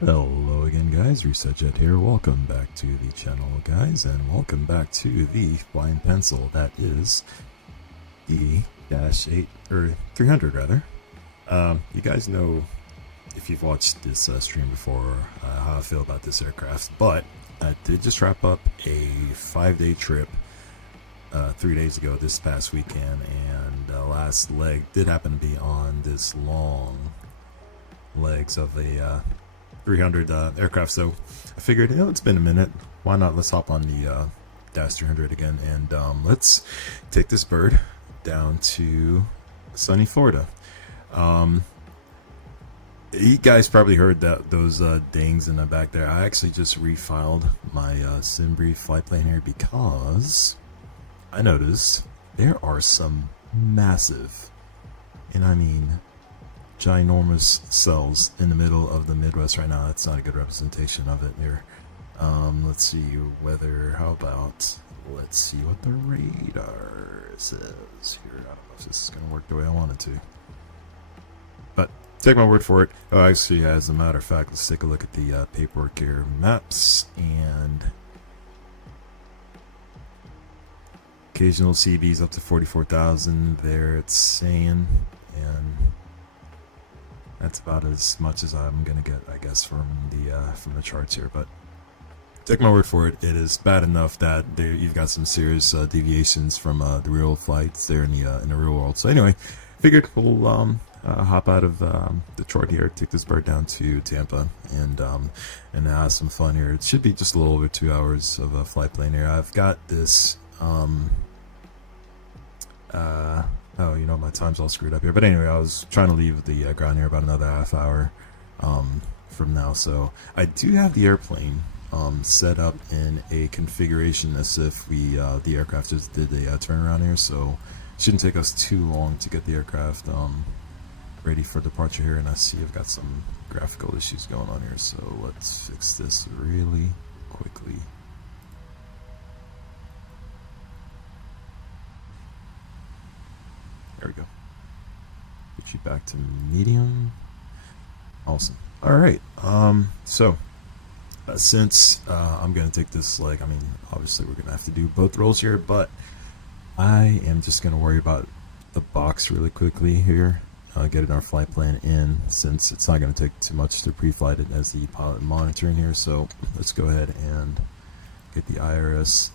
Hello again, guys. ResetJet here. Welcome back to the channel, guys, and welcome back to the flying pencil. That is the -8 or 300 rather. You guys know, if you've watched this stream before, how I feel about this aircraft. But I did just wrap up a 5-day trip 3 days ago this past weekend, and the last leg did happen to be on this long legs of a 300 aircraft. So I figured, it's been a minute, why not, let's hop on the -300 again, and let's take this bird down to sunny Florida. You guys probably heard that those dings in the back there. I actually just refiled my SimBrief flight plan here because I noticed there are some massive, and I mean ginormous, cells in the middle of the Midwest right now. That's not a good representation of it here. Let's see weather. How about, let's see what the radar says here. I don't know if this is going to work the way I want it to, but take my word for it. Oh, actually, as a matter of fact, let's take a look at the paperwork here. Maps and occasional CBs up to 44,000 there, it's saying, and that's about as much as I'm gonna get, I guess, from the charts here. But take my word for it, it is bad enough that you've got some serious deviations from the real flights there in the real world. So anyway, figured we'll hop out of Detroit here, take this bird down to Tampa, and have some fun here. It should be just a little over 2 hours of a flight plane here. I've got this. Oh, you know, my time's all screwed up here. But anyway, I was trying to leave the ground here about another half hour from now. So I do have the airplane set up in a configuration as if the aircraft just did a turnaround here. So it shouldn't take us too long to get the aircraft ready for departure here. And I see I've got some graphical issues going on here. So let's fix this really quickly. There we go. Get you back to medium. Awesome. All right. So since I'm gonna take this leg, I mean, obviously we're gonna have to do both rolls here, but I am just gonna worry about the box really quickly here. Getting our flight plan in, since it's not gonna take too much to pre-flight it as the pilot monitoring here. So let's go ahead and get the IRS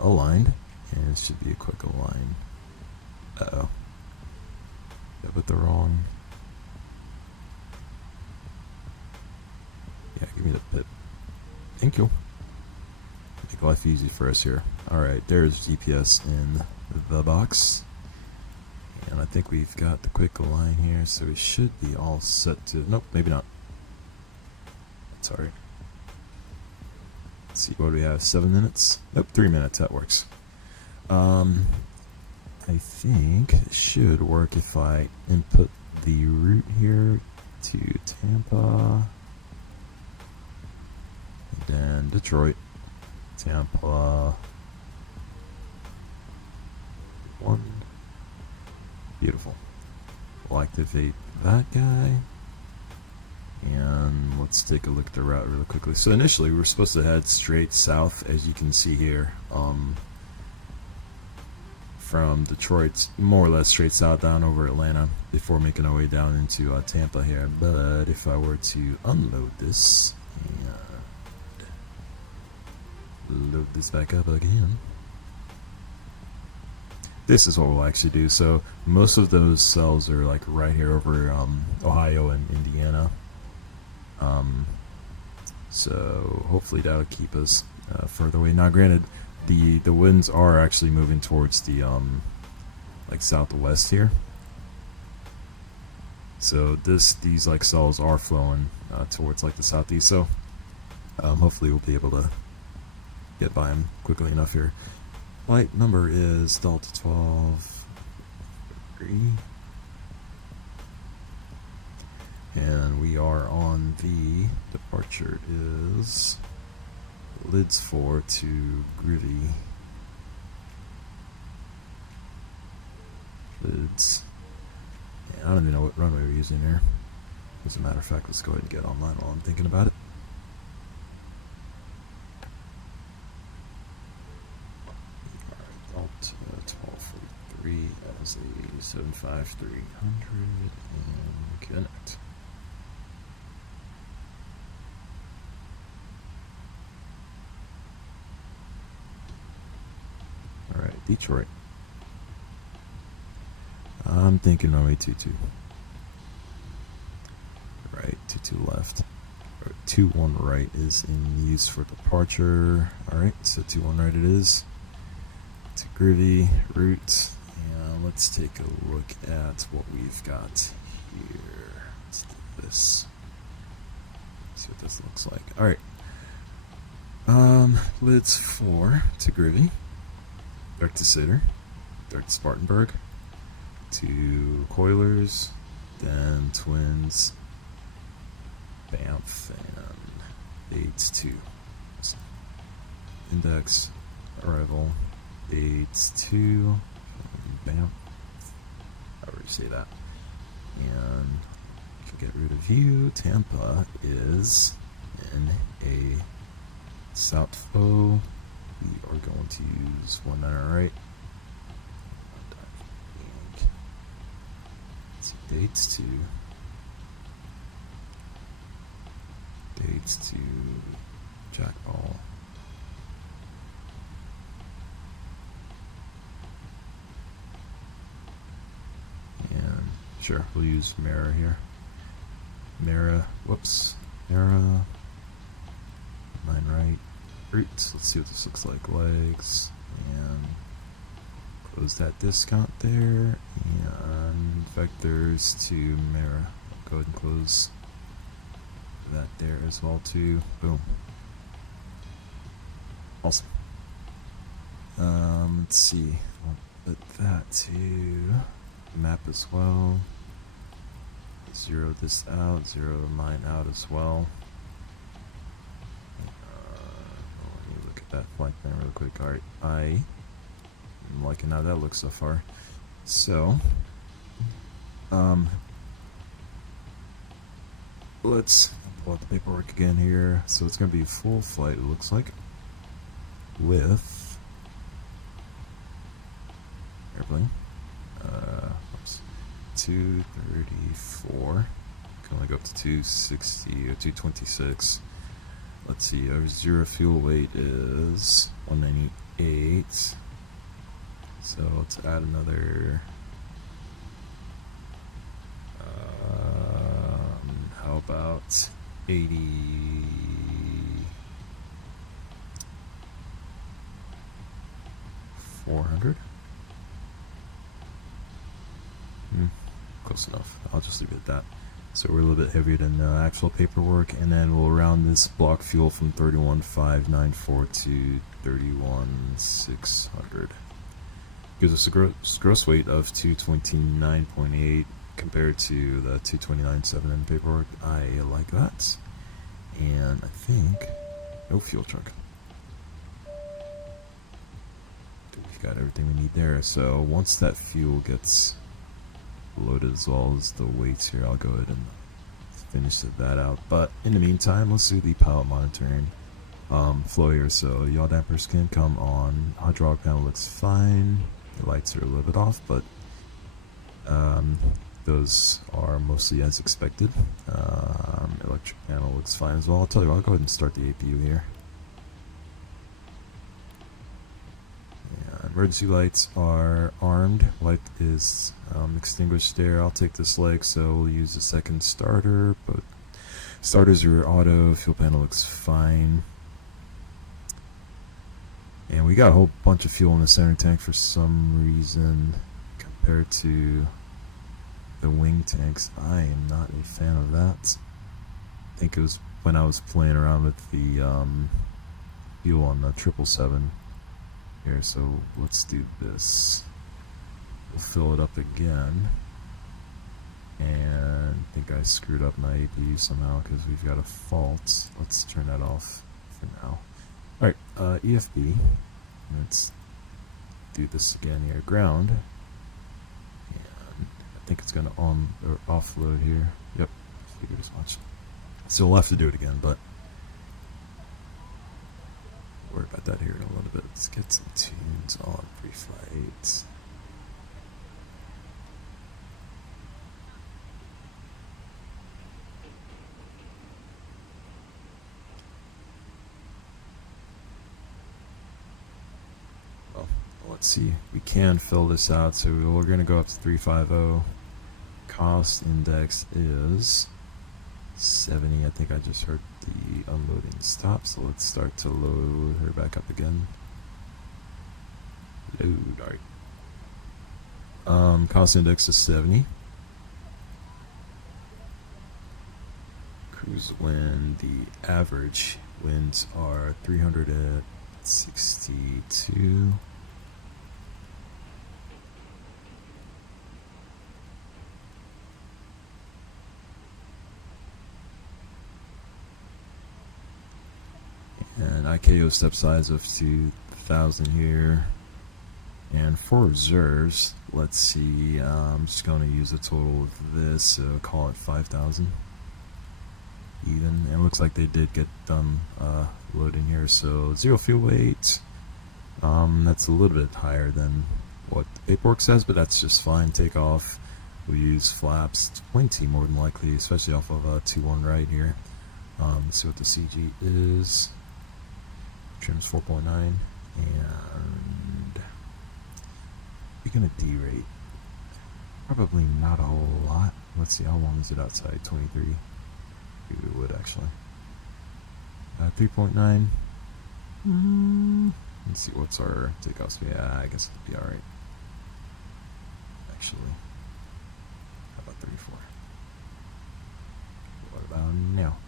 aligned, and it should be a quick align. Uh-oh. Yeah, but the wrong. Yeah, give me the pip. Thank you. Make life easy for us here. Alright, there's GPS in the box. And I think we've got the quick align here, so we should be all set to... Nope, maybe not. Sorry. Let's see, what do we have? 7 minutes? Nope, 3 minutes, that works. I think it should work if I input the route here to Tampa, and then Detroit, Tampa, 1. Beautiful. We'll activate that guy, and let's take a look at the route really quickly. So initially we were supposed to head straight south, as you can see here. From Detroit, more or less straight south down over Atlanta, before making our way down into Tampa here. But if I were to unload this and load this back up again, this is what we'll actually do. So most of those cells are like right here over Ohio and Indiana. So hopefully that'll keep us further away. Now granted, the winds are actually moving towards the like southwest here, so these like cells are flowing towards like the southeast. So hopefully we'll be able to get by them quickly enough here. Flight number is Delta 12 3, and we are on the departure is Lids 4 to Groovy. Lids. Yeah, I don't even know what runway we're using here. As a matter of fact, let's go ahead and get online while I'm thinking about it. Alright, Alt 1243 as a 75300 and connect. Alright, Detroit. I'm thinking runway 22. Right, 22 left. 21 right is in use for departure. Alright, so 21 right it is. To groovy, route. And let's take a look at what we've got here. Let's do this. See what this looks like. Alright. Lids 4 to groovy. Dark to Sitter. Dark to Spartanburg. To Coilers. Then Twins. Banff and Aids 2. Index, arrival, Aids 2, Banff. I already say that. And if I get rid of you, Tampa is in a south flow. We are going to use 19 right. So dates 2. Dates to Jackball. And sure, we'll use Mara here. Mara, whoops. Mara. 9 right. Root. Let's see what this looks like. Legs. And close that discount there. And vectors to Mara. Go ahead and close that there as well too. Boom. Awesome. Let's see. I'll put that to map as well. Zero this out. Zero mine out as well. Let me look at that flight plan real quick. Alright, I'm liking how that looks so far. So, let's pull out the paperwork again here. So it's going to be a full flight, it looks like, with airplane. Oops, 234. Can only go up to 260 or 226. Let's see, our zero fuel weight is 198. So let's add another. How about 80? 400? Close enough. I'll just leave it at that. So we're a little bit heavier than actual paperwork, and then we'll round this block fuel from 31,594 to 31,600. Gives us a gross weight of 229.8 compared to the 229.7 in paperwork. I like that. And I think no fuel truck. We've got everything we need there. So once that fuel gets loaded as well as the weights here, I'll go ahead and finish that out. But in the meantime, let's do the pilot monitoring flow here. So yaw dampers can come on. Hydraulic panel looks fine. The lights are a little bit off, but those are mostly as expected. Electric panel looks fine as well. I'll tell you what, I'll go ahead and start the APU here. Emergency lights are armed. Light is extinguished there. I'll take this leg, so we'll use the second starter, but starters are auto. Fuel panel looks fine. And we got a whole bunch of fuel in the center tank for some reason compared to the wing tanks. I am not a fan of that. I think it was when I was playing around with the fuel on the 777 here. So let's do this. We'll fill it up again. And I think I screwed up my APU somehow because we've got a fault. Let's turn that off for now. Alright, EFB. Let's do this again here. Ground. And I think it's going to on or offload here. Yep. figured as much. So we'll have to do it again, but worry about that here in a little bit. Let's get some tunes on pre-flight. Well, let's see. We can fill this out, so we're going to go up to 350. Cost index is 70. I think I just heard the unloading stop, so let's start to load her back up again. Load, alright. Cost index is 70. Cruise wind, the average winds are 362. And IKO step size of 2,000 here. And for reserves, let's see, I'm just going to use a total of this, so call it 5,000 even. And it looks like they did get done loading here, so 0 fuel weight. That's a little bit higher than what the paperwork says, but that's just fine. Takeoff, we use flaps 20 more than likely, especially off of 2-1 right here. Let's see what the CG is. Trim's 4.9, and you're gonna derate. Probably not a whole lot. Let's see, how long is it outside? 23. Maybe it would actually. 3.9. Let's see, what's our takeoff speed? Yeah, I guess it'd be alright. Actually, how about 34? What about now?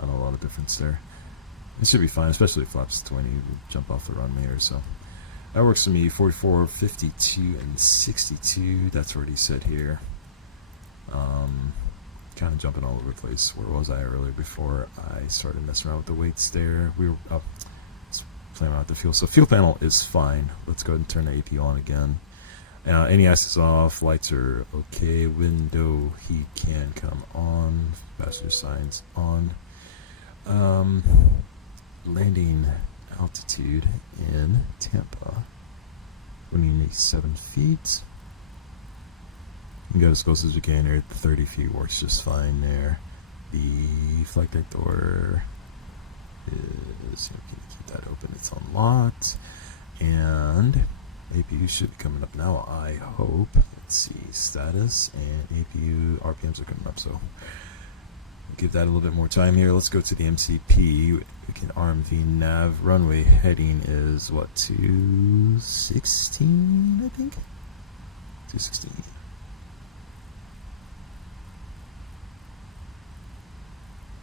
Not a lot of difference there. It should be fine, especially if flaps 20, jump off the runway or so. That works for me. 44, 52, and 62. That's already set here. Kind of jumping all over the place. Where was I earlier before I started messing around with the weights there? We were playing around with the fuel. So fuel panel is fine. Let's go ahead and turn the AP on again. NES is off. Lights are okay. Window heat can come on. Passenger signs on. Landing altitude in Tampa, 27 feet. You can go as close as you can here. 30 feet works just fine there. The flight deck door is, you can keep that open, it's unlocked. And APU should be coming up now, I hope. Let's see, status, and APU RPMs are coming up, so give that a little bit more time here. Let's go to the MCP. We can arm the nav. Runway heading is what, 216, I think? 216.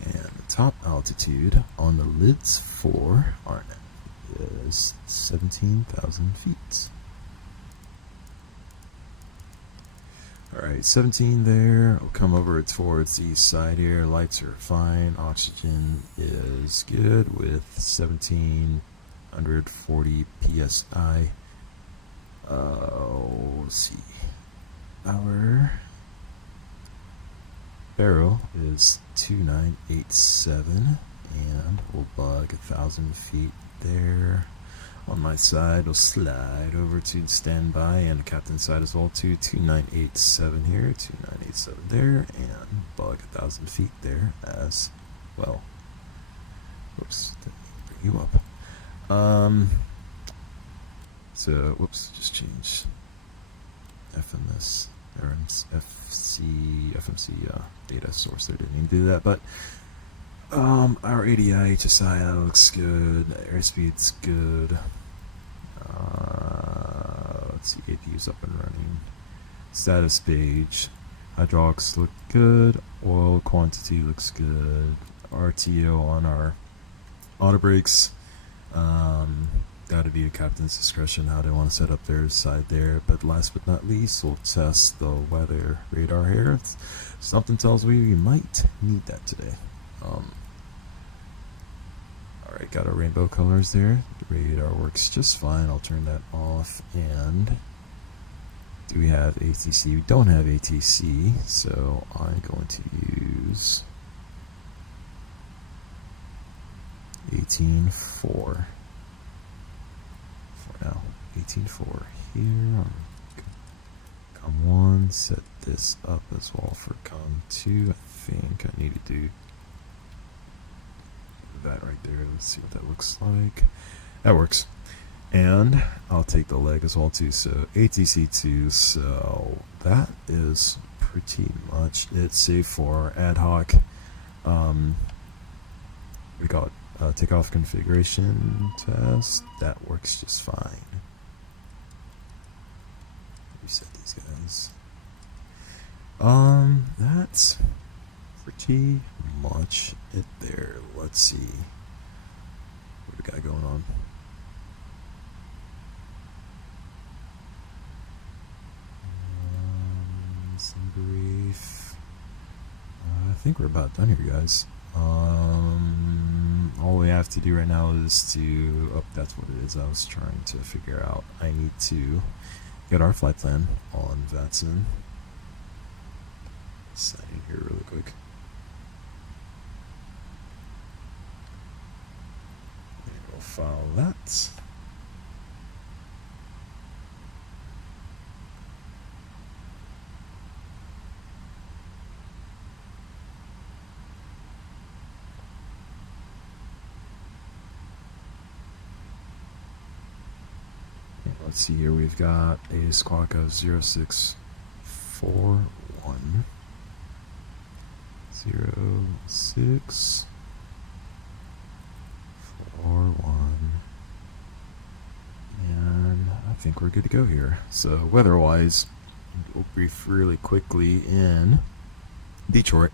And the top altitude on the lids for RNAV is 17,000 feet. Alright, 17 there. We'll come over towards the east side here. Lights are fine. Oxygen is good with 1740 psi. Let's see. Our barrel is 2987, and we'll bug 1,000 feet there. On my side, we'll slide over to standby, and the captain's side as well to 2987 here, 2987 there, and bug 1,000 feet there as well. Whoops, didn't bring you up. So, whoops, just change FMS, or FMC data source there, didn't even do that, but our ADI HSI looks good, airspeed's good. Let's see, APU's up and running. Status page, hydraulics look good, oil quantity looks good. RTO on our auto brakes. Gotta be a captain's discretion how they want to set up their side there. But last but not least, we'll test the weather radar here. Something tells me we might need that today. Alright, got our rainbow colors there. The radar works just fine. I'll turn that off. And do we have ATC? We don't have ATC, so I'm going to is 18.4 for now. 18.4 here. Com 1, set this up as well for Com 2. I think I need to do that right there. Let's see what that looks like. That works. And I'll take the leg as well too. So ATC2. So that is pretty much it, save for ad hoc. We got takeoff configuration test. That works just fine. Reset these guys. That's pretty much it there. Let's see what we got going on. Some brief. I think we're about done here, guys. All we have to do right now is to, oh, that's what it is I was trying to figure out. I need to get our flight plan on Vatson. Sign in here really quick. And we'll file that. Let's see here, we've got a squawk of 0641. 0641. And I think we're good to go here. So weather-wise, we'll brief really quickly in Detroit.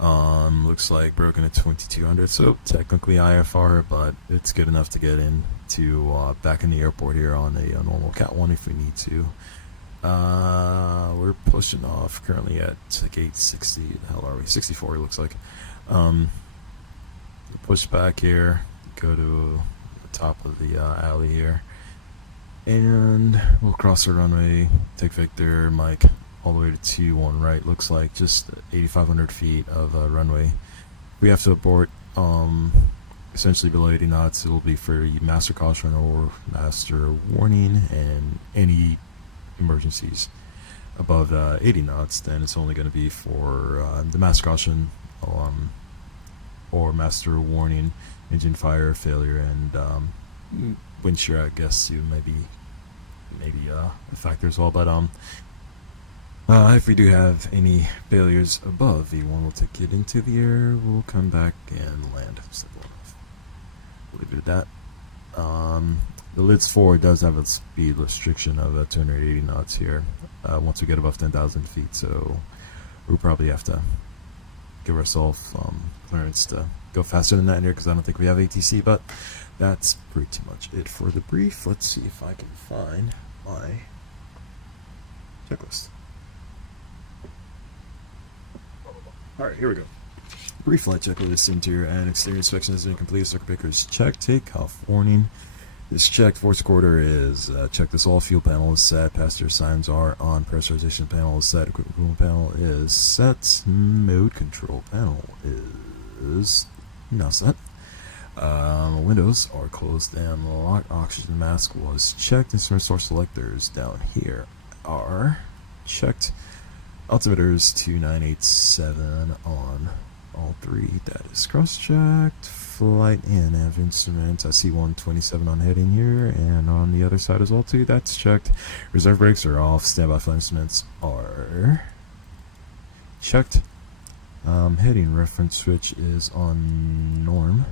Looks like broken at 2200, so technically IFR, but it's good enough to get into back in the airport here on a normal Cat 1 if we need to. We're pushing off currently at like 860. The hell are we? 64 it looks like. Push back here, go to the top of the alley here, and we'll cross the runway, take Victor, Mike, all the way to 2-1 right. Looks like just 8,500 feet of runway. We have to abort essentially below 80 knots. It will be for master caution or master warning, and any emergencies above 80 knots, then it's only going to be for the master caution or master warning, engine fire failure, and wind shear, I guess, too, maybe a factor as well. But if we do have any failures above V1, we'll take it into the air, we'll come back and land. Simple enough. We'll leave it at that. The LIDS 4 does have a speed restriction of 280 knots here once we get above 10,000 feet, so we'll probably have to give ourselves clearance to go faster than that in here, because I don't think we have ATC. But that's pretty much it for the brief. Let's see if I can find my checklist. Alright, here we go. Brief flight checklist. Interior and exterior inspection has been completed. Circuit breaker is checked. Takeoff warning is checked. Voice recorder is checked. This all fuel panel is set. Passenger signs are on. Pressurization panel is set. Equipment control panel is set. Mode control panel is now set. Windows are closed and locked. Oxygen mask was checked. Instrument source selectors down here are checked. Altimeters 2987 on all three. That is cross-checked. Flight and nav instruments. I see 127 on heading here, and on the other side as well too. That's checked. Reserve brakes are off. Standby flight instruments are checked. Heading reference switch is on norm.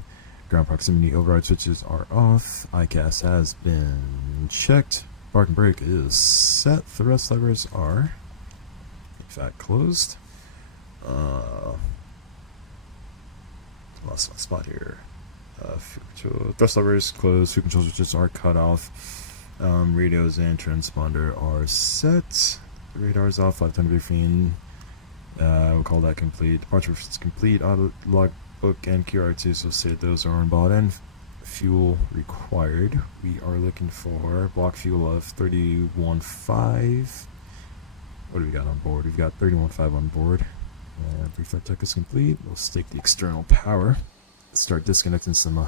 Ground proximity override switches are off. ICAS has been checked. Park and brake is set. Thrust levers are in fact closed. Lost my spot here. Thrust levers closed. Fuel control switches are cut off. Radios and transponder are set. Radar is off. Lifetime briefing. We'll call that complete. Departure is complete. Auto logbook and QR2, so say those are on board. And fuel required. We are looking for block fuel of 31.5. What do we got on board? We've got 31.5 on board. And pre-flight check is complete. We'll stake the external power. Start disconnecting some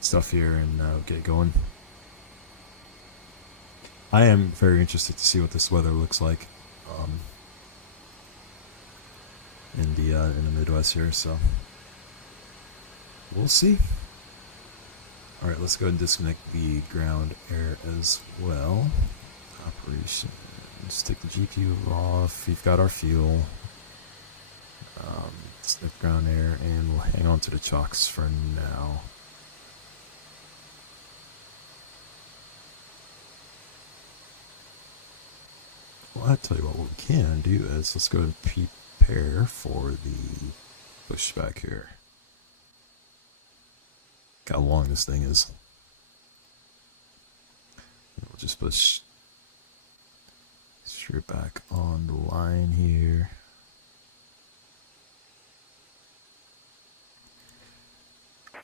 stuff here and get going. I am very interested to see what this weather looks like in the Midwest here. So we'll see. All right, let's go ahead and disconnect the ground air as well. Operation. Just take the GPU off. We've got our fuel. Disconnect ground air, and we'll hang on to the chocks for now. Well, I'll tell you what we can do is let's go and prepare for the pushback here. Look how long this thing is. We'll just push straight back on the line here.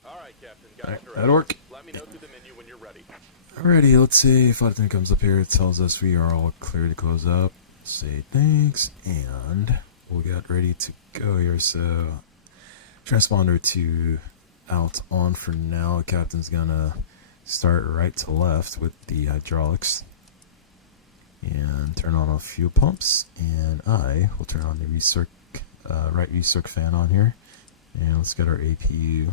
Alright, Captain. Alright, that'll work. Let me know through the menu when you're ready. Alrighty, let's see if anything comes up here. It tells us we are all clear to close up. Say thanks, and we'll get ready to go here. So, transponder to out on for now. Captain's gonna start right to left with the hydraulics and turn on all fuel pumps, and I will turn on the right recirc fan on here, and let's get our APU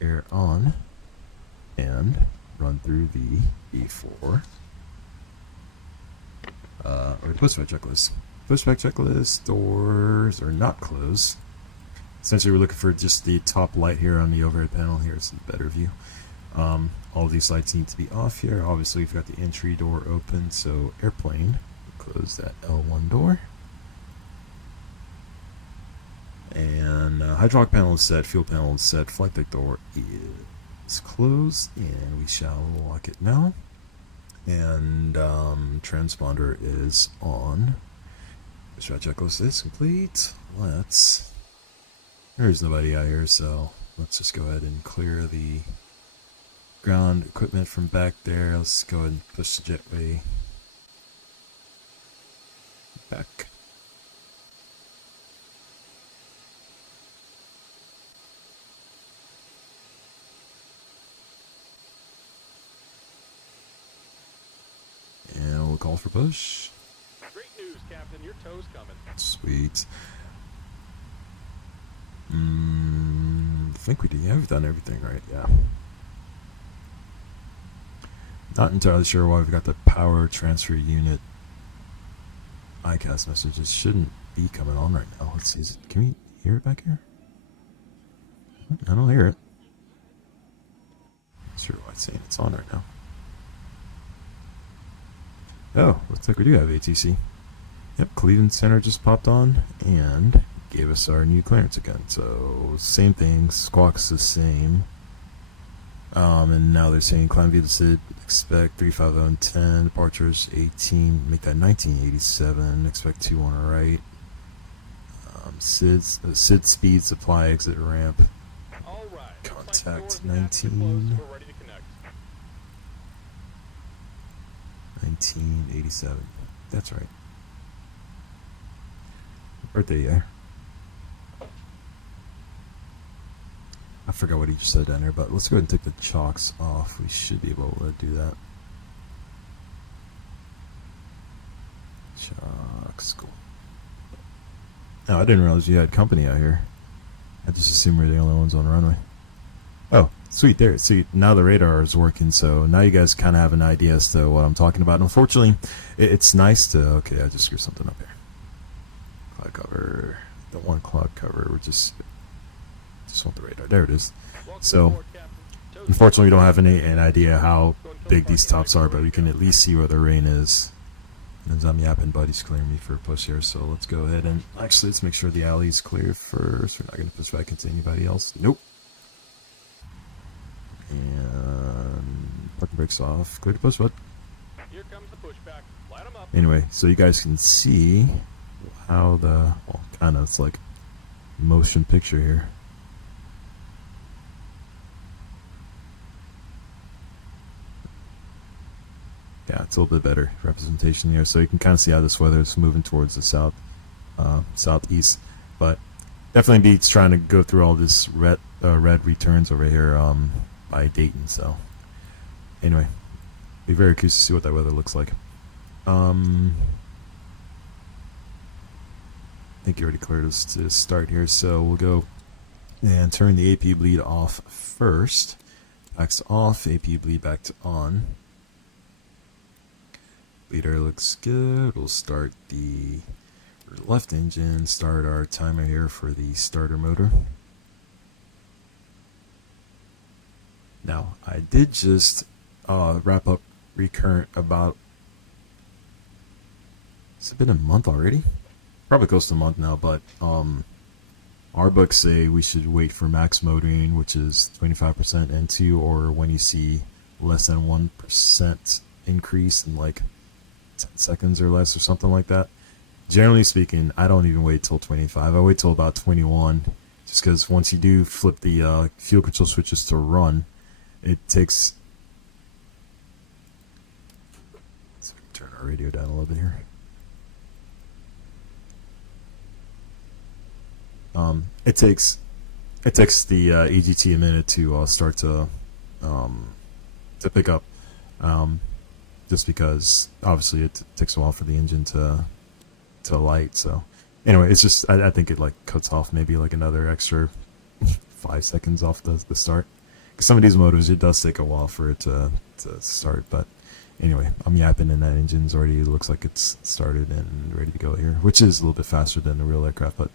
air on and run through the E4 or pushback checklist. Pushback checklist, doors are not closed. Essentially, we're looking for just the top light here on the overhead panel. Here's a better view. All of these lights need to be off here. Obviously, we've got the entry door open, so airplane, close that L1 door. And hydraulic panel is set, fuel panel is set, flight deck door is closed, and we shall lock it now. And transponder is on. Pushback checklist is complete. There's nobody out here, so let's just go ahead and clear the ground equipment from back there. Let's go ahead and push the jetway back. And we'll call for push. Great news, Captain. Your tow's coming. Sweet. I think we did. Yeah, we've done everything right. Yeah. Not entirely sure why we've got the power transfer unit ICAS message. It shouldn't be coming on right now. Let's see. Can we hear it back here? I don't hear it. Not sure why it's saying it's on right now. Oh, looks like we do have ATC. Yep, Cleveland Center just popped on and gave us our new clearance again. So same thing, squawk's the same. And now they're saying climb via the SID, expect 350 and 10, departures 18, make that 1987, expect 2 on the right. SID speed, supply, exit ramp. All right. Contact Like 19. We're ready to connect. 1987. That's right. Birthday year. I forgot what he just said down there, but let's go ahead and take the chocks off. We should be able to do that. Chocks, cool. Oh, I didn't realize you had company out here. I just assumed we were the only ones on the runway. Oh, sweet, there. See, now the radar is working, so now you guys kind of have an idea as to what I'm talking about. Unfortunately, it's nice to... Okay, I just screwed something up here. Cloud cover. Don't want cloud cover. We're just want the radar. There it is. So, unfortunately, we don't have an idea how big these tops are, but we can at least see where the rain is. And I'm yapping, buddy's clearing me for a push here, so let's go ahead and... Actually, let's make sure the alley's clear first. We're not going to push back into anybody else. Nope. And parking brakes off. Clear to push, bud. Here comes the pushback. Light 'em up. Anyway, so you guys can see how the... Well, kind of, it's like motion picture here. Yeah, it's a little bit better representation here, so you can kind of see how this weather is moving towards the south. southeast, but definitely beats trying to go through all this red returns over here by Dayton. So anyway, be very curious to see what that weather looks like. I think you already cleared us to start here, so we'll go and turn the AP bleed off first. Back to off, AP bleed back to on. Bleeder looks good. We'll start the left engine, start our timer here for the starter motor. Now, I did just wrap up recurrent about, it's been a month already? Probably close to a month now, but our books say we should wait for max motoring, which is 25% N2, or when you see less than 1% increase in like 10 seconds or less or something like that. Generally speaking, I don't even wait till 25. I wait till about 21, just because once you do flip the fuel control switches to run, it takes... Let's turn our radio down a little bit here. It takes the AGT a minute to start to pick up, just because obviously it takes a while for the engine to light. So anyway, it's just I think it like cuts off maybe like another extra 5 seconds off the start. Because some of these motors, it does take a while for it to start. But anyway, I'm yapping, and that engine's already looks like it's started and ready to go here, which is a little bit faster than the real aircraft, but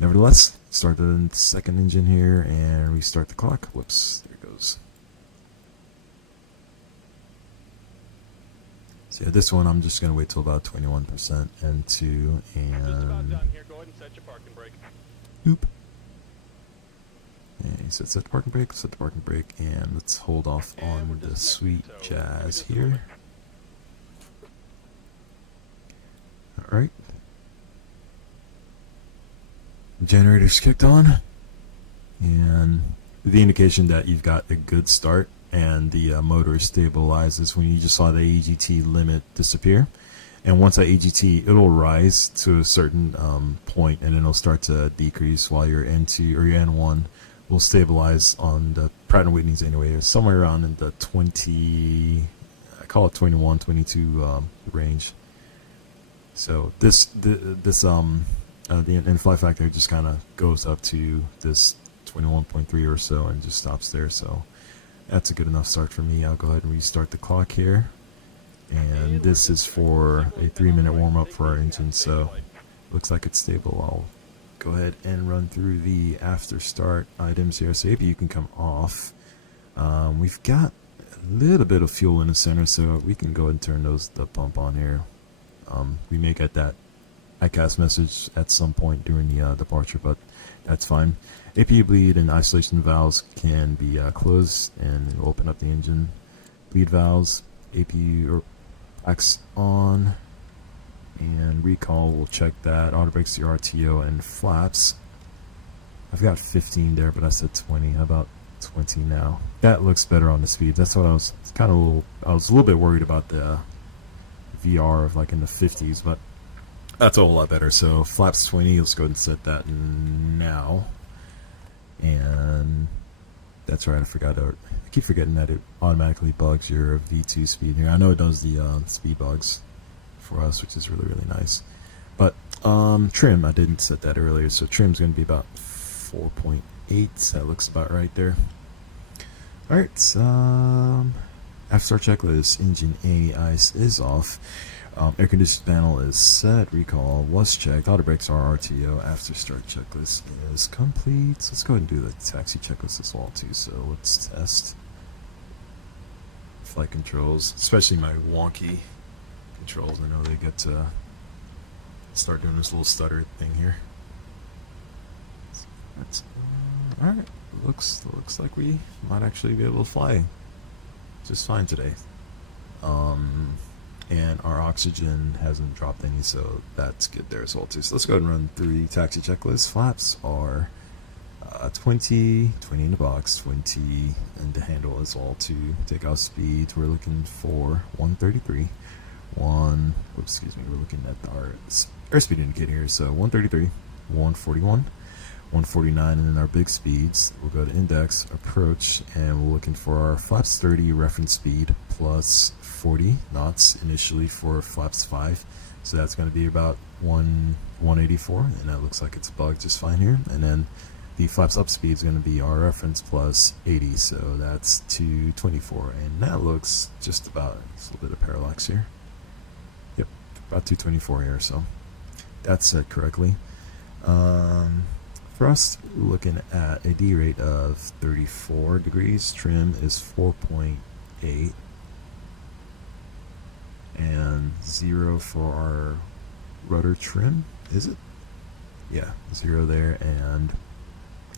nevertheless, start the second engine here and restart the clock. Whoops, there it goes. So yeah, this one I'm just going to wait till about 21% N2 and... Just about done here. Go ahead and set your parking brake. Oop. And he said set the parking brake, and let's hold off on the sweet jazz here. Alright. Generator's kicked on, and the indication that you've got a good start and the motor stabilizes when you just saw the AGT limit disappear. And once that AGT, it'll rise to a certain point, and then it'll start to decrease while your N2 or your N1 will stabilize on the Pratt & Whitney's anyway, somewhere around in the 20, I call it 21, 22 range. So the in-flight factor just kind of goes up to this 21.3 or so and just stops there. So that's a good enough start for me. I'll go ahead and restart the clock here. And this is for a 3-minute warm-up for our engine, so looks like it's stable. I'll go ahead and run through the after start items here. So maybe you can come off. We've got a little bit of fuel in the center, so we can go ahead and turn the pump on here. We may get that ICAS message at some point during the departure, but that's fine. APU bleed and isolation valves can be closed, and it'll open up the engine. Bleed valves, APU or X on, and recall, we'll check that. Auto brakes, the RTO, and flaps. I've got 15 there, but I said 20. How about 20 now? That looks better on the speed. That's what I was I was a little bit worried about the VR of like in the 50s, but that's a whole lot better. So flaps 20, let's go ahead and set that now. And that's right, I keep forgetting that it automatically bugs your V2 speed here. I know it does the speed bugs for us, which is really, really nice. But trim, I didn't set that earlier, so trim's going to be about 4.8. That looks about right there. Alright, after our checklist, engine AIS is off. Air conditioning panel is set. Recall was checked. Auto brakes are RTO. After start checklist is complete. So let's go ahead and do the taxi checklist as well too. So let's test flight controls, especially my wonky controls. I know they get to start doing this little stutter thing here. So that's all right. Looks like we might actually be able to fly just fine today. And our oxygen hasn't dropped any, so that's good there as well too. So let's go ahead and run through the taxi checklist. Flaps are 20 in the box, 20 in the handle as well too. Takeoff speed, we're looking for 133. We're looking at our airspeed indicator here. So 133, 141, 149, and then our big speeds. We'll go to index, approach, and we're looking for our flaps 30 reference speed plus 40 knots initially for flaps 5. So that's going to be about 184, and that looks like it's bugged just fine here. And then the flaps up speed is going to be our reference plus 80, so that's 224, and that looks just about, it's a little bit of parallax here. Yep, about 224 here, so that's set correctly. For us, we're looking at a D rate of 34 degrees, trim is 4.8, and 0 for our rudder trim, is it? Yeah, 0 there, and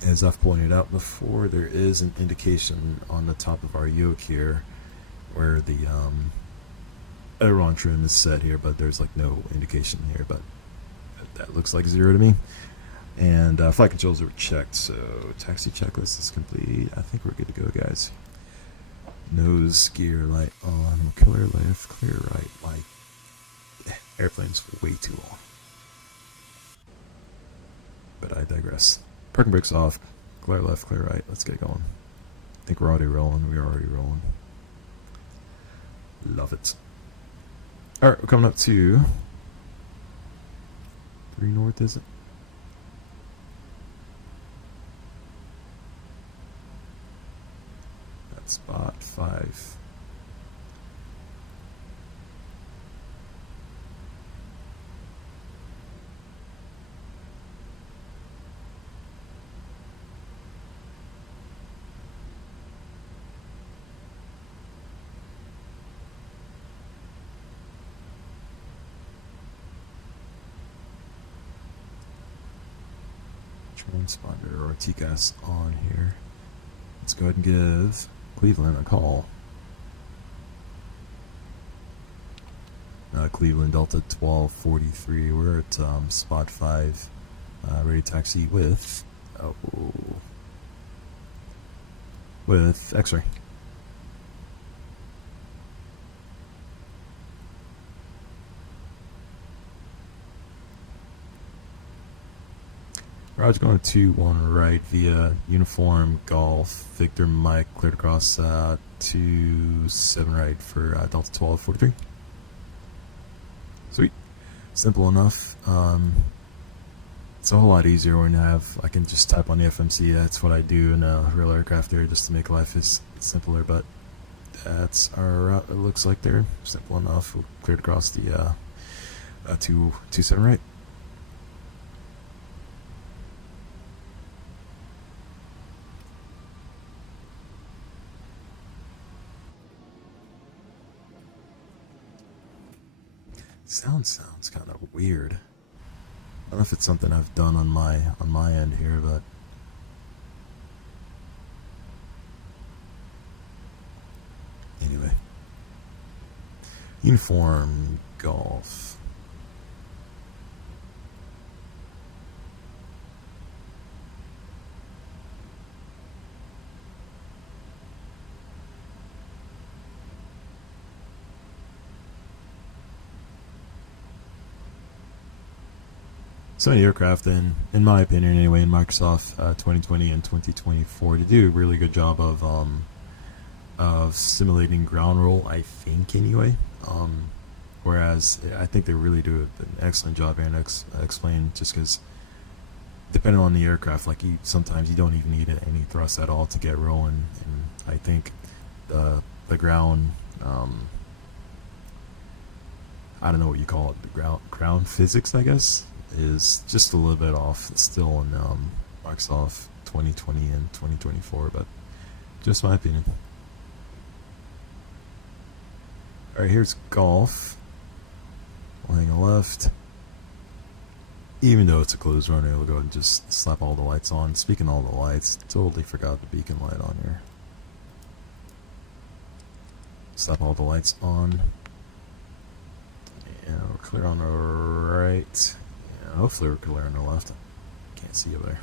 as I've pointed out before, there is an indication on the top of our yoke here where the aileron trim is set here, but there's like no indication here, but that looks like 0 to me. And flight controls are checked, so taxi checklist is complete. I think we're good to go, guys. Nose gear light on, clear left, clear right. My airplane's way too long, but I digress. Parking brakes off, clear left, clear right. Let's get going. I think we're already rolling. We're already rolling. Love it. Alright, we're coming up to 3 north, is it? That's spot 5. Transponder or TCAS on here. Let's go ahead and give Cleveland a call. Cleveland Delta 1243. We're at spot 5. Ready taxi with X-ray. Roger, going to 2-1 right via Uniform Golf Victor Mike, cleared across 2-7 right for Delta 1243. Sweet. Simple enough. It's a whole lot easier when I can just type on the FMC. That's what I do in a real aircraft there, just to make life simpler, but that's our route. It looks like they're simple enough. We cleared across the 2-7 right. Sounds kind of weird. I don't know if it's something I've done on my end here, but anyway. Uniform Golf. So many aircraft, in my opinion anyway, in Microsoft 2020 and 2024, to do a really good job of simulating ground roll, I think anyway. Whereas I think they really do an excellent job here, and explain, just because depending on the aircraft, like sometimes you don't even need any thrust at all to get rolling, and I think the ground, I don't know what you call it, the ground physics, I guess, is just a little bit off still in Microsoft 2020 and 2024, but just my opinion. Alright, here's golf. We'll hang a left. Even though it's a closed runner, we'll go ahead and just slap all the lights on. Speaking of all the lights, totally forgot the beacon light on here. Slap all the lights on. And we're clear on the right. Yeah, hopefully we're clear on the left. Can't see over there.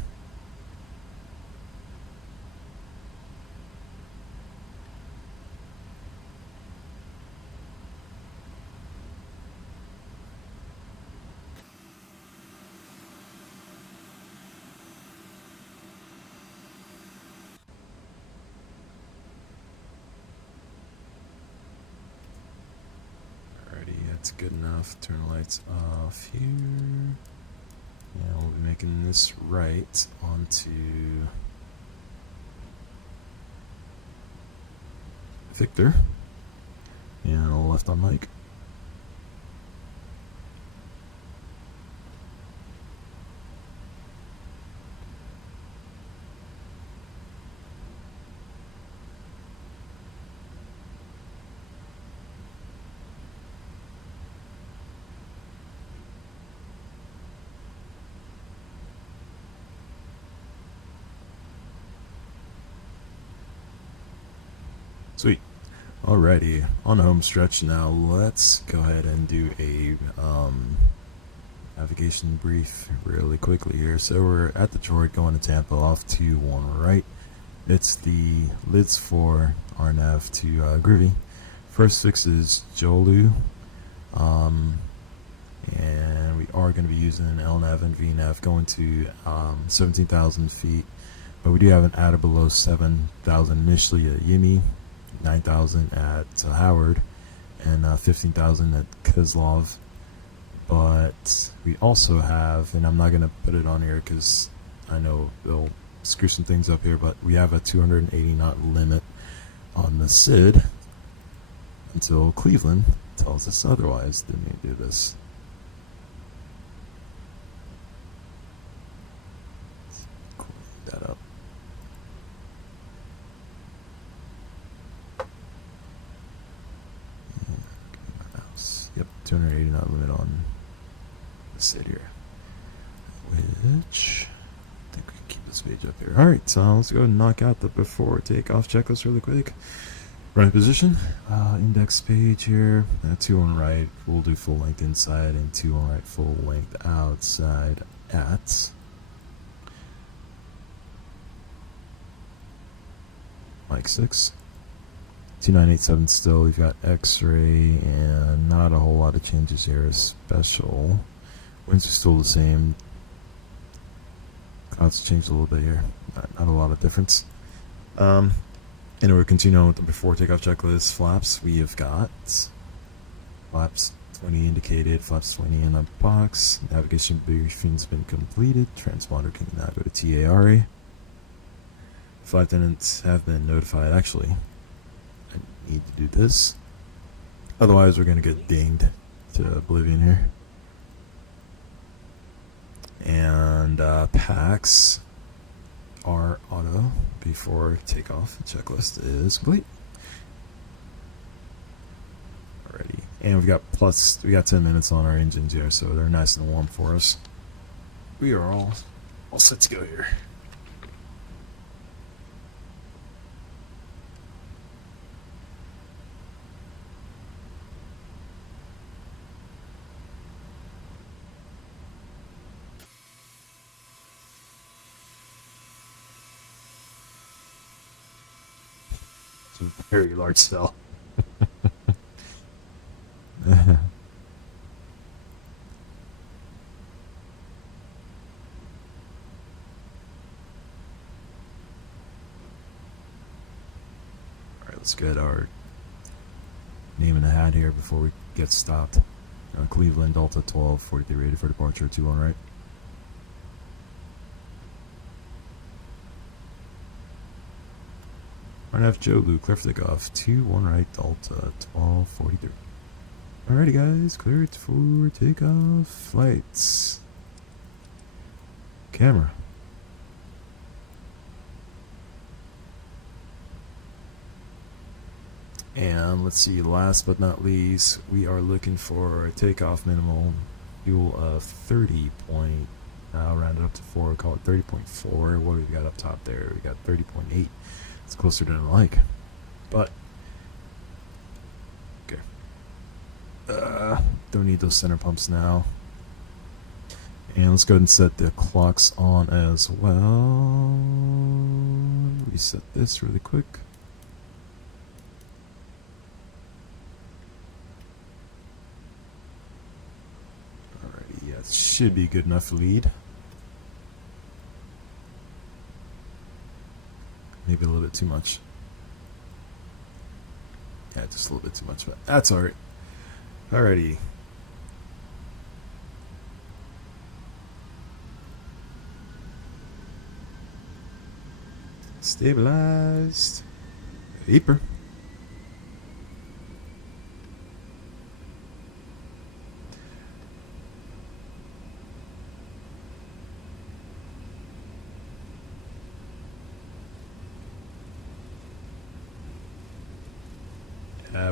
That's good enough. Turn the lights off here. And we'll be making this right onto Victor. And all left on Mike. Sweet. Alrighty, on the home stretch now. Let's go ahead and do a navigation brief really quickly here. So we're at Detroit going to Tampa off to one right. It's the lids for our nav to Groovy. First fix is Jolu, and we are going to be using an LNAV and VNAV going to 17,000 feet, but we do have an adder below 7,000 initially at Yimi, 9,000 at Howard, and 15,000 at Kozlov. But we also have, and I'm not going to put it on here because I know they'll screw some things up here, but we have a 280 knot limit on the SID until Cleveland tells us otherwise. Didn't mean to do this. Let's clean that up. Yep, 280 knot limit on the SID here. Which I think we can keep this page up here. Alright, so let's go ahead and knock out the before takeoff checklist really quick. Running position, index page here, 2 on right, we'll do full length inside and 2 on right, full length outside at Mike 6. 2987 still, we've got X-ray and not a whole lot of changes here. Special, winds are still the same. Clouds changed a little bit here, not a lot of difference. And we're continuing with the before takeoff checklist. Flaps, we have got flaps 20 indicated, flaps 20 in a box. Navigation briefing's been completed. Transponder can now go to TARA. Flight attendants have been notified. Actually, I need to do this. Otherwise, we're going to get dinged to oblivion here. And PAX, our auto before takeoff checklist is complete. Alrighty. And we got 10 minutes on our engines here, so they're nice and warm for us. We are all set to go here. It's a very large cell. Let's get our name in the hat here before we get stopped. Cleveland, Delta 12, 43 rated for departure, 2 on right. RNF Joe Blue, clear for takeoff, 2 1 right, Delta 12, 43. Alrighty guys, cleared for takeoff, flights. Camera. And let's see, last but not least, we are looking for a takeoff minimal fuel of 30 point, I'll round it up to 4, call it 30.4. What do we got up top there? We got 30.8. It's closer than I like. But, okay. Don't need those center pumps now. And let's go ahead and set the clocks on as well. Reset this really quick. Should be good enough lead. Maybe a little bit too much. Yeah, just a little bit too much, but that's alright. Alrighty, Stabilized. Eeper.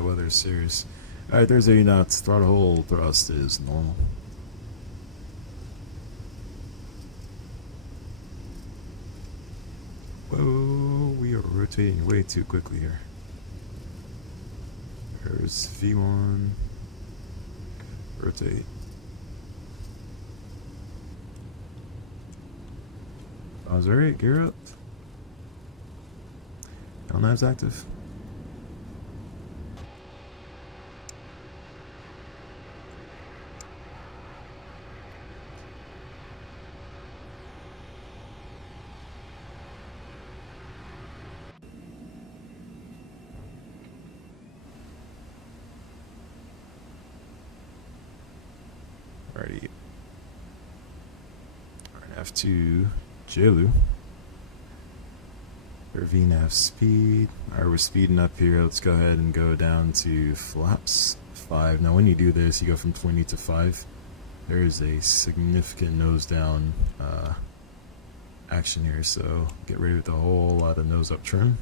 Weather's serious. Alright, there's 80 knots. Throttle hold thrust is normal. Whoa, we are rotating way too quickly here. There's V1. Rotate. Alright, gear up. LNAV's active. Alrighty. F2 JLU. Or VNAV speed. Alright, we're speeding up here. Let's go ahead and go down to flaps 5. Now when you do this, you go from 20 to 5. There is a significant nose down action here, so get ready with a whole lot of nose up trim.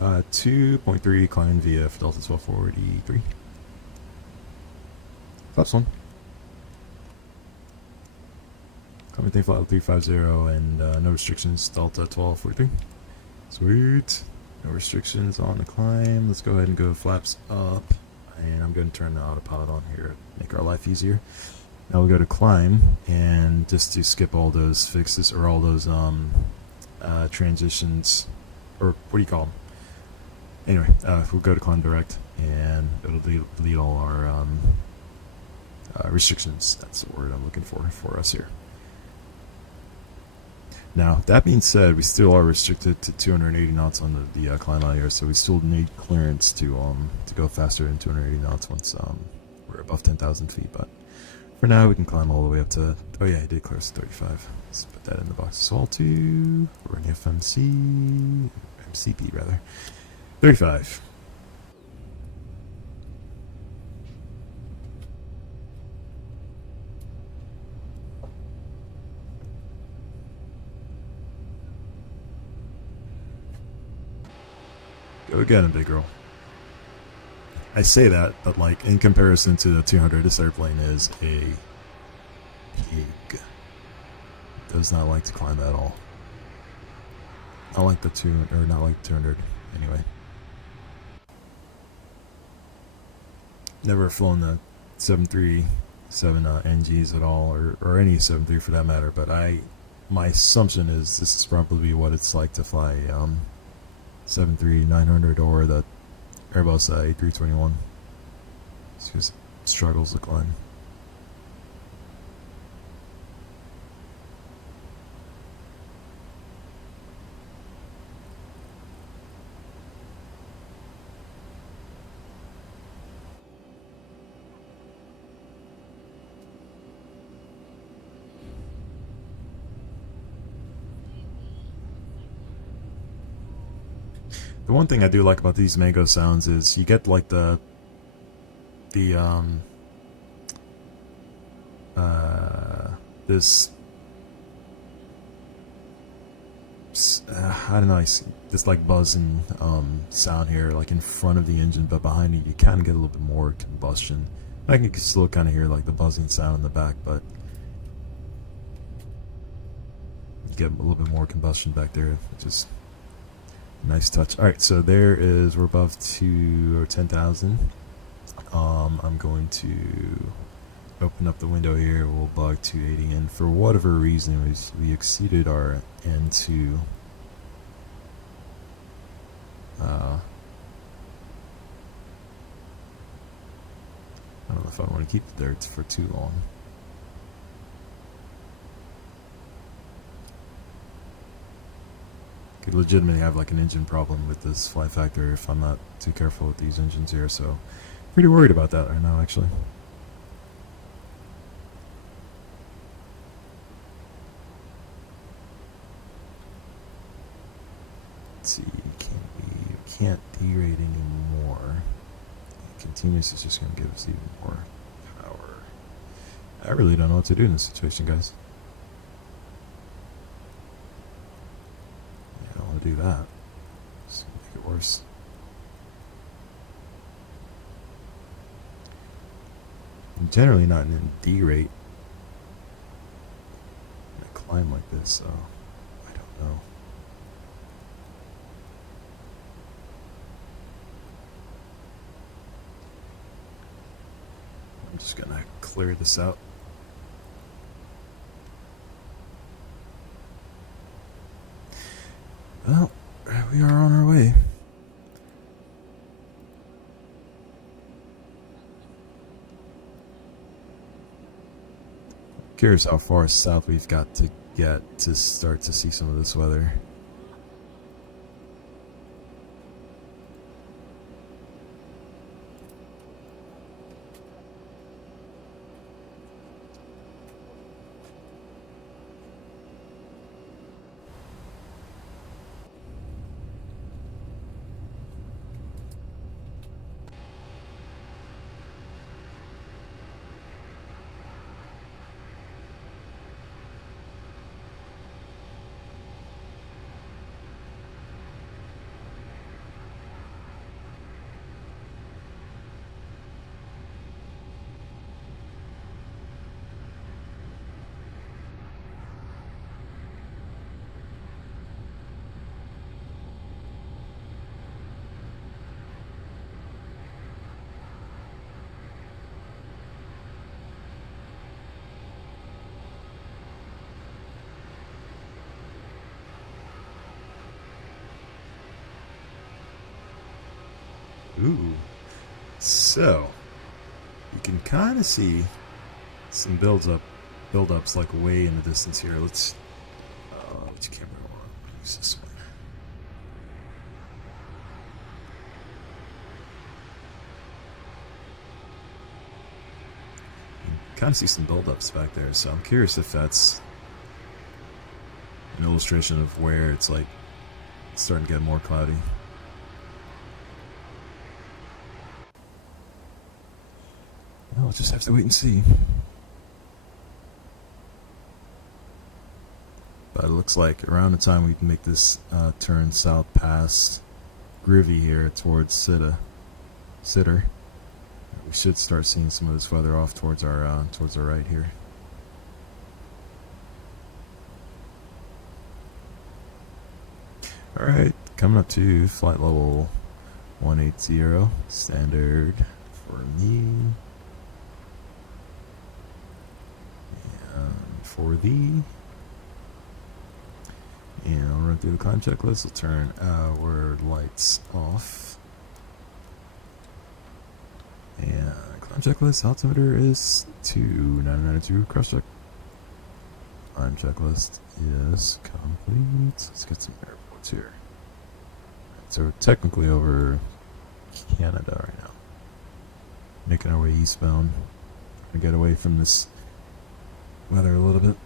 Uh, 2.3 climb VF Delta 1243. Flaps 1. Coming thing flight 350 and no restrictions Delta 1243. Sweet. No restrictions on the climb. Let's go ahead and go flaps up. And I'm going to turn the autopilot on here, make our life easier. Now we'll go to climb, and just to skip all those fixes or all those transitions, or what do you call them? Anyway, we'll go to climb direct, and it'll delete all our restrictions. That's the word I'm looking for us here. Now, that being said, we still are restricted to 280 knots on the climb out here, so we still need clearance to go faster than 280 knots once we're above 10,000 feet. But for now, we can climb all the way up to. Oh yeah, I did clear us 35. Let's put that in the box as well too. We're in MCP rather. 35. Go again, big girl. I say that, but like in comparison to the 200, this airplane is a pig. Does not like to climb at all. I like the 200, or not like 200 anyway. Never flown the 737 NGs at all, or any 73 for that matter. But my assumption is this is probably what it's like to fly 73-900 or the Airbus A321. It's just struggles to climb. The one thing I do like about these mango sounds is you get like this I don't know, this like buzzing sound here, like in front of the engine, but behind it you kind of get a little bit more combustion. I can still kind of hear like the buzzing sound in the back, but you get a little bit more combustion back there, which is nice touch. Alright, so there is, we're above 10,000. I'm going to open up the window here. We'll bug 280, and for whatever reason we exceeded our N2 I don't know if I want to keep it there for too long. Could legitimately have like an engine problem with this flight factor if I'm not too careful with these engines here, so Pretty worried about that right now, actually. Let's see, we can't derate anymore. Continuous is just going to give us even more power. I really don't know what to do in this situation, guys. I don't want to do that. Just make it worse. I'm generally not in a derate in a climb like this, so I don't know. I'm just gonna clear this out. Well, we are on our way. Curious how far south we've got to get to start to see some of this weather. Ooh. So, you can kind of see some build-ups like way in the distance here. Let's, which camera do I want to use? This one. You can kind of see some build-ups back there, so I'm curious if that's an illustration of where it's like starting to get more cloudy. Well, we'll just have to wait and see. But it looks like around the time we can make this turn south past Groovy here towards Sitter, we should start seeing some of this weather off towards our right here. All right, coming up to flight level 180, standard for me. For thee, and I'll run through the climb checklist. We'll turn our lights off, and climb checklist altimeter is 2992. Cross check. Climb checklist is complete. Let's get some airports here. So we're technically over Canada right now, making our way eastbound to get away from this weather a little bit.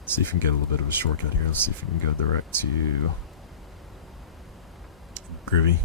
Let's see if we can get a little bit of a shortcut here. Let's see if we can go direct to Groovy.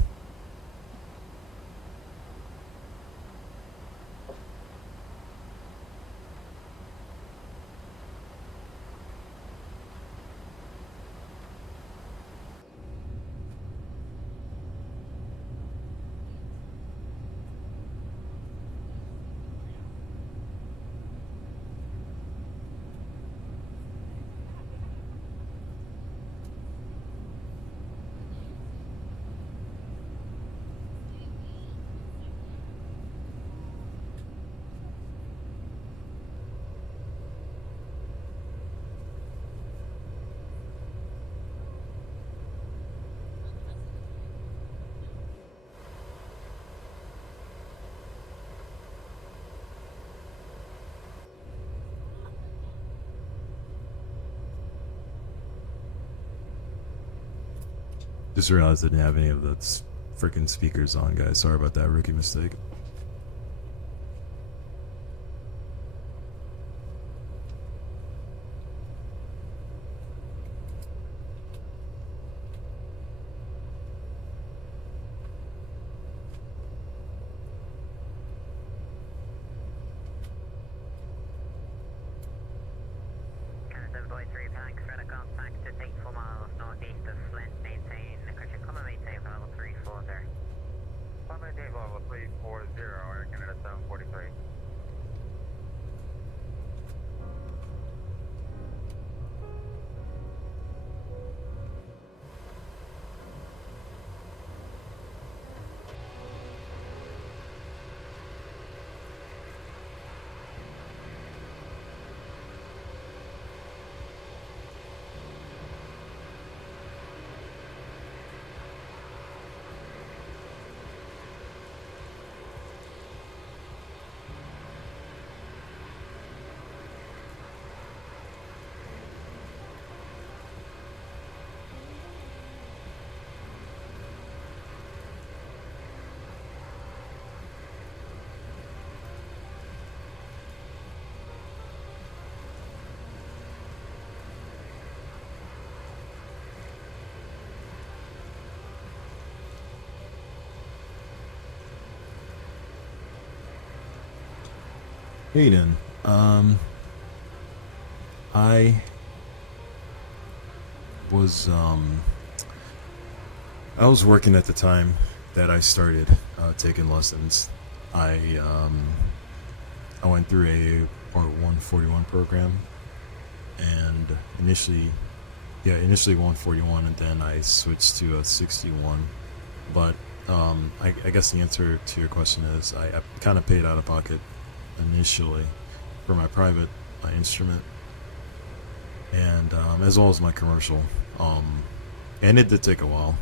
Just realized I didn't have any of the freaking speakers on, guys. Sorry about that rookie mistake. Hayden, I was working at the time that I started taking lessons. I went through a Part 141 program, and initially 141, and then I switched to a 61. But I guess the answer to your question is I kind of paid out of pocket initially for my private instrument, and as well as my commercial, and it did take a while.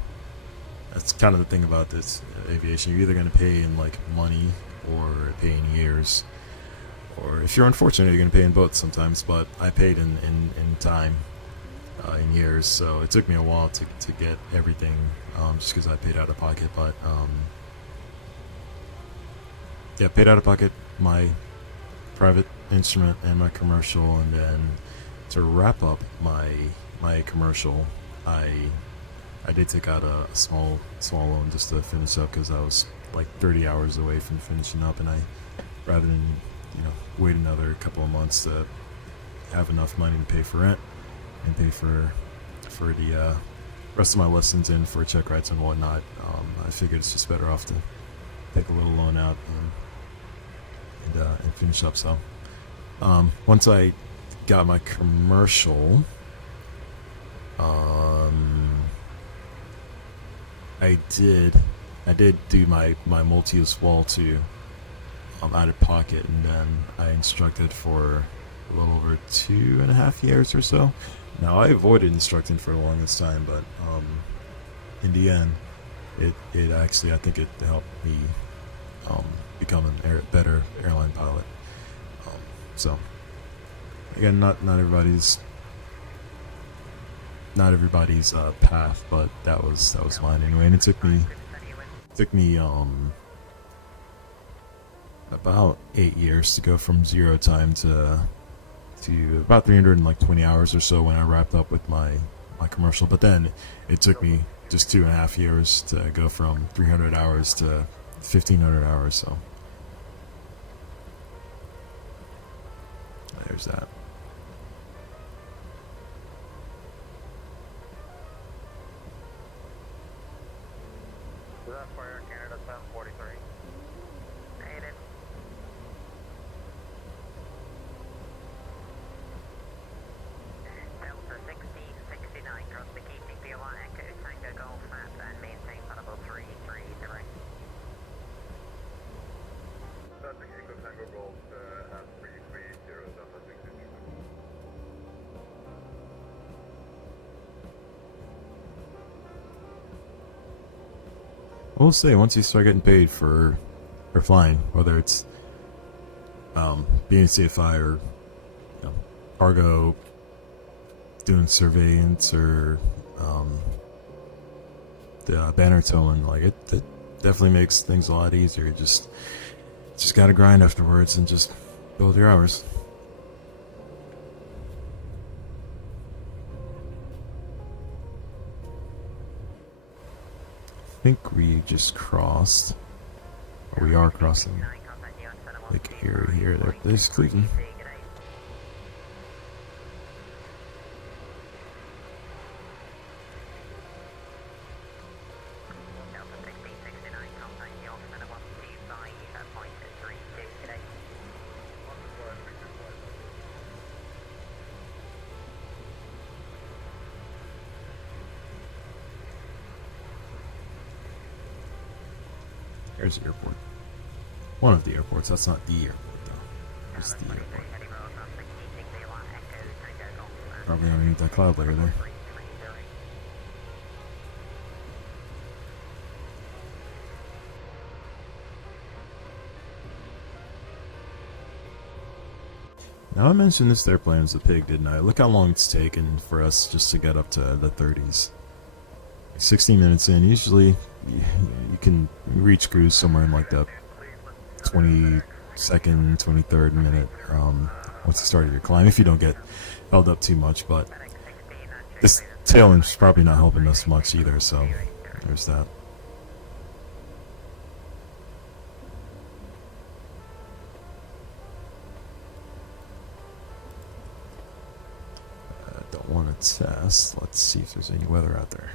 That's kind of the thing about this aviation. You're either going to pay in like money or pay in years, or if you're unfortunate you're going to pay in both sometimes, but I paid in time, in years, so it took me a while to get everything, just because I paid out of pocket. But yeah, paid out of pocket my private instrument and my commercial, and then to wrap up my commercial, I did take out a small loan just to finish up, because I was like 30 hours away from finishing up, and I, rather than wait another couple of months to have enough money to pay for rent and pay for the rest of my lessons and for check rides and whatnot, I figured it's just better off to take a little loan out and finish up. So once I got my commercial, I did do my multi-use wall too, out of pocket, and then I instructed for a little over 2.5 years or so. Now, I avoided instructing for the longest time, but in the end, it actually, I think it helped me become a better airline pilot. So again, not everybody's path, but that was mine anyway, and it took me about 8 years to go from 0 time to about 320 hours or so when I wrapped up with my commercial. But then it took me just 2.5 years to go from 300 hours to 1,500 hours. So there's that. Canada 743. Native. Delta 6069, cross the TPA, Echo Tango Golf Map, and maintain level 33 direct. Delta Echo Tango Golf at 330, Delta 60. I will say, once you start getting paid for flying, whether it's being a CFI or cargo, doing surveillance, or the banner towing, like it definitely makes things a lot easier. You just gotta grind afterwards and just build your hours. I think we just crossed. Or we are crossing. Like here, there. There's Cleveland. There's the airport. One of the airports. That's not the airport, though. There's the airport. Probably underneath that cloud layer there. Now I mentioned this airplane was a pig, didn't I? Look how long it's taken for us just to get up to the 30s. 16 minutes in, usually you can reach cruise somewhere in like the 22nd, 23rd minute once you start your climb, if you don't get held up too much. But this tailwind's probably not helping us much either, so there's that. I don't want to test. Let's see if there's any weather out there.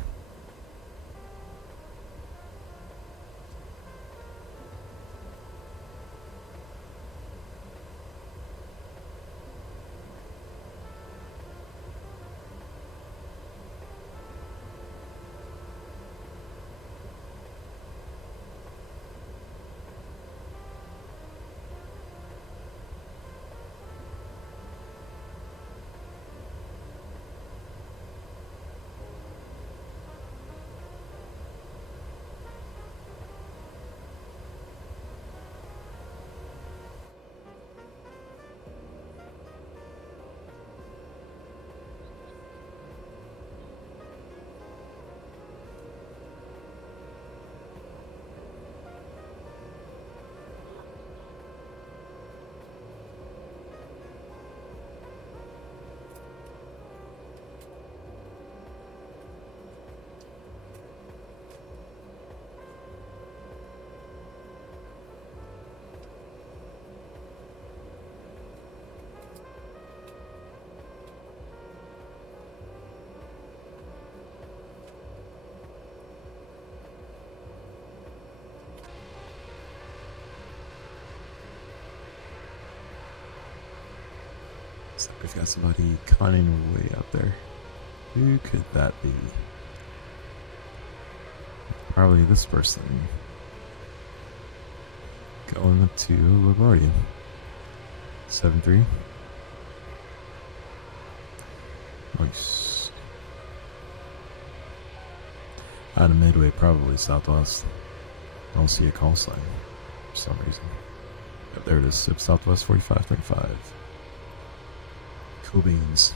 So we've got somebody conning way up there. Who could that be? Probably this person. Going up to LaGuardia. 7-3. Nice. Out of Midway, probably southwest. I don't see a call sign for some reason. Yep, there it is. Southwest 4535. Cool beans.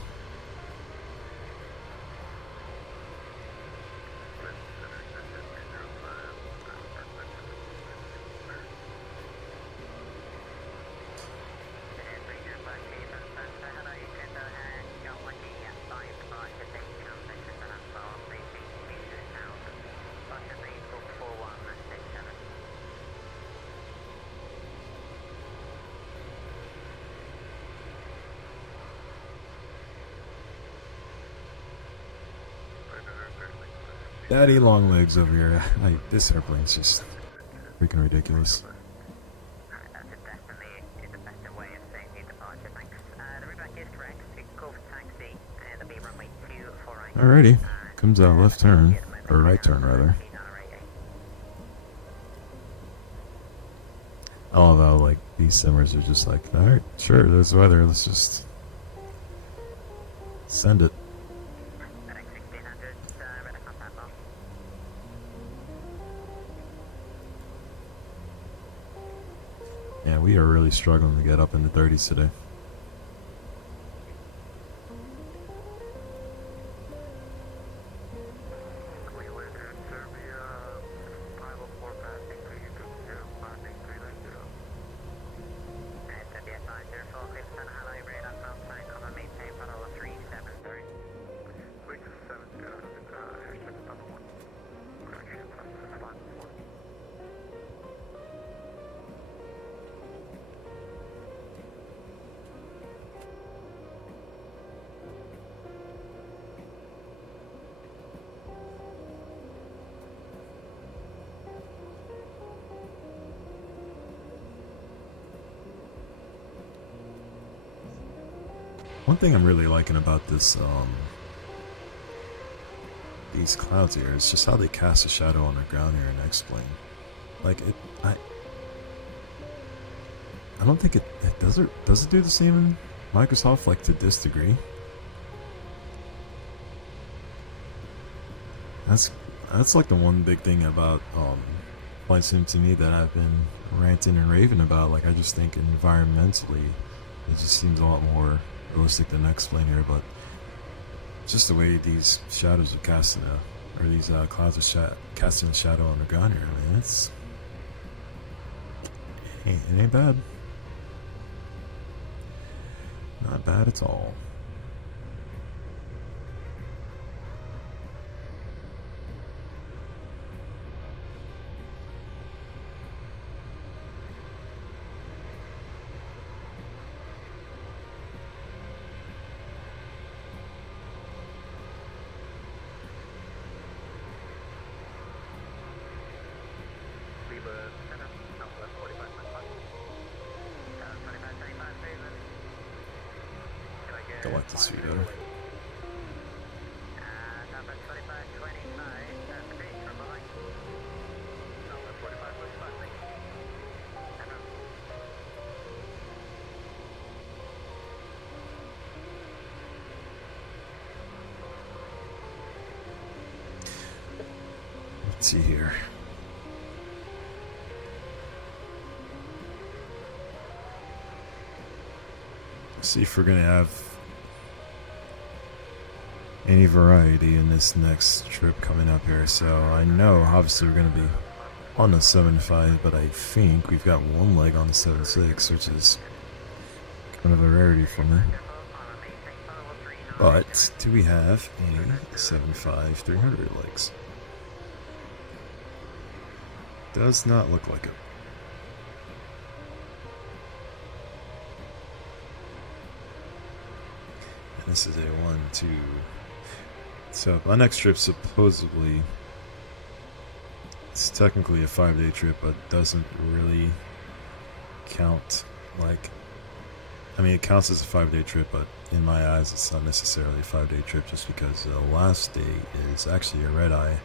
Daddy long legs over here. This airplane's just freaking ridiculous. That's definitely the best way of saying the departure, thanks. The route back is correct. Go for taxi, and it'll be runway 24 right. Alrighty. Comes out left turn, or right turn rather. I love how like these simmers are just like, alright, sure, there's weather, let's just send it. Yeah, we are really struggling to get up in the 30s today. One thing I'm really liking about this, these clouds here is just how they cast a shadow on the ground here in X-Plane. Like I don't think it does it do the same in Microsoft, like to this degree. That's like the one big thing about Flight Sim to me that I've been ranting and raving about. Like I just think environmentally it just seems a lot more realistic than X-Plane here, but just the way these shadows are casting or these clouds are casting a shadow on the ground here, I mean, it ain't bad. Not bad at all. I like the suit better. Let's see here. Let's see if we're gonna have any variety in this next trip coming up here. So I know obviously we're going to be on the 7.5, but I think we've got one leg on the 7.6, which is kind of a rarity for me. But do we have any 7.5 300 legs? Does not look like it. And this is a 1, 2. So my next trip supposedly, it's technically a 5-day trip, but doesn't really count. Like, I mean, it counts as a 5-day trip, but in my eyes, it's not necessarily a 5-day trip, just because the last day is actually a red eye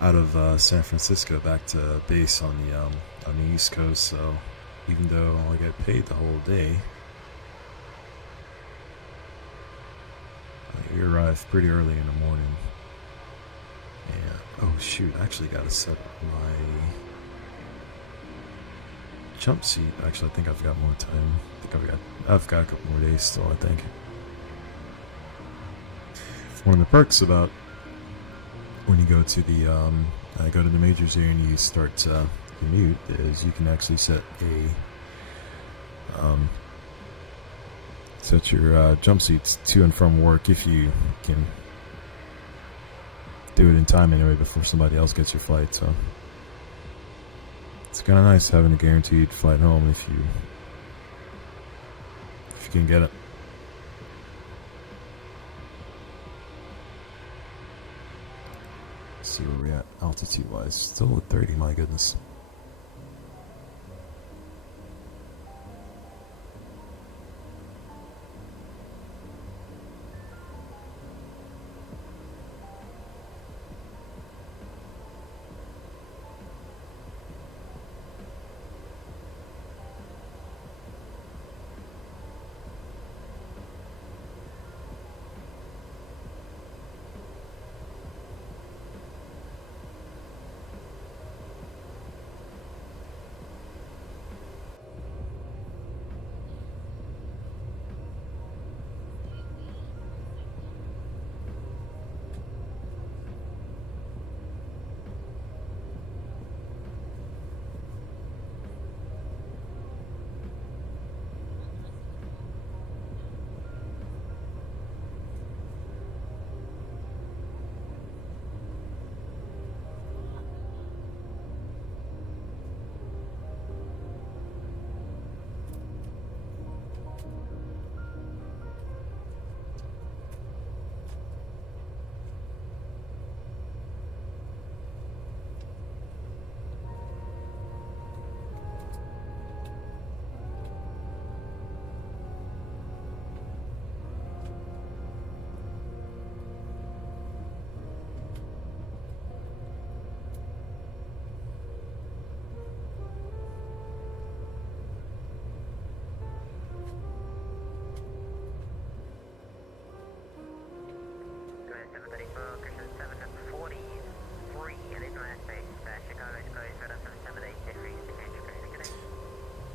out of San Francisco back to base on the East Coast. So even though I get paid the whole day, we arrived pretty early in the morning. And oh shoot, I actually got to set my jump seat. Actually, I think I've got more time. I've got a couple more days still, I think. One of the perks about when you go to the majors here and you start to commute is you can actually set your jump seats to and from work if you can do it in time anyway before somebody else gets your flight. So it's kind of nice having a guaranteed flight home if you can get it. Let's see where we're at altitude wise. Still at 30, my goodness.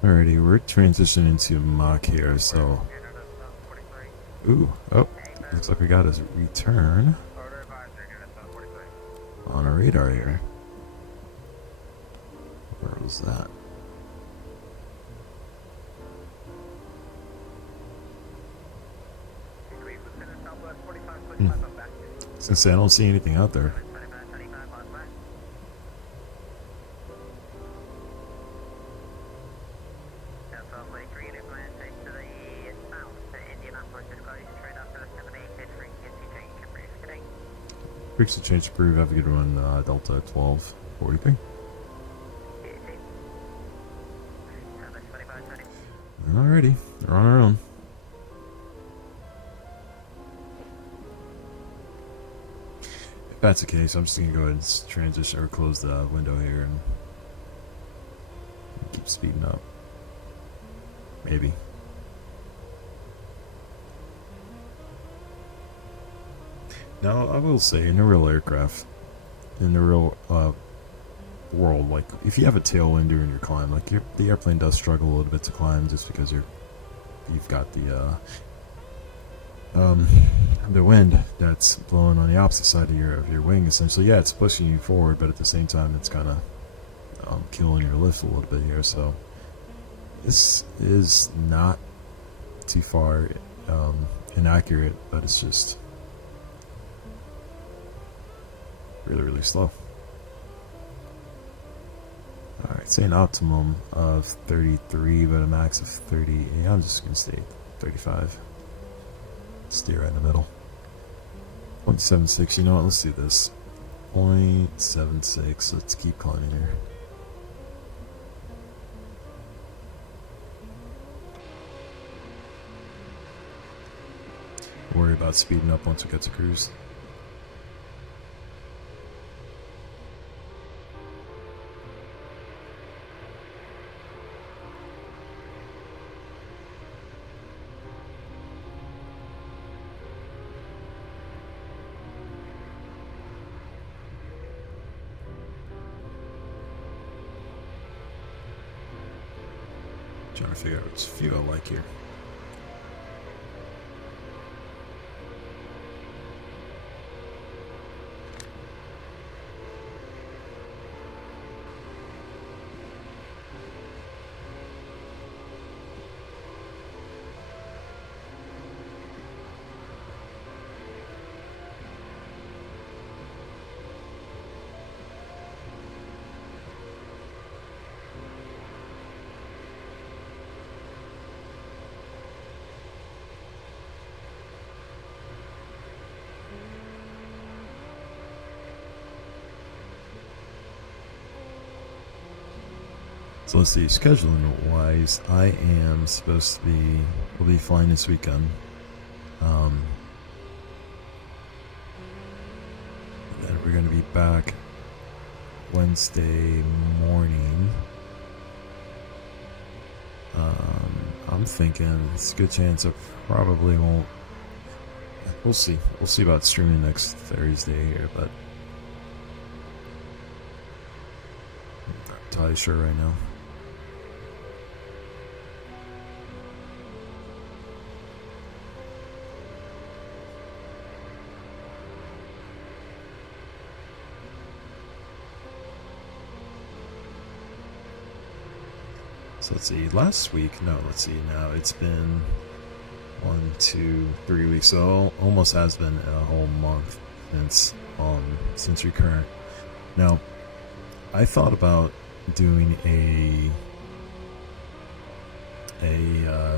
Alrighty, we're transitioning into Mach here, so... Ooh, oh, looks like we got his return on our radar here. Where was that? I was gonna say, I don't see anything out there. Frequency change approved. Have a good one, Delta 1243. Alrighty, we're on our own. If that's the case, I'm just gonna go ahead and transition or close the window here and keep speeding up. Maybe. Now, I will say, in a real aircraft, in the real world, like, if you have a tailwind during your climb, like, the airplane does struggle a little bit to climb just because you've got the wind that's blowing on the opposite side of your wing, essentially. Yeah, it's pushing you forward, but at the same time, it's kind of killing your lift a little bit here, so this is not too far inaccurate, but it's just really slow. Alright, say an optimum of 33 but a max of 30. Yeah, I'm just gonna stay 35. Steer right in the middle. 0.76, you know what, let's do this. 0.76, let's keep climbing here. Worry about speeding up once we get to cruise. Trying to figure out which view I like here. So let's see, scheduling wise, I am supposed to we'll be flying this weekend. Then we're going to be back Wednesday morning. I'm thinking it's a good chance I probably won't. We'll see. We'll see about streaming next Thursday here, but I'm not entirely sure right now. So let's see, last week, no, let's see, now it's been 1, 2, 3 weeks, so almost has been a whole month since recurrent. Now, I thought about doing a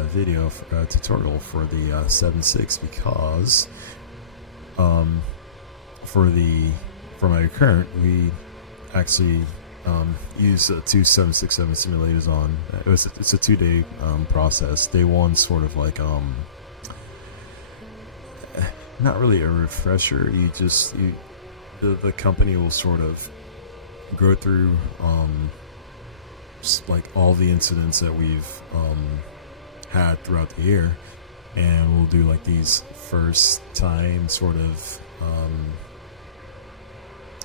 video tutorial for the 7.6 because for my recurrent, we actually use 2 767 simulators on. It's a 2-day process. Day one sort of like not really a refresher. The company will sort of go through just like all the incidents that we've had throughout the year, and we'll do like these first time sort of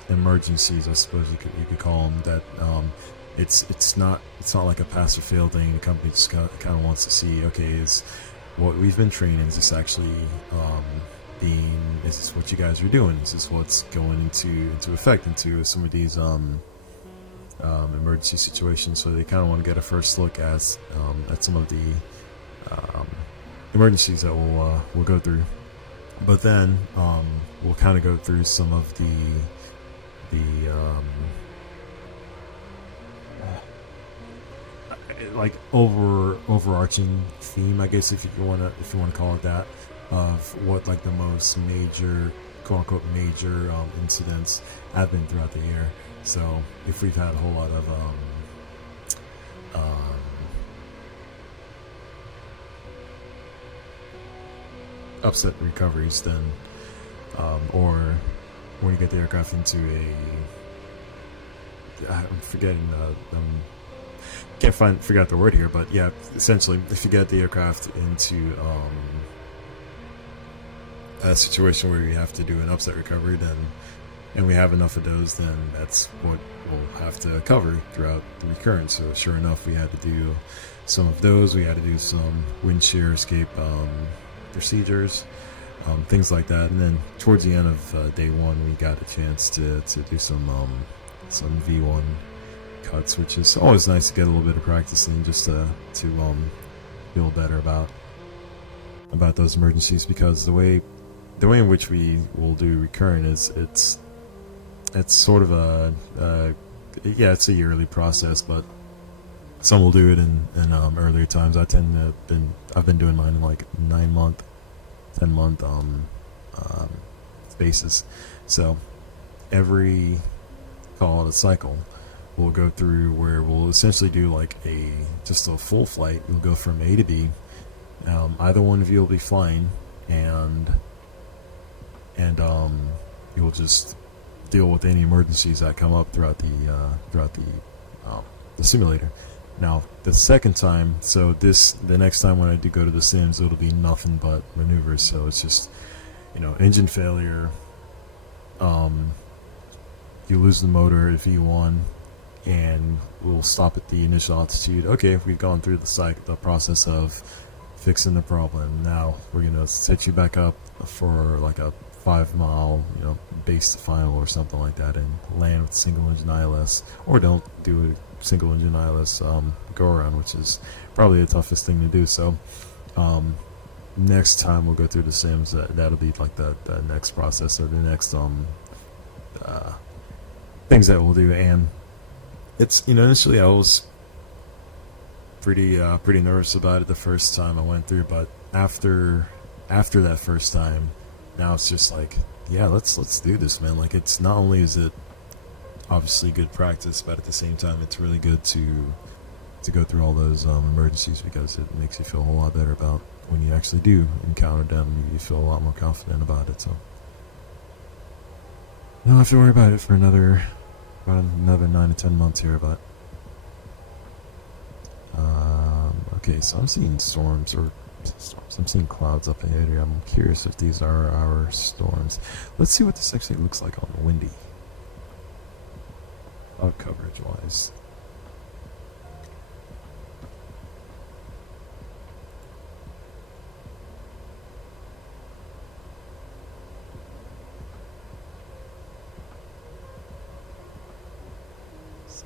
emergencies, I suppose you could call them, that it's not like a pass or fail thing. The company just kind of wants to see, okay, is what we've been training, is this actually is this what you guys are doing? Is this what's going into effect into some of these emergency situations? So they kind of want to get a first look at some of the emergencies that we'll go through. But then we'll kind of go through some of the like overarching theme, I guess, if you want to call it that, of what like the most major, quote unquote major incidents have been throughout the year. So if we've had a whole lot of upset recoveries, then or when you get the aircraft into I'm forgetting forgot the word here, but yeah, essentially, if you get the aircraft into a situation where you have to do an upset recovery, then, and we have enough of those, then that's what we'll have to cover throughout the recurrence. So sure enough, we had to do some of those. We had to do some wind shear escape procedures, things like that. And then towards the end of day one, we got a chance to do some V1 cuts, which is always nice to get a little bit of practice and just to feel better about those emergencies, because the way in which we will do recurrent is it's sort of it's a yearly process, but some will do it in earlier times. I've been doing mine in like 9-month, 10-month basis. So every, call it a cycle, we'll go through where we'll essentially do like just a full flight. We'll go from A to B. Either one of you will be flying, and you'll just deal with any emergencies that come up throughout the simulator. Now the second time, so the next time when I do go to the sims, it'll be nothing but maneuvers. So it's just, engine failure, you lose the motor at V1, and we'll stop at the initial altitude. Okay, we've gone through the process of fixing the problem. Now we're gonna set you back up for like a 5-mile, base to final or something like that, and land with single engine ILS, or don't do a single engine ILS go around, which is probably the toughest thing to do. So next time we'll go through the sims, that'll be like the next process, or the next things that we'll do. And it's, initially I was pretty nervous about it the first time I went through, but after that first time, now it's just like, yeah, let's do this, man. Like, it's not only is it obviously good practice, but at the same time it's really good to go through all those emergencies, because it makes you feel a whole lot better about when you actually do encounter them. You feel a lot more confident about it. So I don't have to worry about it for another 9 to 10 months here. But okay, so I'm seeing storms. I'm seeing clouds up ahead here. I'm curious if these are our storms. Let's see what this actually looks like on windy, cloud coverage wise.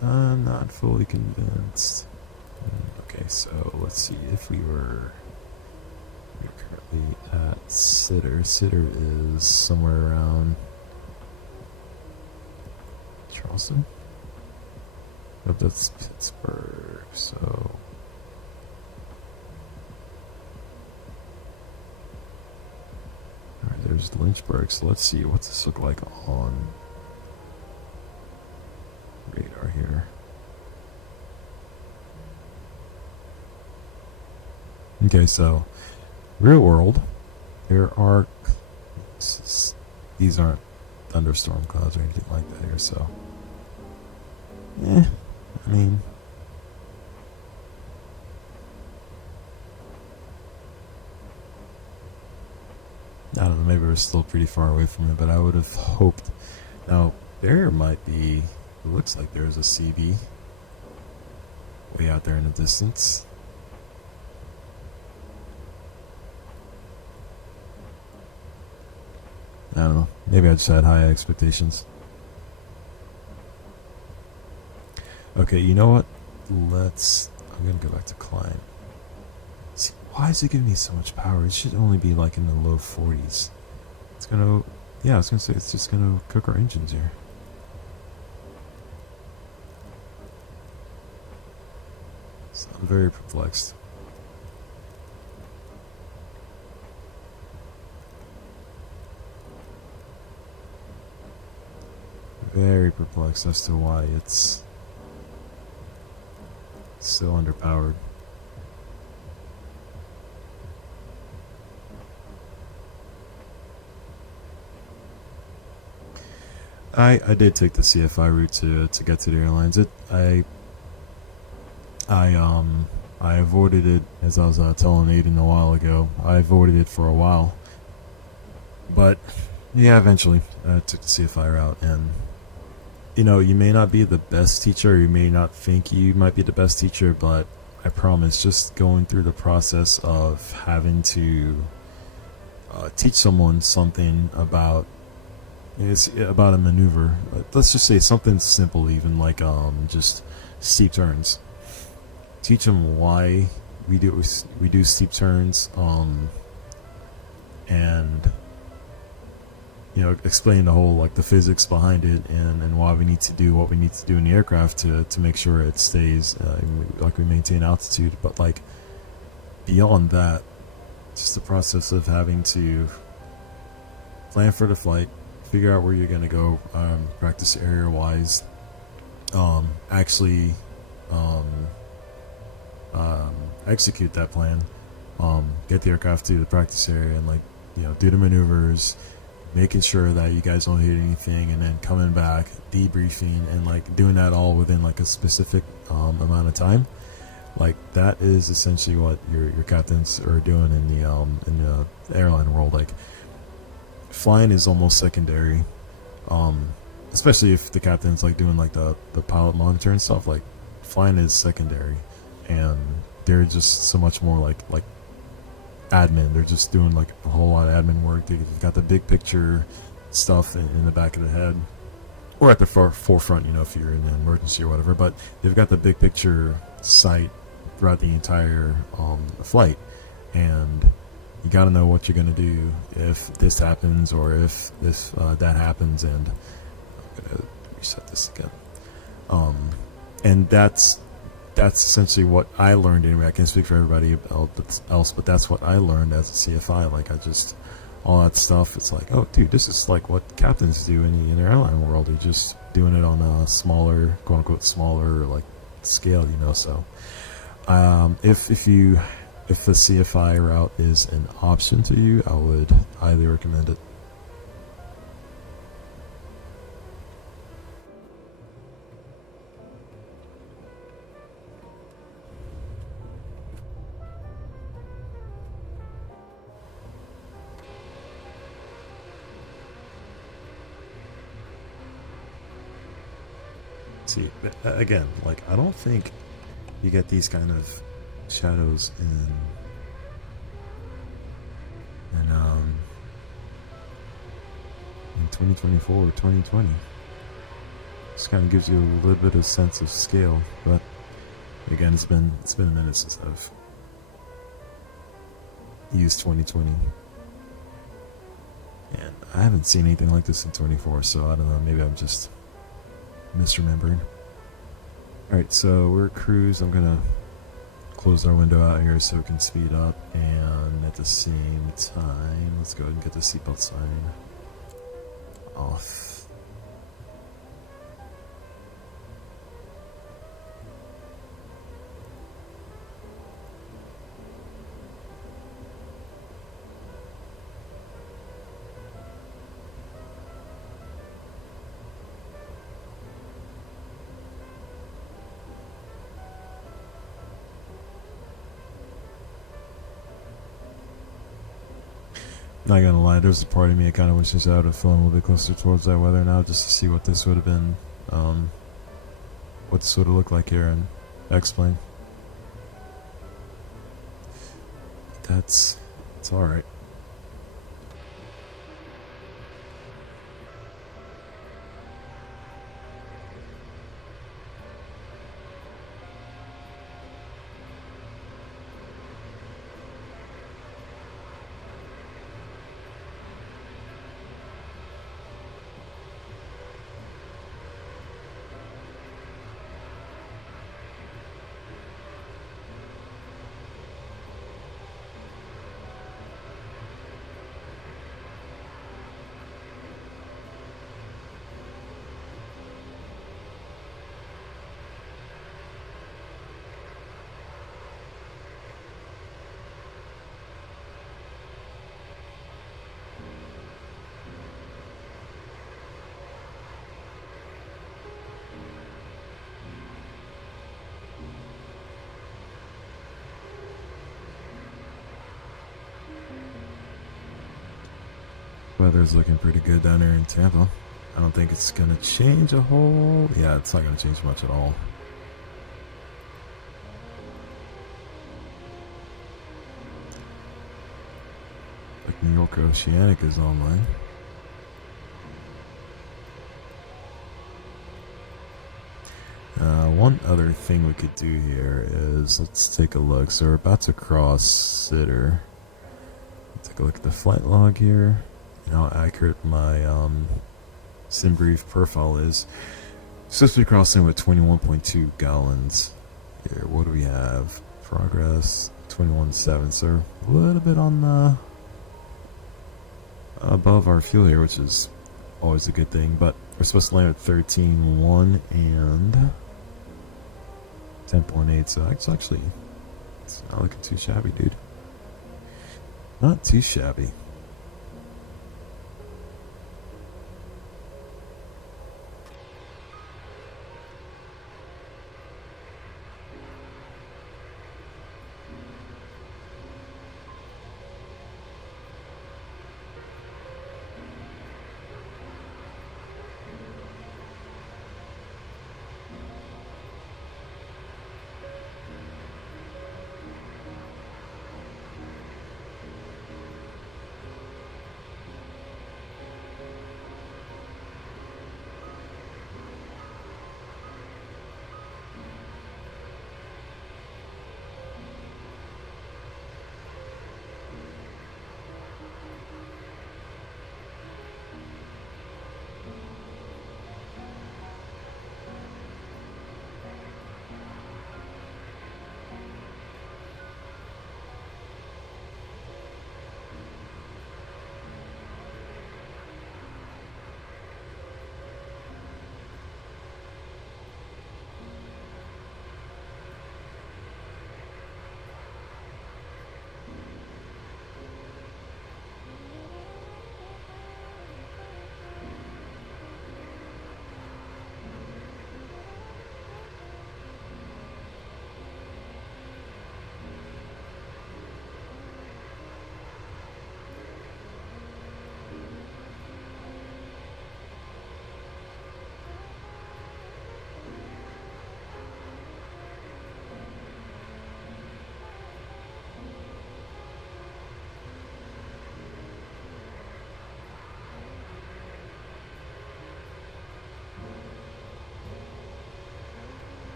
I'm not fully convinced. Okay, so let's see if we're currently at Sitter. Sitter is somewhere around Charleston. Nope, that's Pittsburgh. So alright, there's Lynchburg. So let's see what's this look like on radar here. Okay, so real world, there are, these aren't thunderstorm clouds or anything like that here, so I mean, I don't know, maybe we're still pretty far away from it, but I would have hoped. Now there might be, it looks like there's a CB way out there in the distance. I don't know. Maybe I just had high expectations. Okay, you know what? I'm gonna go back to Klein. See, why is it giving me so much power? It should only be like in the low 40s. It's gonna, yeah, I was gonna say it's just gonna cook our engines here. So I'm very perplexed. Very perplexed as to why it's so underpowered. I did take the CFI route to get to the airlines. I avoided it, as I was telling Aiden a while ago. I avoided it for a while, but yeah, eventually I took the CFI route. And you know, you may not be the best teacher, you may not think you might be the best teacher, but I promise, just going through the process of having to teach someone something about a maneuver. Let's just say something simple, even like just steep turns. Teach them why we do steep turns, and you know, explain the whole, like, the physics behind it, and why we need to do what we need to do in the aircraft to make sure it stays like we maintain altitude. But like beyond that, just the process of having to plan for the flight, figure out where you're going to go, practice area wise, actually execute that plan, get the aircraft to the practice area, and, like, you know, do the maneuvers, making sure that you guys don't hit anything, and then coming back, debriefing, and like doing that all within like a specific amount of time. Like, that is essentially what your captains are doing in the airline world. Like, flying is almost secondary, especially if the captain's like doing like the pilot monitor and stuff. Like, flying is secondary, and they're just so much more like admin. They're just doing like a whole lot of admin work. They've got the big picture stuff in the back of the head, or at the forefront, you know, if you're in an emergency or whatever. But they've got the big picture sight throughout the entire flight, and you got to know what you're going to do if this happens, or if this that happens. And I'm going to reset this again. And that's essentially what I learned anyway. I can't speak for everybody else, but that's what I learned as a CFI. Like, all that stuff, it's like, oh, dude, this is like what captains do in the airline world. They're just doing it on a smaller, quote unquote, smaller, like, scale, you know. So, if the CFI route is an option to you, I would highly recommend it. See, again, like, I don't think you get these kind of shadows in 2024 or 2020. Just kind of gives you a little bit of sense of scale. But again, it's been a minute since I've used 2020, and I haven't seen anything like this in 24. So I don't know. Maybe I'm just misremembering. Alright, so we're cruise. I'm gonna close our window out here so we can speed up, and at the same time, let's go ahead and get the seatbelt sign off. Not gonna lie, there's a part of me that kind of wishes I would have flown a little bit closer towards that weather now, just to see what this would have been, what this would have looked like here. And X-plane. It's alright. Weather's looking pretty good down here in Tampa. I don't think it's gonna change a whole... Yeah, it's not gonna change much at all. Like New York Oceanic is online. One other thing we could do here is, let's take a look. So we're about to cross Sitter. Take a look at the flight log here. And how accurate my sim brief profile is. Supposed to be crossing with 21.2 gallons. Here, what do we have? Progress 21.7. So a little bit on the above our fuel here, which is always a good thing. But we're supposed to land at 13.1 and 10.8. So it's actually, it's not looking too shabby, dude. Not too shabby.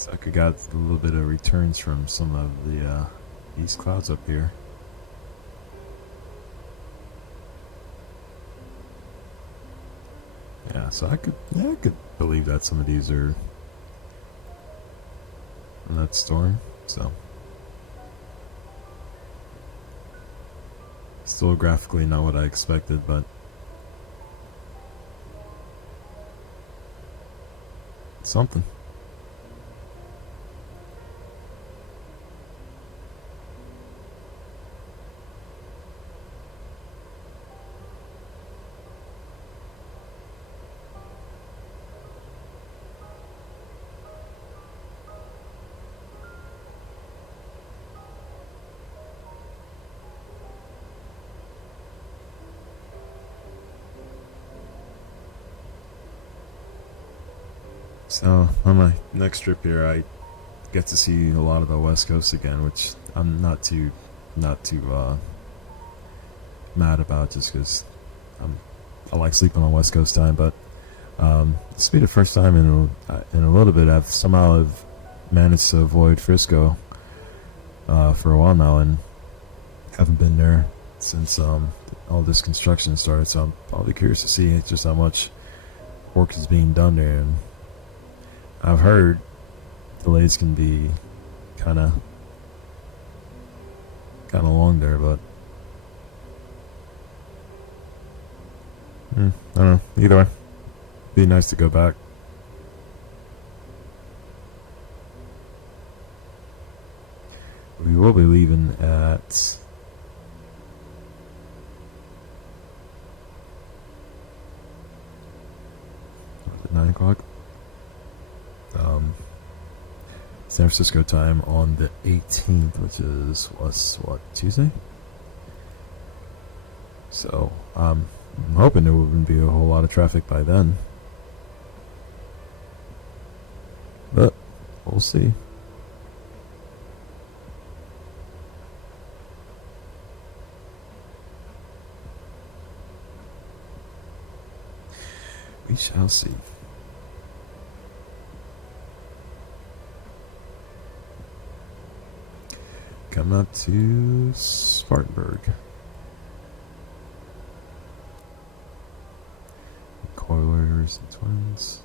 So I could got a little bit of returns from some of the these clouds up here. Yeah, so I could believe that some of these are in that storm. So still graphically not what I expected, but something. So on my next trip here, I get to see a lot of the West Coast again, which I'm not too mad about, just because I like sleeping on West Coast time. But this will be the first time in a little bit I've somehow managed to avoid Frisco for a while now, and haven't been there since all this construction started. So I'll be curious to see just how much work is being done there. And I've heard delays can be kind of long there, but I don't know. Either way, be nice to go back. We will be leaving at 9 o'clock. San Francisco time on the 18th, which is what, Tuesday? So I'm hoping there wouldn't be a whole lot of traffic by then, but we'll see. We shall see. Come up to Spartanburg. Coilers and twins.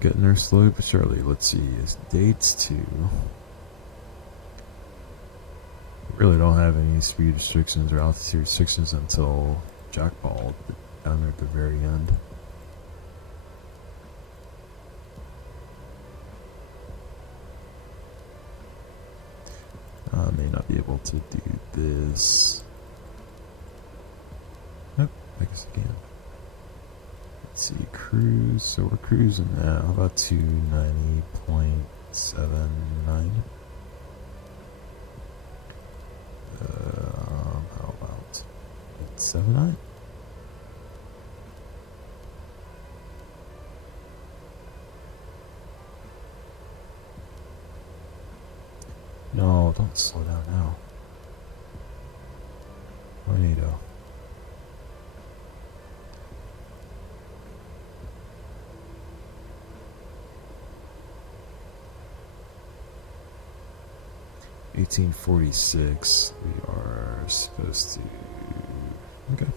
Getting there slowly but surely. Let's see. It's dates to. Really don't have any speed restrictions or altitude restrictions until Jackball down there at the very end. I may not be able to do this. Nope, I guess I can. Let's see, cruise. So we're cruising now. How about 290.79? How about 879? No, don't slow down now. Tornado. $18.46. We are supposed to. Okay.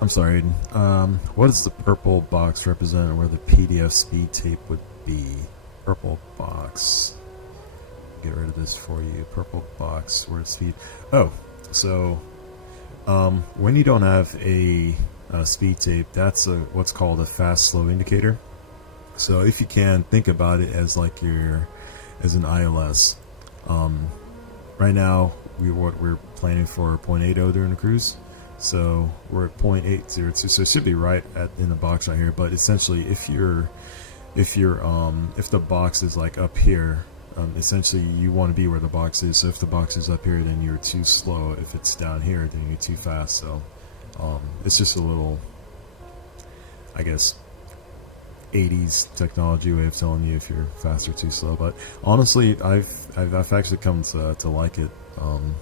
I'm sorry. What does the purple box represent, where the PDF speed tape would be? Purple box. Get rid of this for you. Purple box. Where speed? Oh, so when you don't have a speed tape, that's what's called a fast slow indicator. So if you can think about it as like as an ILS. Right now we're planning for 0.80 during the cruise. So we're at 0.802, so it should be right in the box right here. But essentially, if the box is like up here, essentially you want to be where the box is. So if the box is up here, then you're too slow. If it's down here, then you're too fast. So it's just a little, I guess, 80s technology way of telling you if you're fast or too slow. But honestly, I've actually come to like it on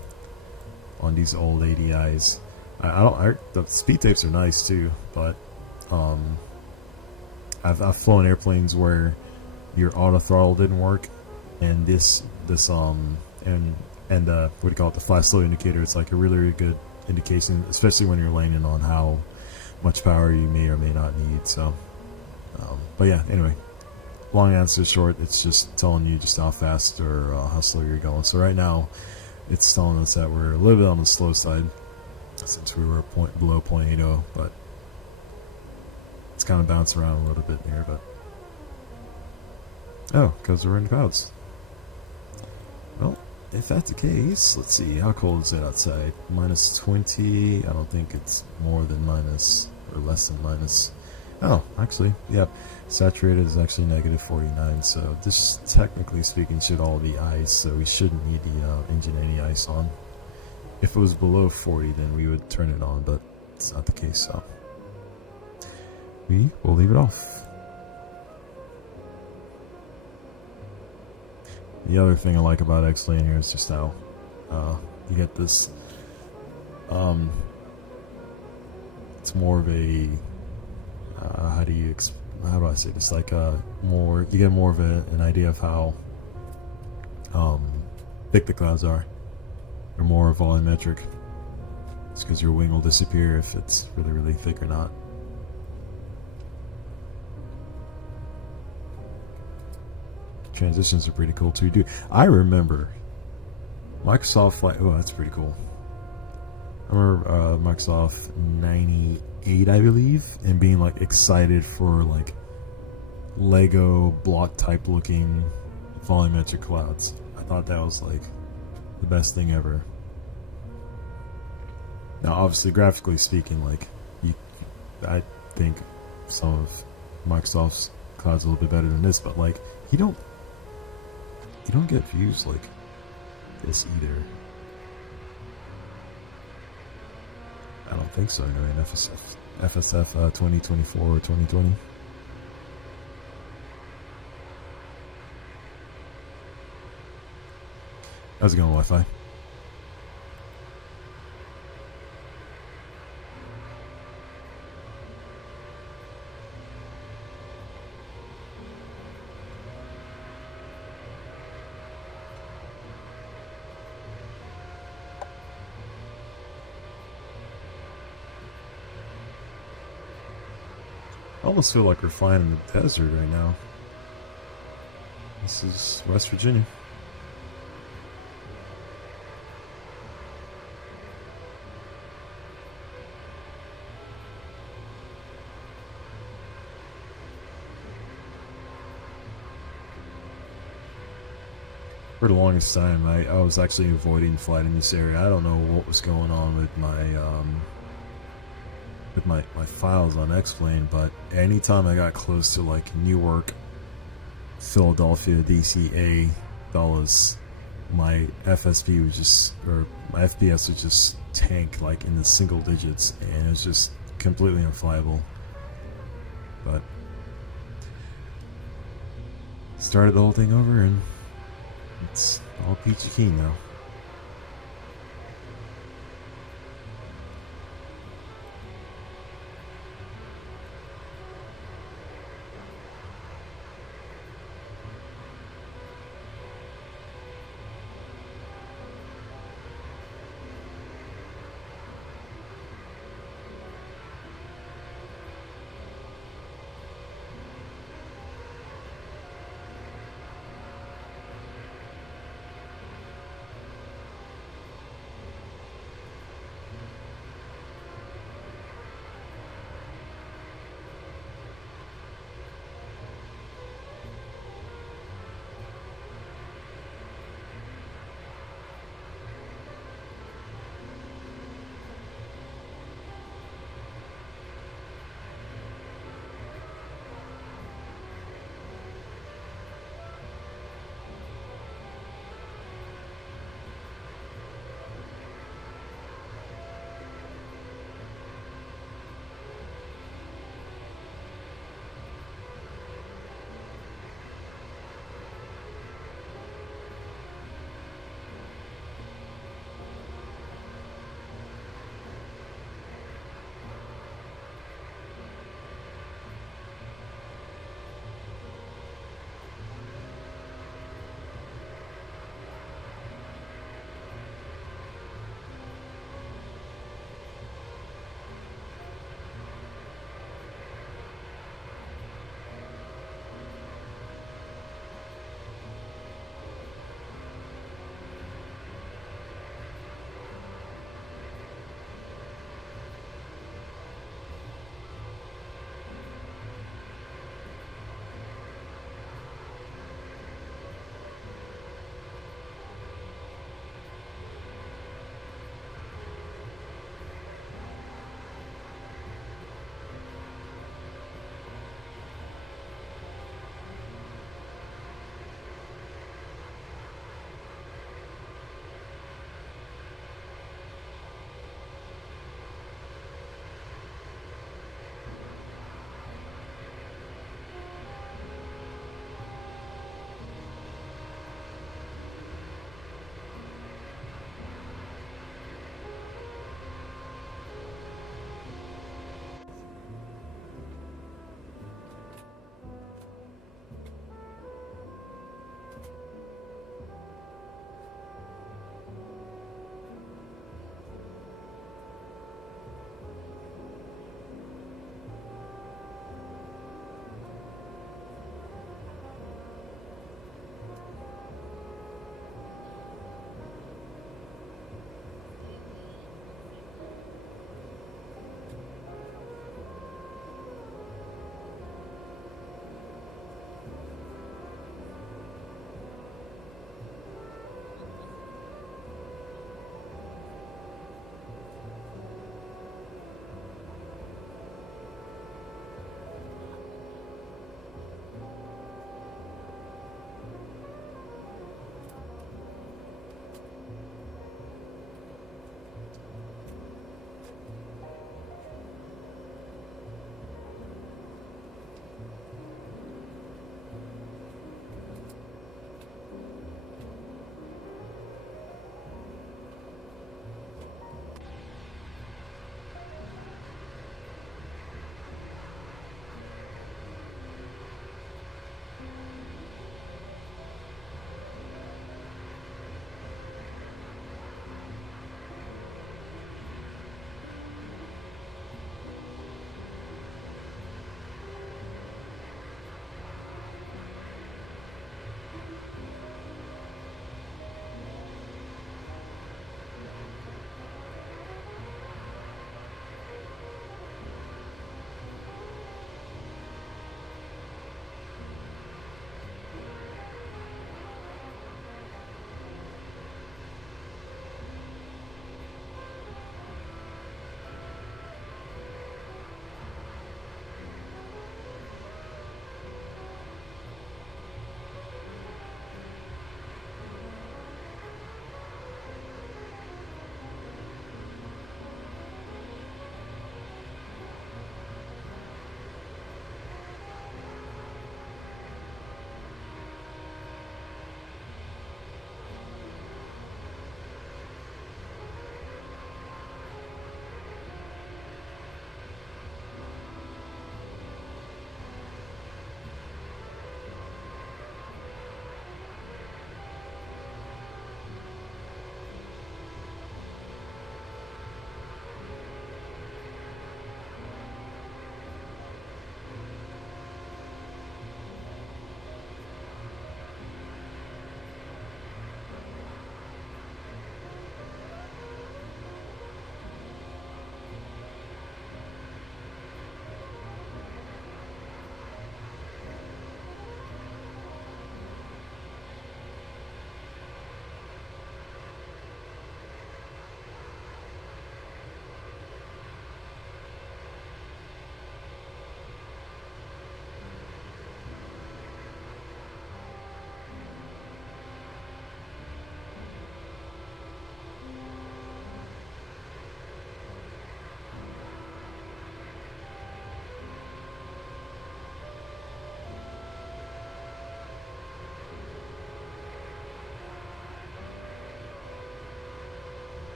these old ADIs. The speed tapes are nice too, but I've flown airplanes where your auto throttle didn't work, and what do you call it, the flash slow indicator. It's like a really, really good indication, especially when you're landing, on how much power you may or may not need. So but yeah, anyway, long answer short, it's just telling you just how fast or how slow you're going. So right now it's telling us that we're a little bit on the slow side since we were below 0.80, but it's kind of bounced around a little bit here. But oh, because we're in clouds. Well, if that's the case, let's see, how cold is it outside? Minus 20. I don't think it's more than minus or less than minus. Oh, actually, yeah, saturated is actually negative 49, so this, technically speaking, should all be ice, so we shouldn't need the engine any ice on. If it was below 40, then we would turn it on, but it's not the case, so we will leave it off. The other thing I like about X-Lane here is just how you get this, it's more of a, how do I say this, like you get more of an idea of how thick the clouds are. They're more volumetric. It's because your wing will disappear if it's really, really thick or not. Transitions are pretty cool too, dude. I remember Microsoft Flight. Oh, that's pretty cool. I remember Microsoft 98, I believe, and being like excited for like Lego block type looking volumetric clouds. I thought that was like the best thing ever. Now, obviously, graphically speaking, like I think some of Microsoft's clouds are a little bit better than this, but like you don't get views like this either. I don't think so. Anyway, in FSF 2024 or 2020. How's it going, Wi-Fi? I almost feel like we're flying in the desert right now. This is West Virginia. For the longest time, I was actually avoiding flight in this area. I don't know what was going on with my files on X-Plane, but anytime I got close to like Newark, Philadelphia, DCA, Dulles, my FSP was just, or my FPS would just tank like in the single digits, and it was just completely unflyable. But started the whole thing over, and it's all peachy keen now.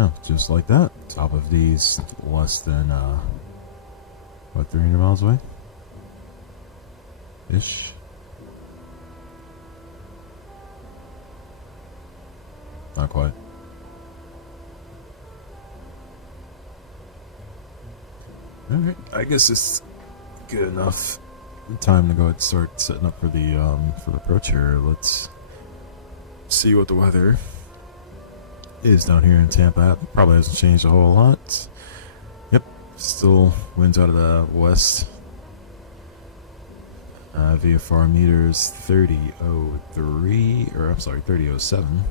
Oh, just like that. Top of these less than, what, 300 miles away? Ish. Not quite. Alright, I guess it's good enough time to go ahead and start setting up for the approach here. Let's see what the weather is down here in Tampa. Probably hasn't changed a whole lot. Yep, still winds out of the west. VFR meters 3003, or I'm sorry, 3007.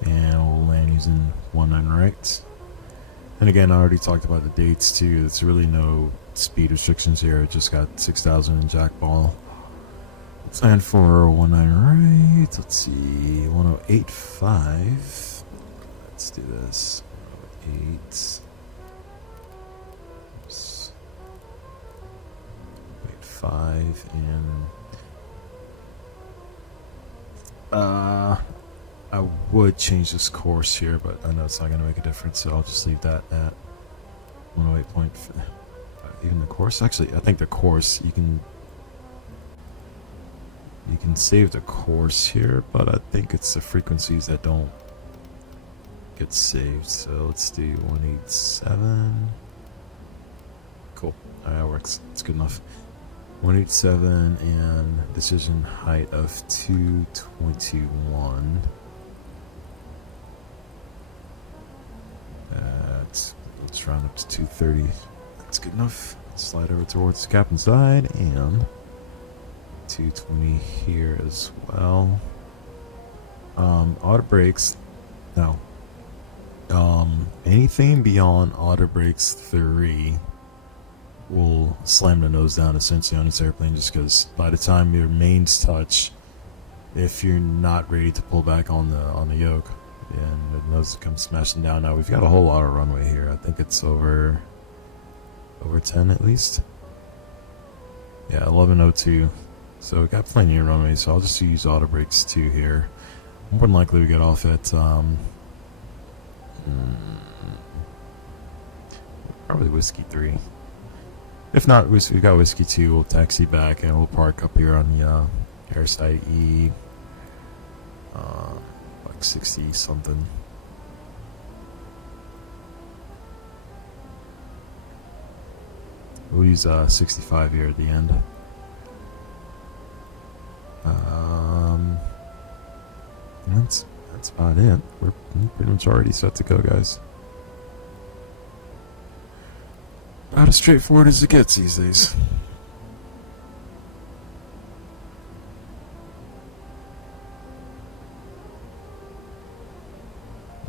And we'll land using 19 right. And again, I already talked about the dates too. It's really no speed restrictions here. It just got 6,000 in jackball. Let's land for 19 right. Let's see, 1085. Let's do this. 108. Oops. 85 and I would change this course here, but I know it's not going to make a difference, so I'll just leave that at 108. Even the course, actually, I think the course you can save the course here, but I think it's the frequencies that don't get saved. So let's do 187. Cool. Alright, that works. It's good enough. 187 and decision height of 221. Let's round up to 230. That's good enough. Slide over towards the captain's side and 220 here as well. Auto brakes. No. Anything beyond auto brakes 3 will slam the nose down essentially on this airplane, just because by the time your mains touch, if you're not ready to pull back on the yoke, and the nose comes smashing down. Now we've got a whole lot of runway here. I think it's over 10 at least. Yeah, 1102. So we got plenty of runway, so I'll just use auto brakes 2 here. More than likely we get off at probably whiskey 3. If not, we got whiskey 2. We'll taxi back and we'll park up here on the airside E. Like 60 something. We'll use 65 here at the end. That's about it. We're pretty much already set to go, guys. About as straightforward as it gets these days.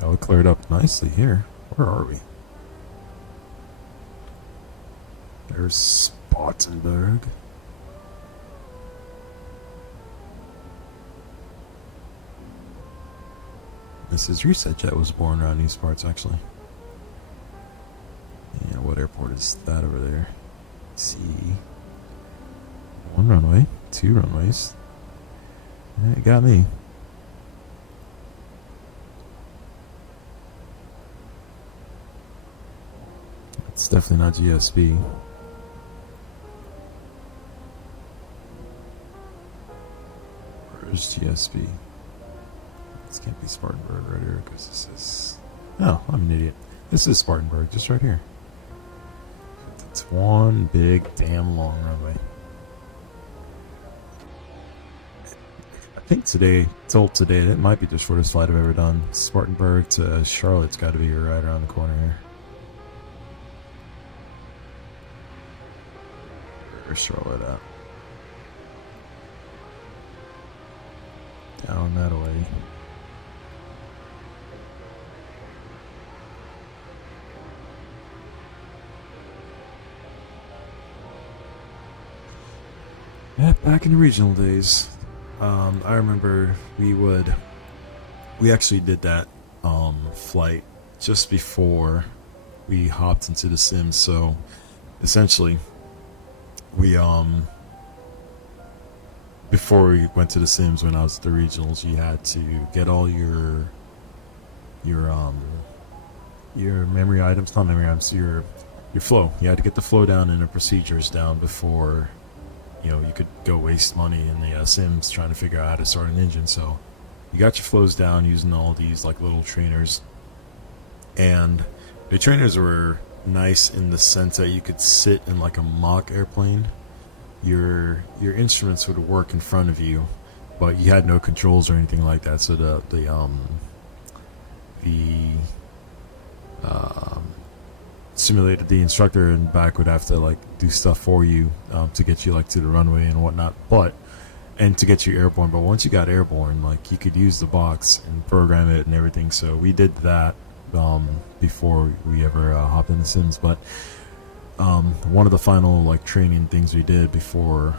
Oh, it cleared up nicely here. Where are we? There's Spartanburg. This is Reset Jet was born around these parts, actually. Yeah, what airport is that over there? Let's see. 1 runway, 2 runways. Yeah, it got me. It's definitely not GSB. Where's GSB? This can't be Spartanburg right here, because this is... Oh, I'm an idiot. This is Spartanburg, just right here. It's one big damn long runway. I think today, it might be the shortest flight I've ever done. Spartanburg to Charlotte's got to be right around the corner here. Where's Charlotte at? Down that way. Yeah, back in the regional days, I remember we actually did that flight just before we hopped into the sim. So essentially, we before you went to the sims, when I was at the regionals, you had to get all your memory items, not memory items, your flow. You had to get the flow down and the procedures down before, you know, you could go waste money in the sims trying to figure out how to start an engine. So you got your flows down using all these like little trainers, and the trainers were nice in the sense that you could sit in like a mock airplane. Your instruments would work in front of you, but you had no controls or anything like that. So the simulated, the instructor in back would have to like do stuff for you to get you like to the runway and whatnot, and to get you airborne. But once you got airborne, like you could use the box and program it and everything. So we did that before we ever hopped in the sims. But one of the final like training things we did before,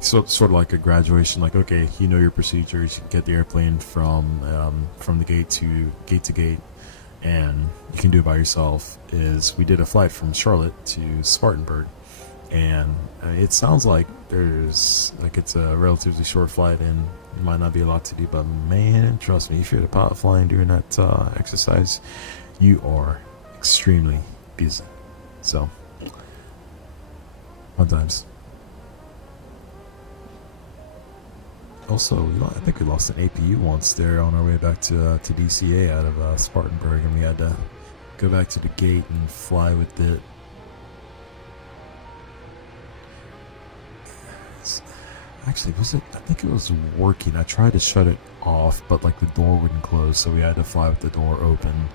sort of like a graduation, like, okay, you know your procedures, you get the airplane from the gate to gate, and you can do it by yourself, is we did a flight from Charlotte to Spartanburg. And it sounds like it's a relatively short flight and it might not be a lot to do, but man, trust me, if you're at a pilot flying during that exercise, you are extremely busy. So sometimes. Also, I think we lost an APU once there on our way back to DCA out of Spartanburg, and we had to go back to the gate and fly with it. Actually, was it? I think it was working. I tried to shut it off, but like the door wouldn't close, so we had to fly with the door open.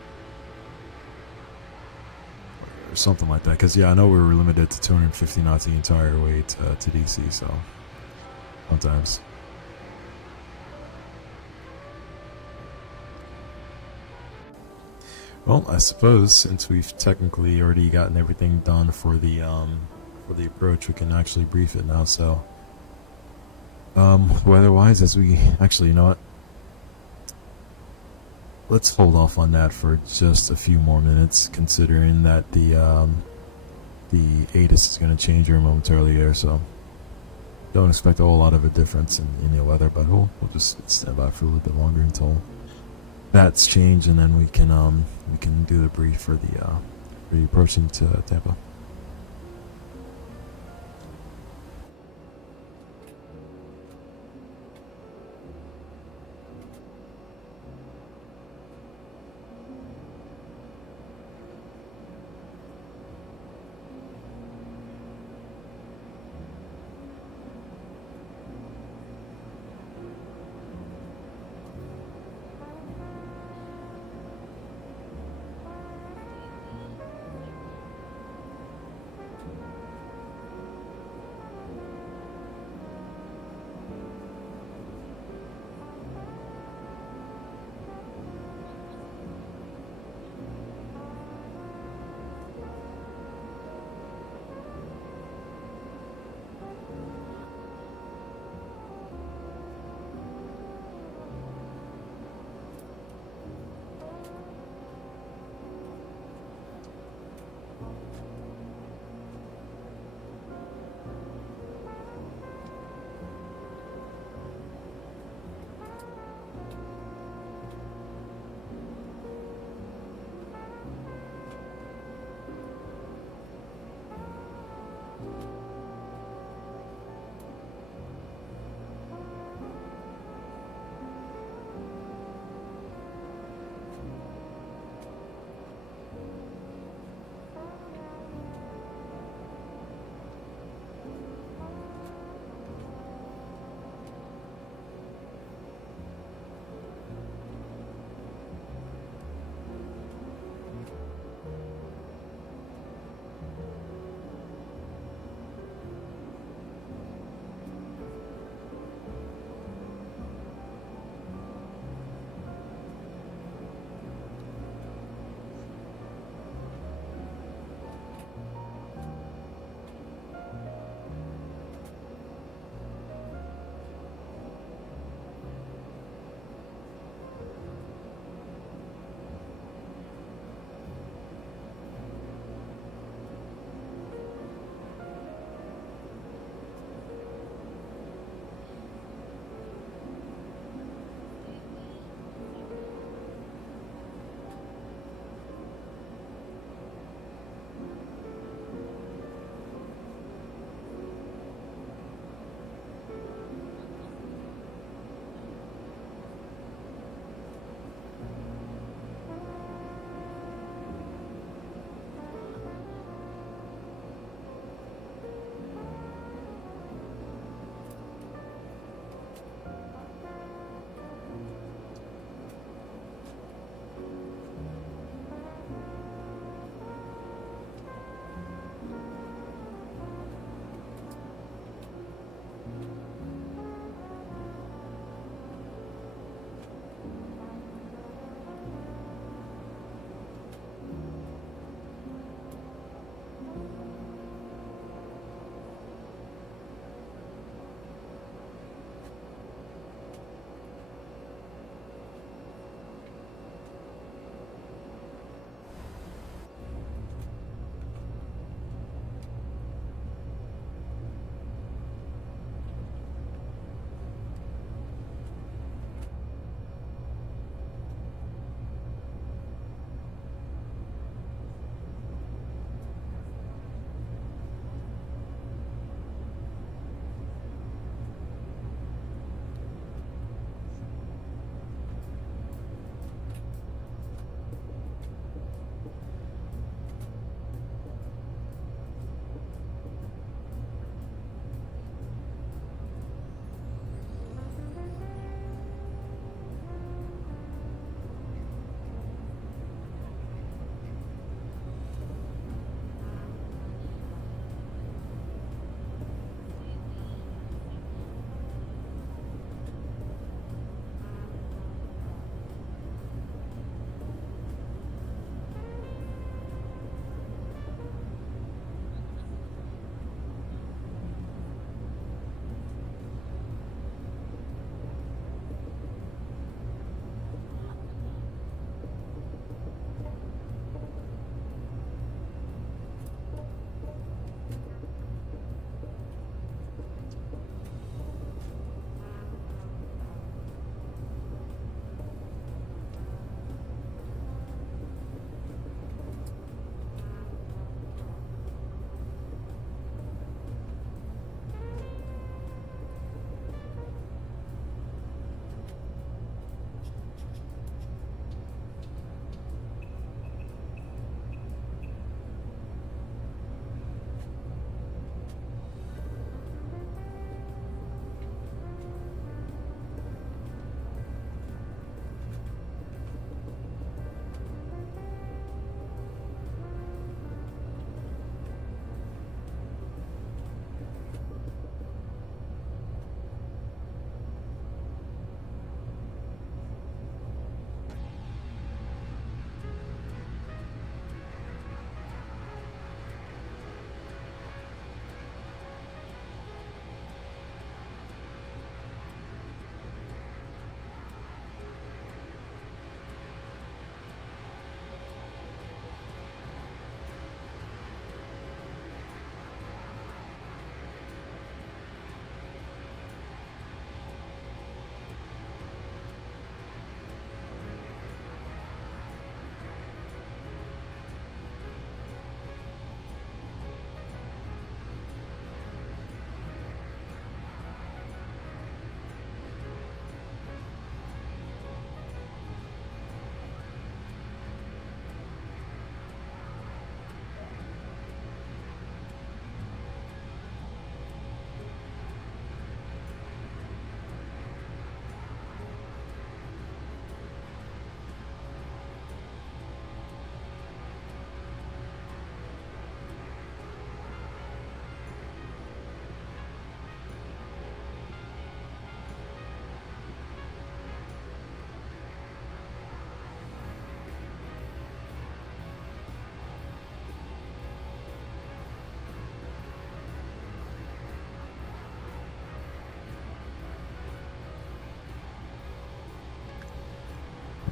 Or something like that. Because, yeah, I know we were limited to 250 knots the entire way to DC, so sometimes. Well, I suppose since we've technically already gotten everything done for the approach, we can actually brief it now. So, weather-wise, as we actually, you know what? Let's hold off on that for just a few more minutes, considering that the ATIS is going to change here momentarily here. So, don't expect a whole lot of a difference in the weather, but we'll just stand by for a little bit longer until that's changed, and then we can do the brief for the approaching to Tampa.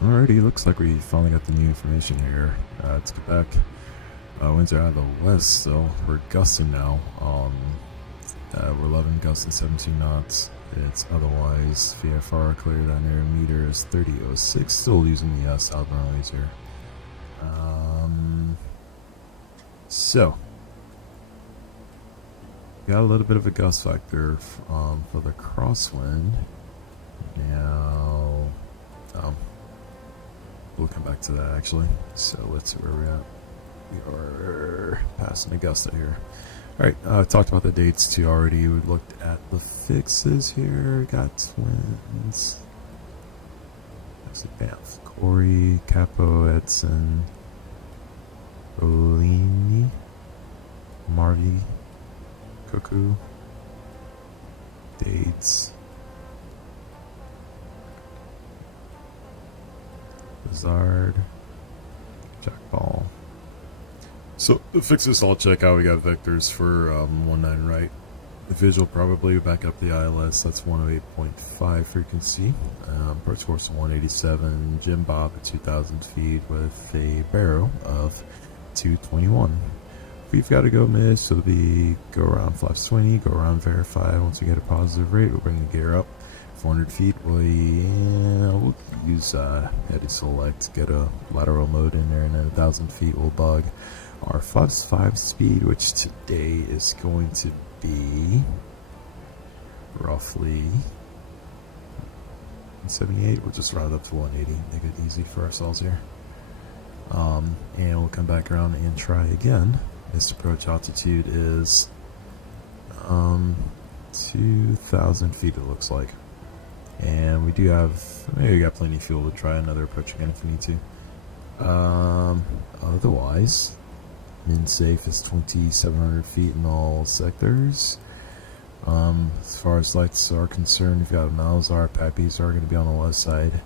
Alrighty, looks like we finally got the new information here. Let's get back. Winds are out of the west, so we're gusting now. We're 11 gusts and 17 knots. It's otherwise VFR clear down there. Meter is 30.06. Still using the southbound laser. So got a little bit of a gust factor for the crosswind. Now, we'll come back to that actually. So let's see where we're at. We are passing Augusta here. Alright, I talked about the dates too already. We looked at the fixes here. Got twins. There's a Banff. Corey, Capo, Edson, Olini, Marty, Cuckoo. Dates. Bizarre. Jack Ball. So the fixes all check out. We got vectors for 19 right. The visual probably back up the ILS. That's 108.5 frequency. Approach course 187. Jim Bob at 2,000 feet with a barrow of 221. We've got to go miss. So the go around flaps 20. Go around verify. Once we get a positive rate, we'll bring the gear up. 400 feet. We'll use heady select. Get a lateral mode in there, and then 1,000 feet we'll bug our flaps 5 speed, which today is going to be roughly 78. We'll just round up to 180, make it easy for ourselves here. And we'll come back around and try again. This approach altitude is 2,000 feet, it looks like. And we do have, maybe we got plenty of fuel to try another approach again if we need to. Otherwise, min safe is 2,700 feet in all sectors. As far as lights are concerned, we've got Malzar, Pappies are going to be on the west side.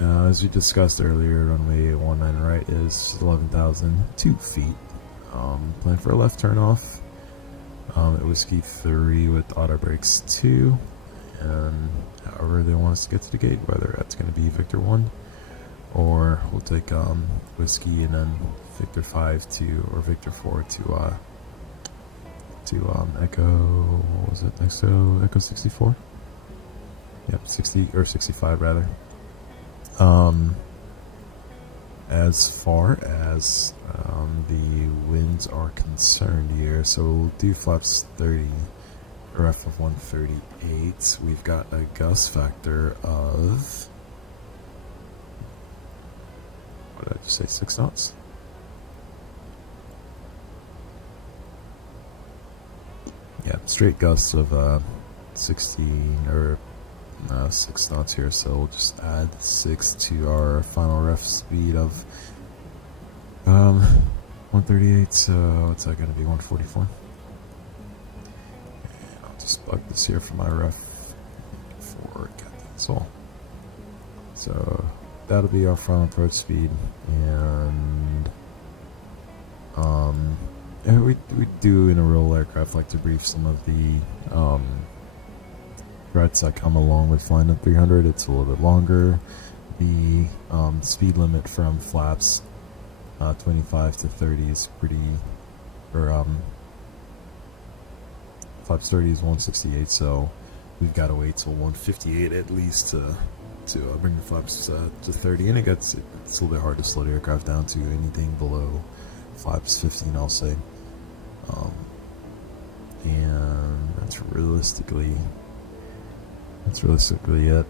As we discussed earlier, runway 19 right is 11,002 feet. Plan for a left turn off. At Whiskey 3 with auto brakes 2. And however they want us to get to the gate, whether that's going to be Victor 1 or we'll take Whiskey and then Victor 5 to, or Victor 4 to Echo, what was it next to Echo 64? Yep, 60 or 65 rather. As far as the winds are concerned here, so we'll do flaps 30. Ref of 138. We've got a gust factor of, what did I just say, 6 knots? Yeah, straight gusts of 16 or 6 knots here, so we'll just add 6 to our final ref speed of 138, so what's that going to be, 144? Just bug this here for my ref for Captain Soul. So that'll be our final approach speed, and we do in a roll aircraft like to brief some of the threats that come along with flying at 300. It's a little bit longer. The speed limit from flaps 25 to 30 is pretty, or flaps 30 is 168, so we've got to wait till 158 at least to bring the flaps to 30, and it's a little bit hard to slow the aircraft down to anything below flaps 15, I'll say. And that's realistically it.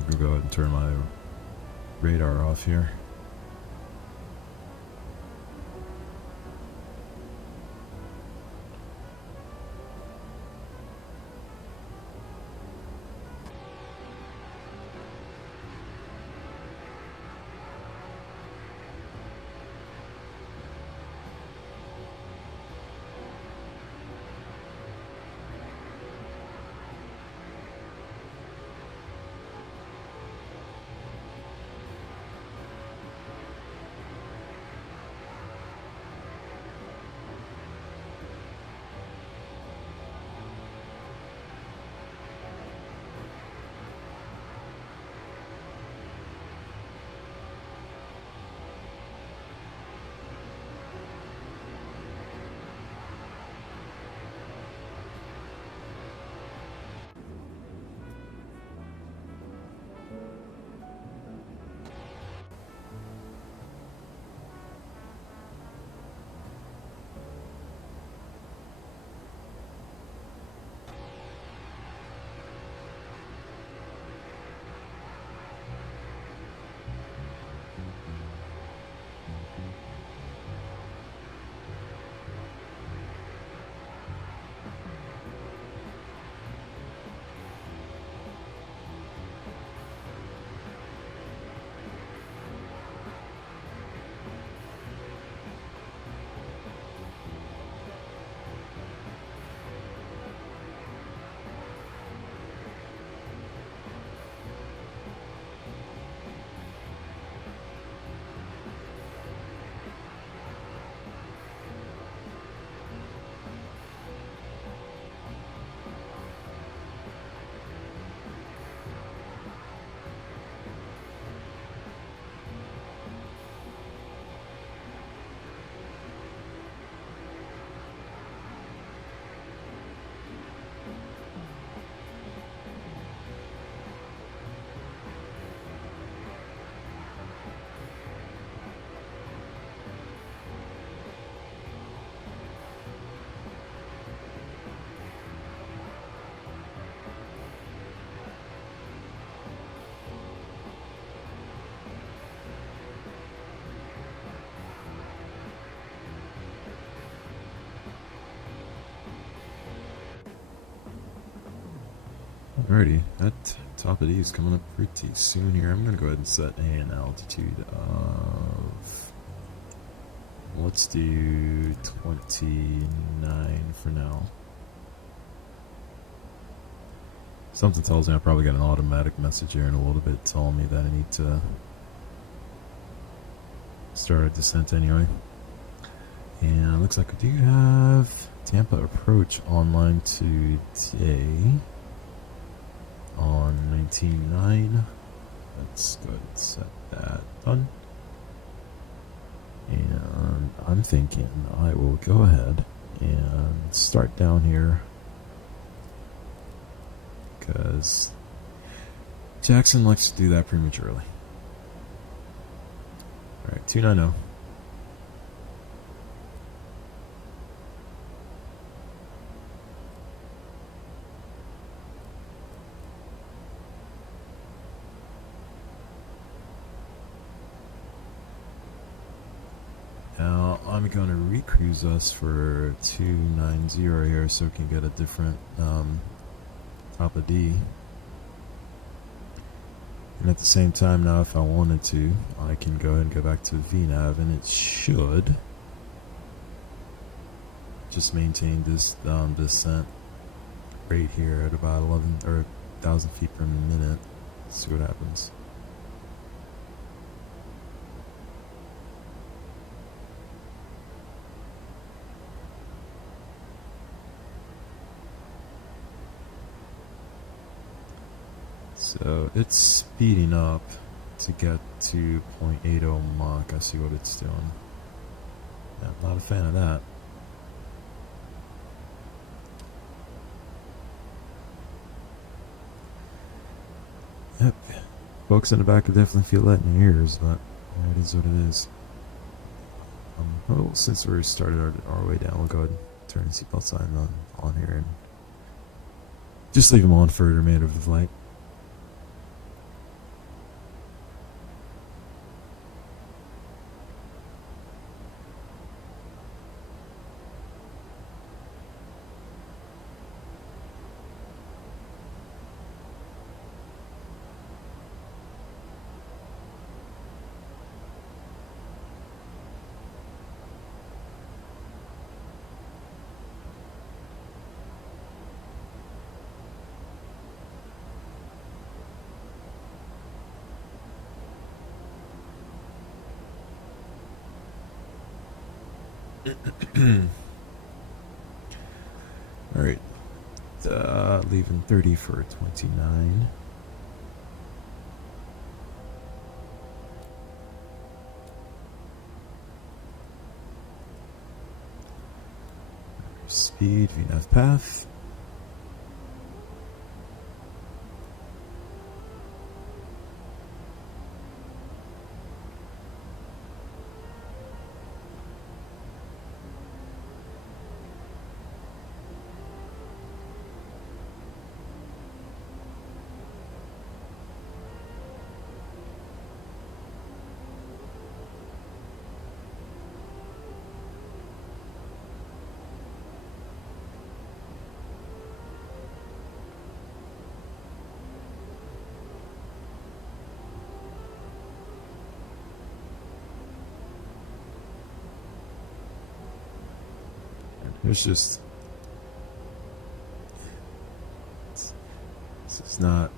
think we'll go ahead and turn my radar off here. Alrighty, that top of D is coming up pretty soon here. I'm going to go ahead and set an altitude of, let's do 29 for now. Something tells me I probably got an automatic message here in a little bit telling me that I need to start a descent anyway. And it looks like we do have Tampa approach online today on 19.9. Let's go ahead and set that done. And I'm thinking I will go ahead and start down here because Jackson likes to do that prematurely. Alright, 290. Now I'm going to recruise us for 290 here so we can get a different top of D. And at the same time now, if I wanted to, I can go ahead and go back to VNAV, and it should just maintain this descent rate here at about 11 or 1,000 feet per minute. Let's see what happens. So it's speeding up to get to 0.80 Mach. I see what it's doing. Yeah, not a fan of that. Yep. Folks in the back will definitely feel that in your ears, but yeah, it is what it is. Well, since we started our way down, we'll go ahead and turn the seatbelt sign on here and just leave them on for the remainder of the flight. Alright. Leaving 30 for 29. Speed, VNAV path. There's just... This is not...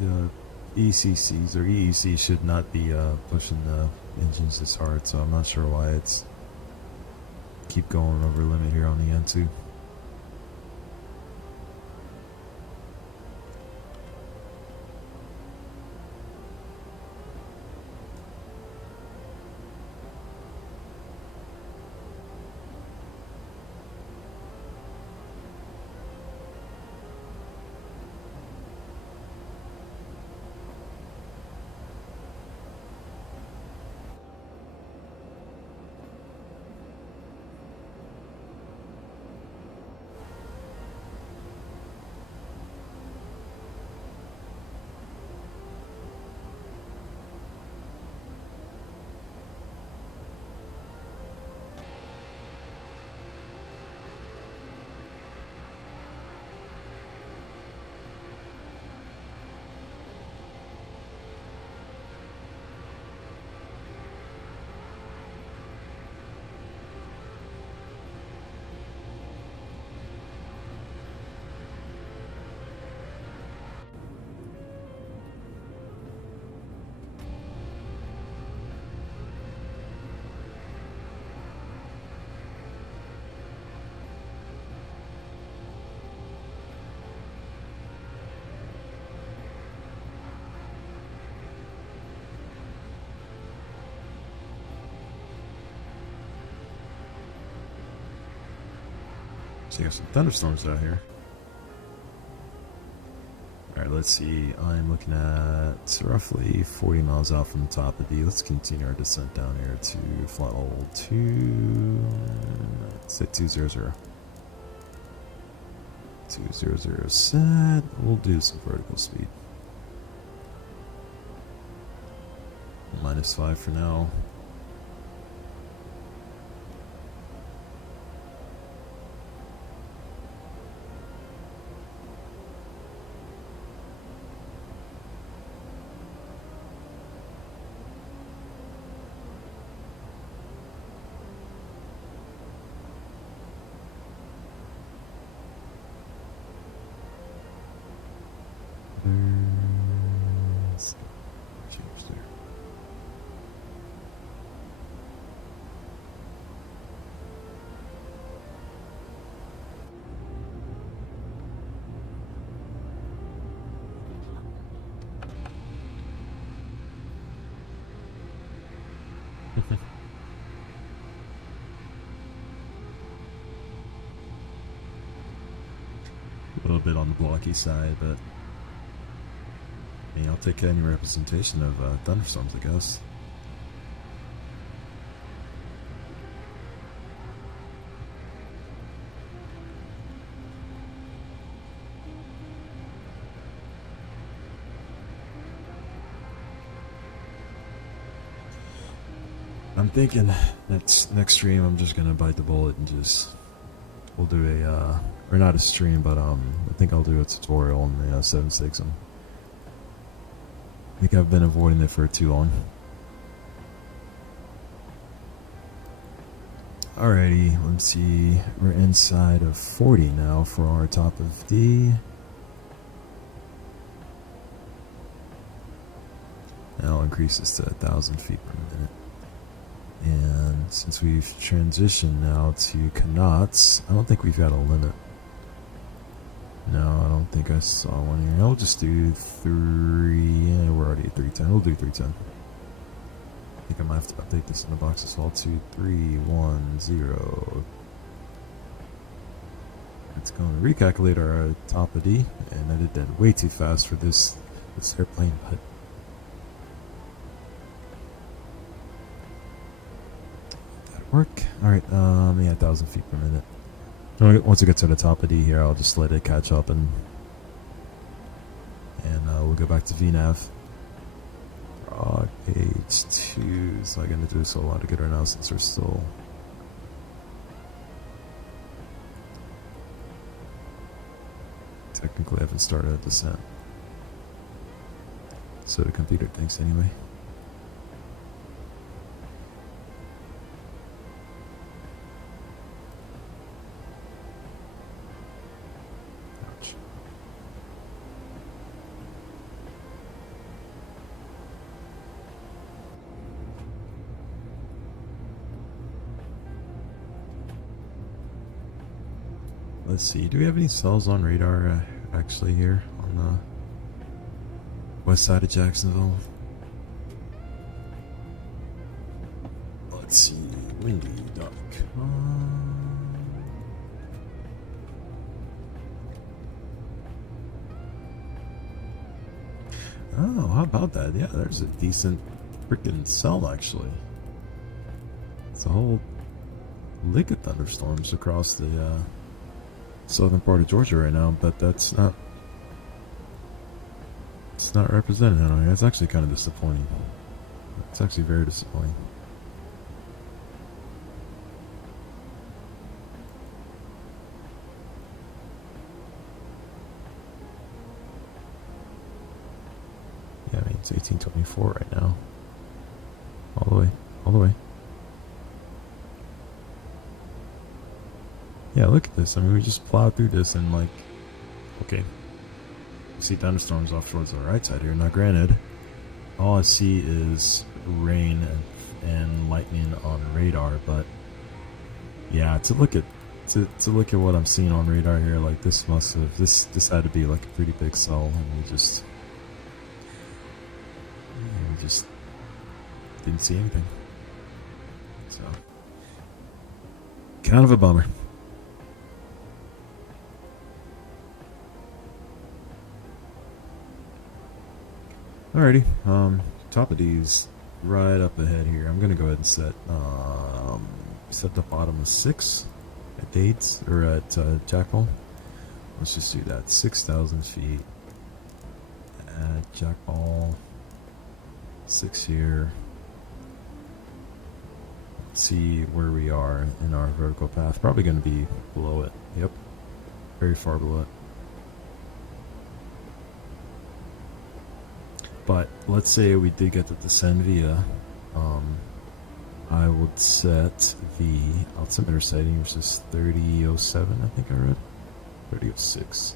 The ECCs or EEC should not be pushing the engines this hard, so I'm not sure why it's keep going over limit here on the N2. So you got some thunderstorms out here. Alright, let's see. I'm looking at roughly 40 miles out from the top of D. Let's continue our descent down here to flight level 2. Let's say 200. 200 set. We'll do some vertical speed. -5 for now. Change there. A little bit on the blocky side, but I mean, I'll take any representation of thunderstorms, I guess. I'm thinking next stream I'm just gonna bite the bullet and just we'll do a or not a stream, but I think I'll do a tutorial on the 7.6. I think I've been avoiding it for too long. Alrighty, let's see. We're inside of 40 now for our top of D. Now increase this to 1,000 feet per minute. And since we've transitioned now to knots, I don't think we've got a limit. No, I don't think I saw one here. I'll just do 3. Yeah, we're already at 310. We'll do 310. I think I might have to update this in the box as well to 310. It's going to recalculate our top of D, and I did that way too fast for this airplane, but that'll work. Alright, yeah, 1,000 feet per minute. Once we get to the top of D here, I'll just let it catch up, and we'll go back to VNAV. Broad gauge 2 is not going to do us a lot of good right now since we're still... Technically, I haven't started a descent. So the computer thinks anyway. Ouch. Let's see, do we have any cells on radar actually here on the west side of Jacksonville? Let's see, windy.com. Oh, how about that? Yeah, there's a decent freaking cell actually. It's a whole lick of thunderstorms across the southern part of Georgia right now, but it's not represented on here. That's actually kind of disappointing. It's actually very disappointing. Yeah, I mean it's 1824 right now. All the way. Yeah, look at this. I mean, we just plowed through this and like, okay. You see thunderstorms off towards the right side here. Now granted, all I see is rain and lightning on radar, but yeah, to look at what I'm seeing on radar here, like this had to be like a pretty big cell, and we just didn't see anything. So kind of a bummer. Alrighty, top of D's right up ahead here. I'm gonna go ahead and set the bottom of 6 at Dates or at Jackball. Let's just do that. 6,000 feet at Jackball. 6 here. Let's see where we are in our vertical path. Probably gonna be below it. Yep, very far below it. But let's say we did get the descend via, I would set the altimeter setting, which is 3007, I think I read. 3006.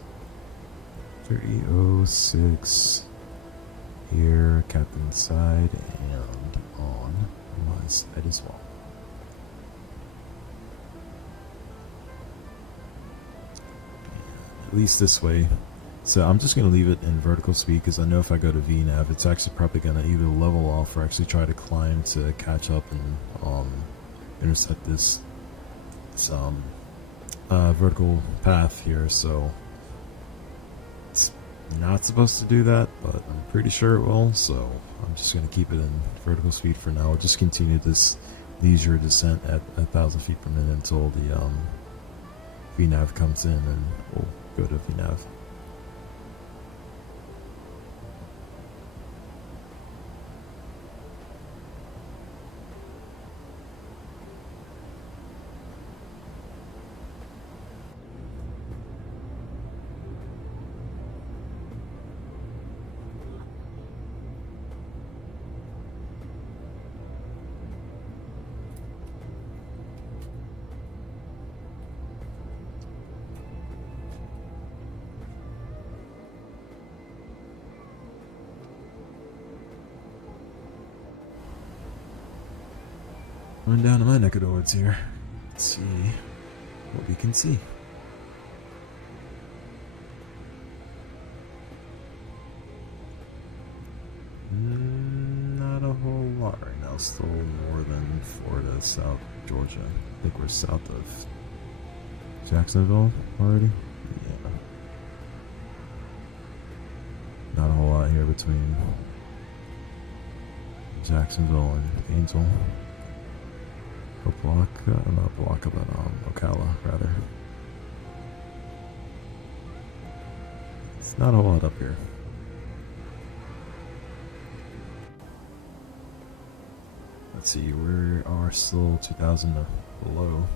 3006 here, captain side, and on my side as well. At least this way. So I'm just going to leave it in vertical speed because I know if I go to VNAV, it's actually probably going to either level off or actually try to climb to catch up and intercept this vertical path here. So it's not supposed to do that, but I'm pretty sure it will. So I'm just going to keep it in vertical speed for now. I'll just continue this leisure descent at 1,000 feet per minute until the VNAV comes in, and we'll go to VNAV. Going down to my neck of the woods here. Let's see what we can see. Not a whole lot right now. Still more than Florida, South Georgia. I think we're south of Jacksonville already. Yeah. Not a whole lot here between Jacksonville and Gainesville. Not Block, but Ocala, rather. It's not a whole lot up here. Let's see, we are still 2,000 below.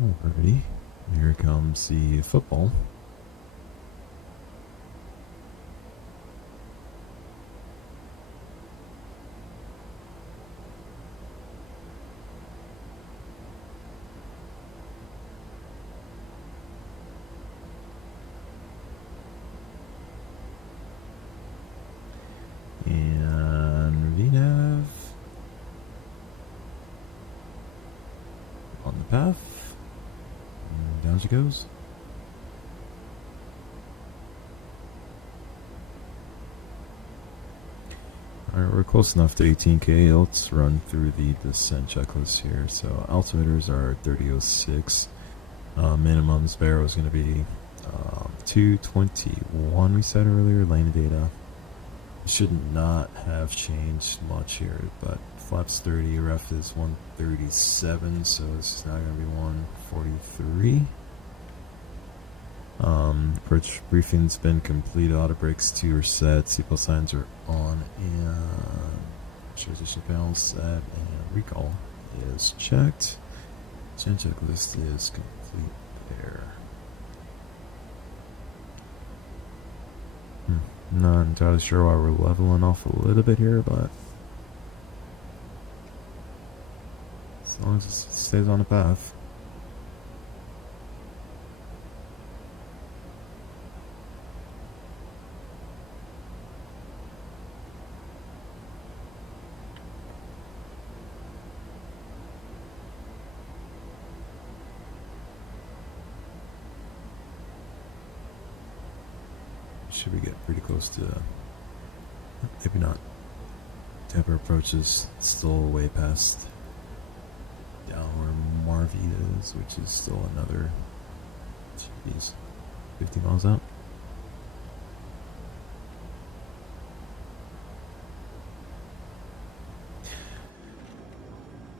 Alrighty, here comes the football. And VNAV on the path. And down she goes. Alright, we're close enough to 18K. Let's run through the descent checklist here. So altimeters are 3006. Minimum spare was going to be 221 we said earlier. Lane data should not have changed much here, but flaps 30, ref is 137, so it's not going to be 143. Approach briefing's been complete. Auto brakes 2 are set. Seatbelt signs are on, and transition panel set, and recall is checked. Gen checklist is complete there. Not entirely sure why we're leveling off a little bit here, but as long as it stays on the path. Should we get pretty close to, maybe not. Tampa approaches still way past down where Marvy is, which is still another, geez, 50 miles out.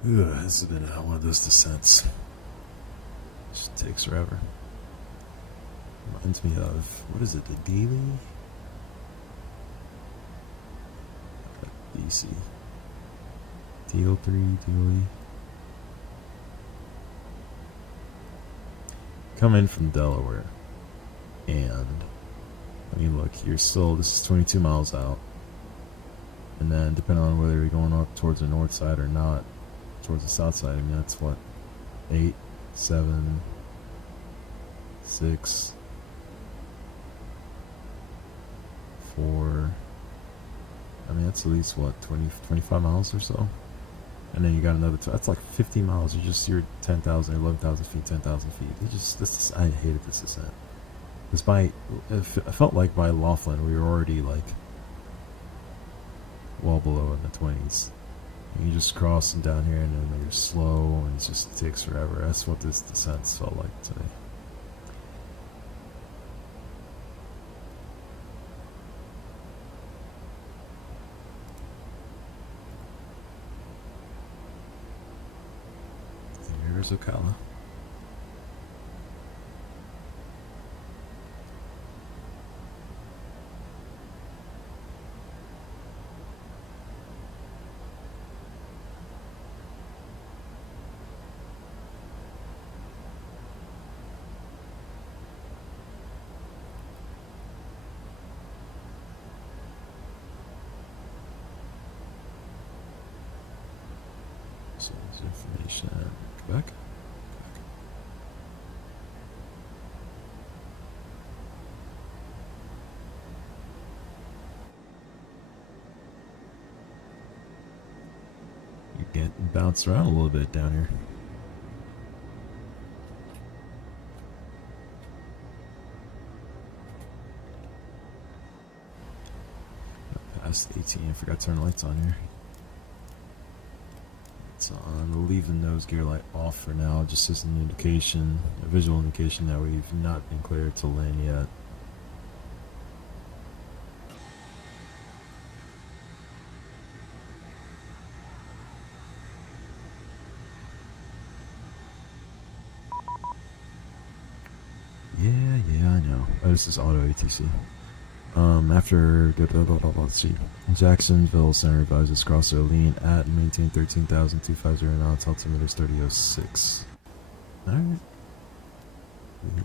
Ugh, this has been one of those descents. Just takes forever. Reminds me of, what is it, the Daily? DC. DL3, DLE. Come in from Delaware. And, I mean, look, you're still, this is 22 miles out. And then depending on whether you're going up towards the north side or not, towards the south side, I mean, that's what, 8, 7, 6, 4, I mean, that's at least what, 20, 25 miles or so. And then you got another, that's like 50 miles. You're 10,000, 11,000 feet, 10,000 feet. I hated this descent. Because I felt like by Laughlin, we were already like well below in the 20s. And you just crossing down here and then you're slow and it just takes forever. That's what this descent felt like today. Here's Ocala. So there's information. Quebec. You're getting bounced around a little bit down here. Past 18, I forgot to turn the lights on here. It's on. We'll leave the nose gear light off for now, just as an indication, a visual indication that we've not been cleared to land yet. Yeah, I know. Oh, this is auto ATC. After let's see. Jacksonville Center advises cross Olean at and maintain 13,250 knots, altimeter 3006. Alright.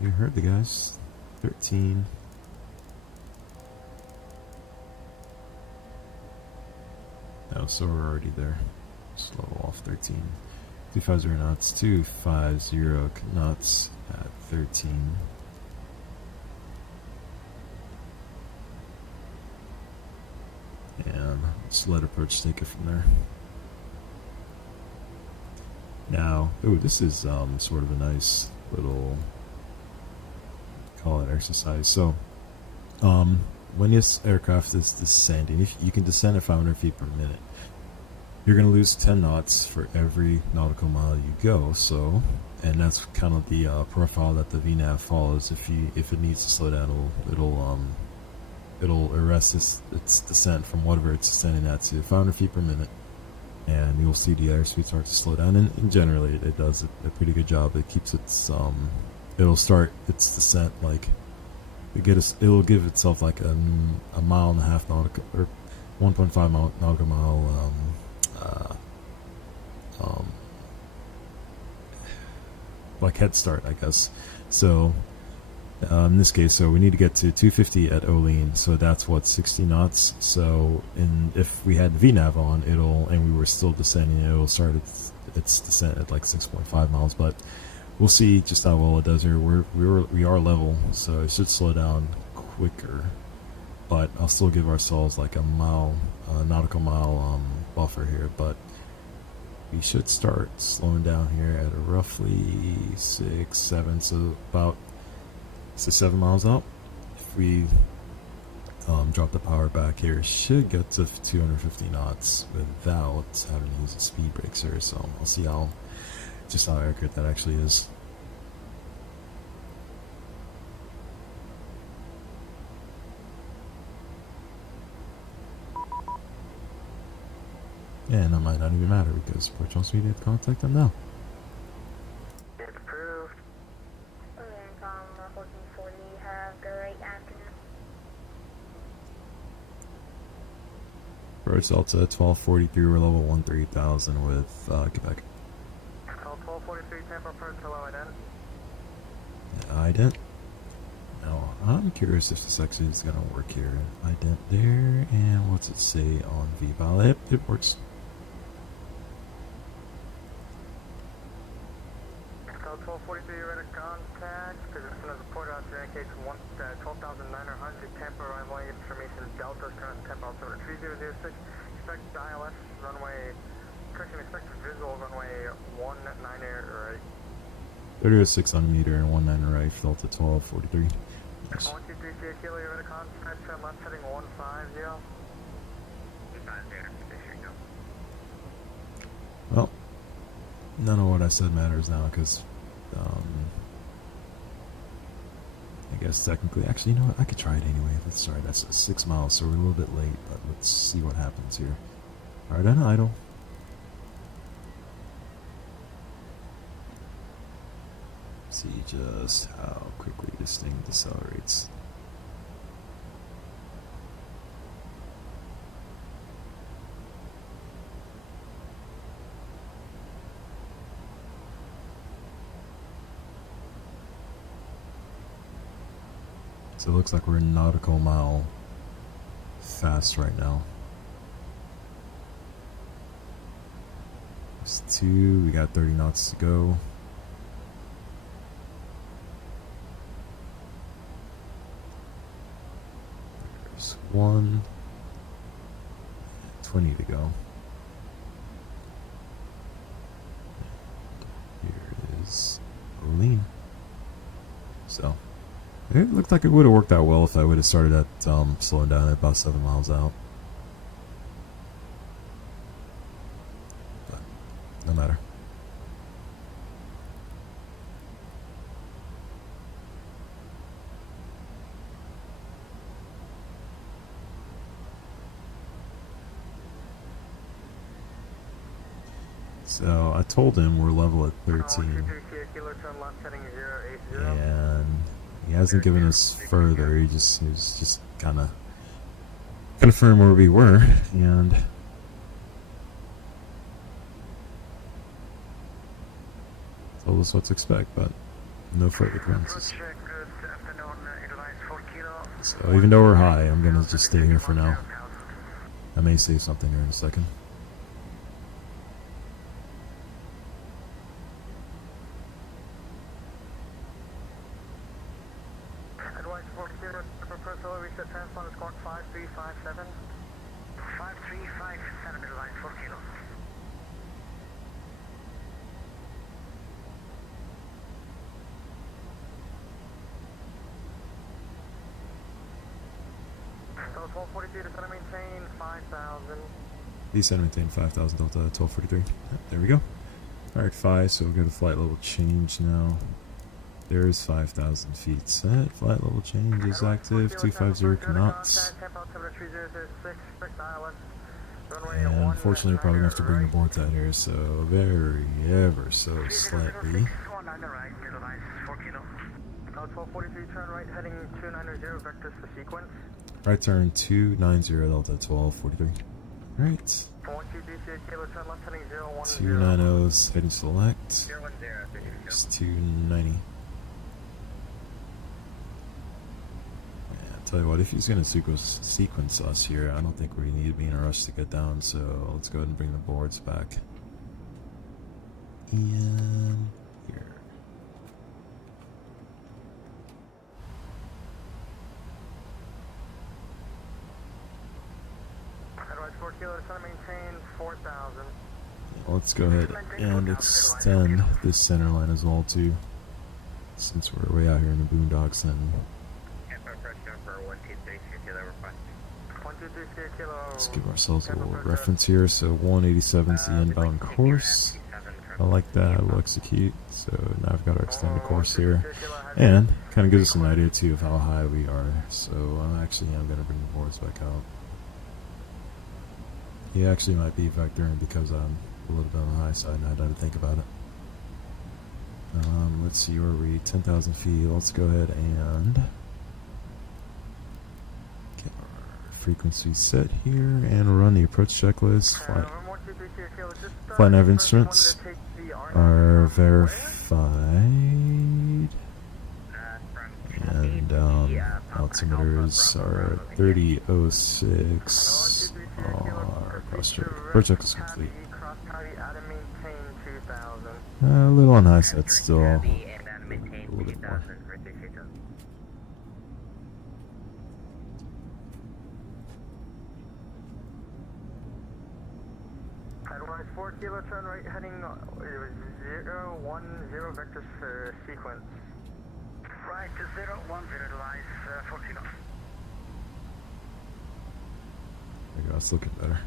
You heard the guys. 13. Oh, so we're already there. Just level off 13. 250 knots, 250 knots at 13. And let's let approach take it from there. Now, ooh, this is sort of a nice little, call it exercise. So, when this aircraft is descending, if you can descend at 500 feet per minute, you're going to lose 10 knots for every nautical mile you go. So, and that's kind of the profile that the VNAV follows. If it needs to slow down, it'll arrest its descent from whatever it's descending at to 500 feet per minute, and you'll see the airspeed start to slow down. And generally, it does a pretty good job. It keeps its it'll start its descent like it'll give itself like a mile and a half nautical or 1.5 nautical mile like head start, I guess. So in this case, so we need to get to 250 at Olean, so that's what, 60 knots. So if we had VNAV on, and we were still descending, it'll start its descent at like 6.5 miles. But we'll see just how well it does here. We are level, so it should slow down quicker. But I'll still give ourselves like a nautical mile buffer here. But we should start slowing down here at a roughly 6, 7, so about 7 miles out. If we drop the power back here, it should get to 250 knots without having to use the speed brakes here. So I'll see how accurate that actually is. And that might not even matter because Port Charles Media had to contact them now. It's approved. And 1440, have a great afternoon. Approach Delta 1243, we're level 13,000 with Quebec. 1243, Tampa approach, hello, ident. Ident. Now I'm curious if this actually is going to work here. Ident there, and what's it say on VBAL? Yep, it works. Call 1243, you're at a contact. Position as reported out to indicate 12,900 Tampa runway information Delta, current tempo altimeter 3006. Expect ILS runway, correction, expect visual runway 19 right. 3006 on meter and 19 right, Delta 1243. Nice. 1233 Kilo, you're at a contact. Turn left heading 150. 150, position go. Well, none of what I said matters now because I guess technically, actually, you know what? I could try it anyway. Let's try. That's 6 miles, so we're a little bit late, but let's see what happens here. Alright, on idle. See just how quickly this thing decelerates. So it looks like we're a nautical mile fast right now. There's 2, we got 30 knots to go. There's 1, 20 to go. Here is lean. So it looked like it would have worked out well if I would have started at slowing down at about 7 miles out. But no matter. So I told him we're level at 13. And he hasn't given us further. He was just kind of confirm where we were and told us what to expect, but no further clearances. So even though we're high, I'm gonna just stay here for now. I may say something here in a second. Reset transponder score 5357. 5357, middle line 4 kilo. So 1243 to center maintain 5,000. Descend maintain 5,000 Delta 1243. There we go. Alright, 5, so we'll get a flight level change now. There's 5,000 feet set. Flight level change is active. 250 knots. And unfortunately, we're probably going to have to bring the boards out here, so very ever so slightly. 1243, turn right heading 290, vectors for sequence. Right turn 290 Delta 1243. Alright. 290s heading select. It's 290. Tell you what, if he's going to sequence us here, I don't think we need to be in a rush to get down, so let's go ahead and bring the boards back. And here. Let's go ahead and extend this center line as well too, since we're way out here in the boondocks. And let's give ourselves a little reference here. So 187 is the inbound course. I like that. We'll execute. So now I've got our extended course here, and kind of gives us an idea too of how high we are. So actually, I'm going to bring the boards back out. He actually might be vectoring because I'm a little bit on the high side and I had to think about it. Let's see where we 10,000 feet. Let's go ahead and get our frequency set here and run the approach checklist. Flight nav instruments are verified, and altimeters are 3006. Approach check is complete. Cross Tabby, out and maintain 2000. A little on high side still. Tabby and maintain A little bit more. 2000 for 332. Headwise 4 kilo, turn right heading 010 vector sequence. Right to 010 lies 4 kilo. There you go, it's looking better.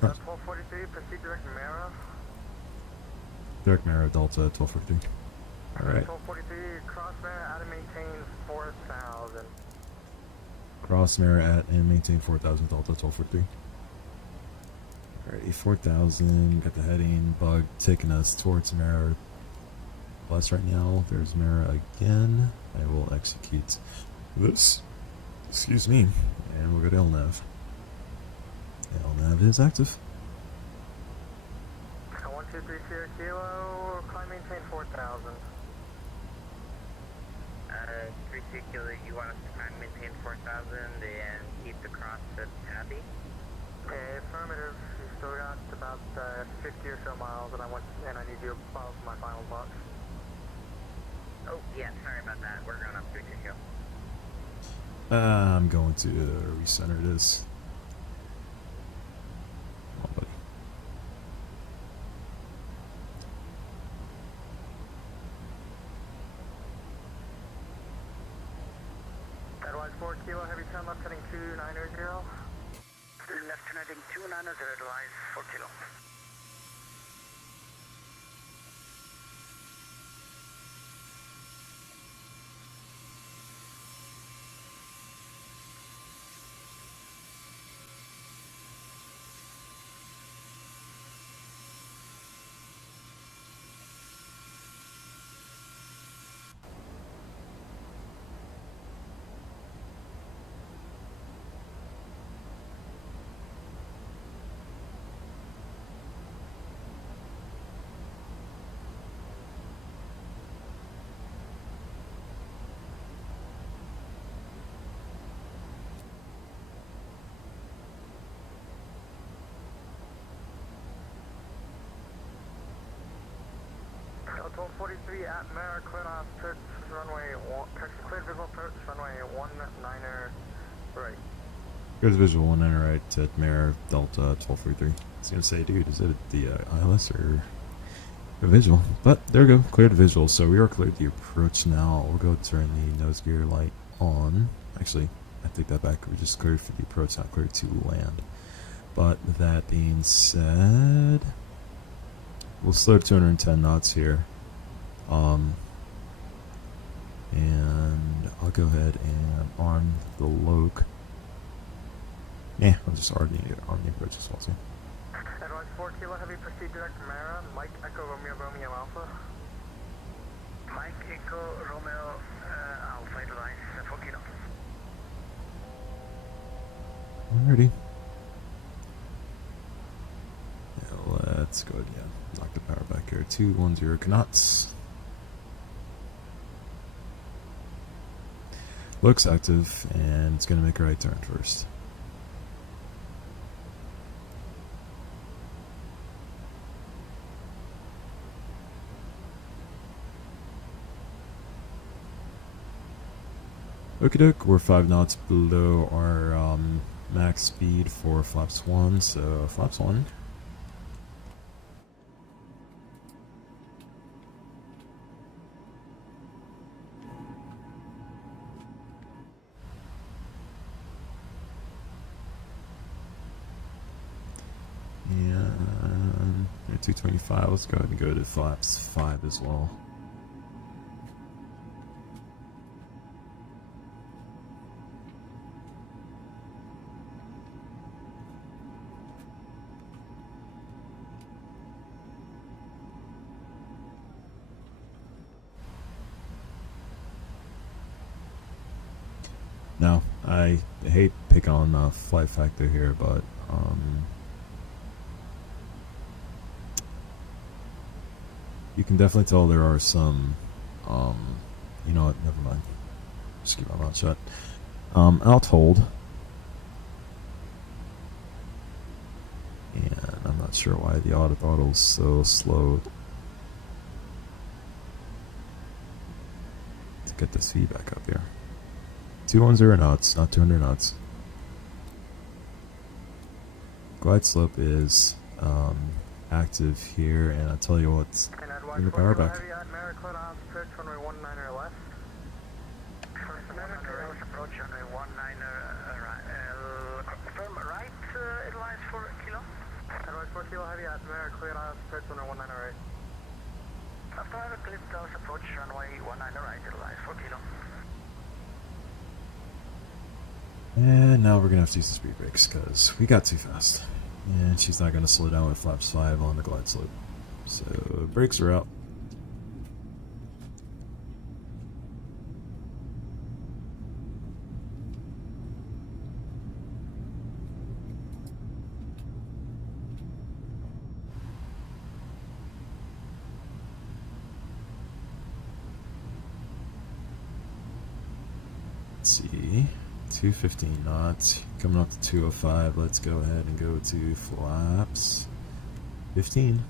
That's 1243, proceed direct Mara. Direct Mara Delta 1243. Alright. 1243, cross Mara, out and maintain 4000. Cross Mara at and maintain 4000 Delta 1243. Alright, 4000. Got the heading bug taking us towards Mara West right now. There's Mara again. I will execute this. Excuse me. And we'll go to LNAV. LNAV is active. 1230 kilo, climb maintain 4000. 32 kilo, you want us to try and maintain 4000 and keep the cross at Tabby? Okay, affirmative. You still got about 50 or so miles, and I need you above my final box. Oh, yeah, sorry about that. We're going up 32 kilo. I'm going to recenter this. Come on, buddy. Headwise 4 kilo, heavy turn left heading 290. Left turn heading 290, headwise 4 kilo. Delta 43 at Mara, cleared off, approach runway, cleared visual approach, runway 19er right. Here's visual 19 right at Mara Delta 1243. I was gonna say, dude, is it the ILS or a visual? But there we go, cleared visual. So we are cleared the approach now. We'll go turn the nose gear light on. Actually, I take that back. We just cleared for the approach, not cleared to land. But that being said, we'll slow 210 knots here. And I'll go ahead and arm the Yoke. Yeah, I'll just arm the approach as well too. Headwise 4 kilo, heavy proceed direct Mara, Mike Echo Romeo Romeo Alpha. Mike Echo Romeo Alpha, headwise 4 kilo. Alrighty. Yeah, let's go ahead, yeah. Knock the power back here. 210 knots. Looks active, and it's going to make a right turn first. Okie doke, we're 5 knots below our max speed for flaps 1, so flaps 1. And 225, let's go ahead and go to flaps 5 as well. Now, I hate picking on flight factor here, but you can definitely tell there are some, you know what, never mind. Just keep my mouth shut. Out hold. And I'm not sure why the auto throttle's so slow to get this feedback up here. 210 knots, not 200 knots. Glide slope is active here, and I'll tell you what's in the power back. Approach runway 19 firm right, advise for kilo. Advise for kilo heavy at America, clear out, approach runway 19 right. After clip down approach runway 19 right, advise for kilo. And now we're gonna have to use the speed brakes because we got too fast. And she's not gonna slow down with flaps 5 on the glide slope. So brakes are out. Let's see. 215 knots, coming up to 205. Let's go ahead and go to flaps 15.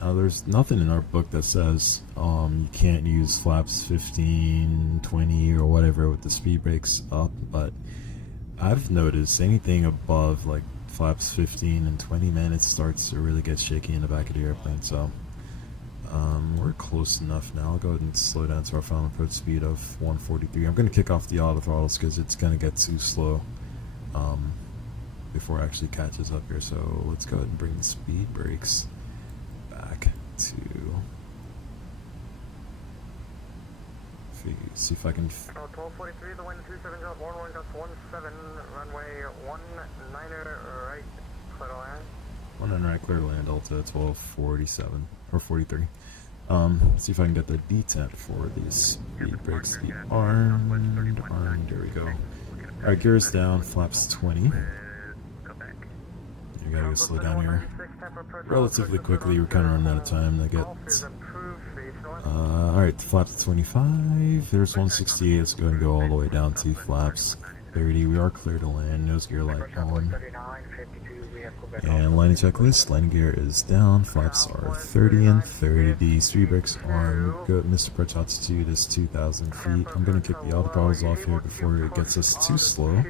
Now there's nothing in our book that says you can't use flaps 15, 20 or whatever with the speed brakes up, but I've noticed anything above like flaps 15 and 20, man, it starts to really get shaky in the back of the airplane. So we're close enough now. I'll go ahead and slow down to our final approach speed of 143. I'm going to kick off the auto throttles because it's going to get too slow before it actually catches up here. So let's go ahead and bring the speed brakes back to... See if I can... 1243, the wind 27 job, 11 gust 17, runway 19 right, clear to land. 19 right, clear to land, Delta 1247, or 43. See if I can get the detent for these speed brakes. The armed, there we go. Alright, gears down, flaps 20. You gotta go slow down here relatively quickly. We're kind of running out of time to get... Alright, flaps 25. There's 168. Let's go ahead and go all the way down to flaps 30. We are clear to land. Nose gear light on. And landing checklist. Landing gear is down. Flaps are 30 and 30. The speed brakes on. Good. Missed approach altitude is 2,000 feet. I'm going to kick the auto throttles off here before it gets us too slow.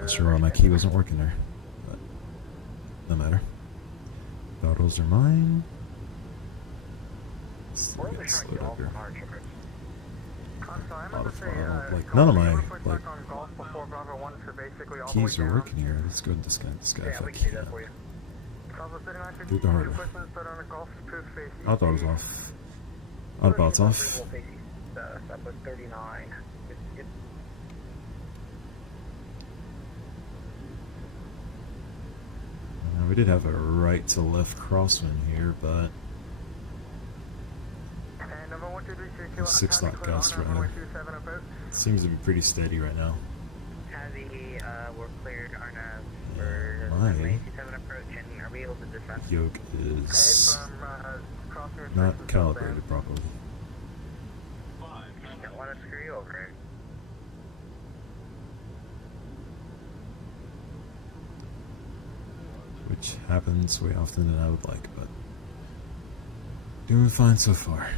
Not sure why my key wasn't working there, but no matter. Throttles are mine. Still get slowed up here. A lot of like none of my keys are working here. Let's go and disconnect this guy if I can. Do the hard way. Autopilot's off. Autopilot's off. Now we did have a right to left crosswind here, but 6 knot gust right now. Seems to be pretty steady right now. We're cleared RNAV for My 87 approach, and are we able to descend? yoke is not calibrated properly. Don't want to screw you over. Which happens way often than I would like, but doing fine so far.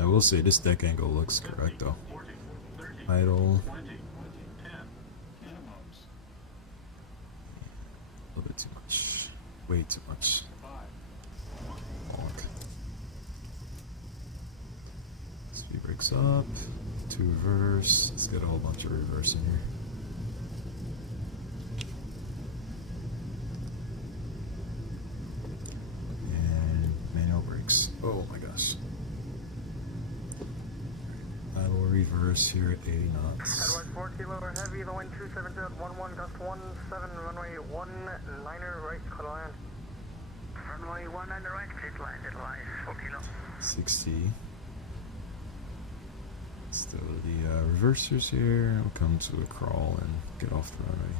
I will say this deck angle looks correct though. Idle. A little bit too much. Way too much. Speed brakes up. 2 reverse. Let's get a whole bunch of reverse in here. And manual brakes. Oh my gosh. Idle reverse. reverse here at 80 knots. Advise 4 kilo or heavy, the wind 270.11, gust 17, runway 19er right, clear to land. Runway 19 right, clear to land, advise 4 kilo. 60. Still the reversers here. We'll come to a crawl and get off the runway.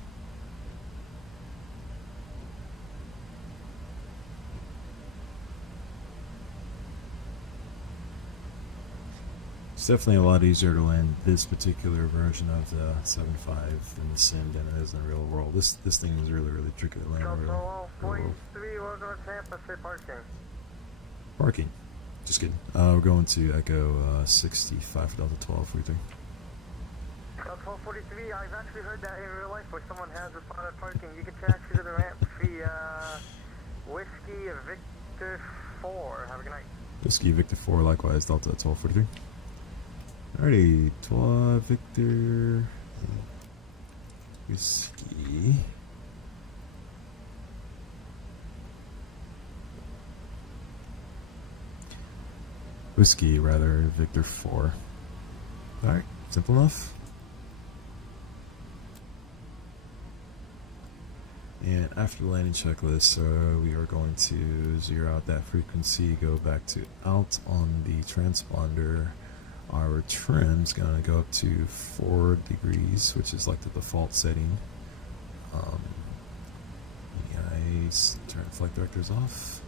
It's definitely a lot easier to land this particular version of the 7.5 in the sim than it is in the real world. This thing is really tricky to land in the real world. 43, we're going to Tampa, say parking. Parking. Just kidding. We're going to Echo 65 Delta 12, 43. 1243, I've actually heard that in real life where someone has responded parking. You can taxi to the ramp via Whiskey Victor 4. Have a good night. Whiskey Victor 4, likewise Delta 1243. Alrighty, 12 Victor Whiskey. Whiskey, rather, Victor 4. Alright, simple enough. And after the landing checklist, we are going to zero out that frequency, go back to out on the transponder. Our trim's gonna go up to 4 degrees, which is like the default setting. Nice. Turn flight directors off.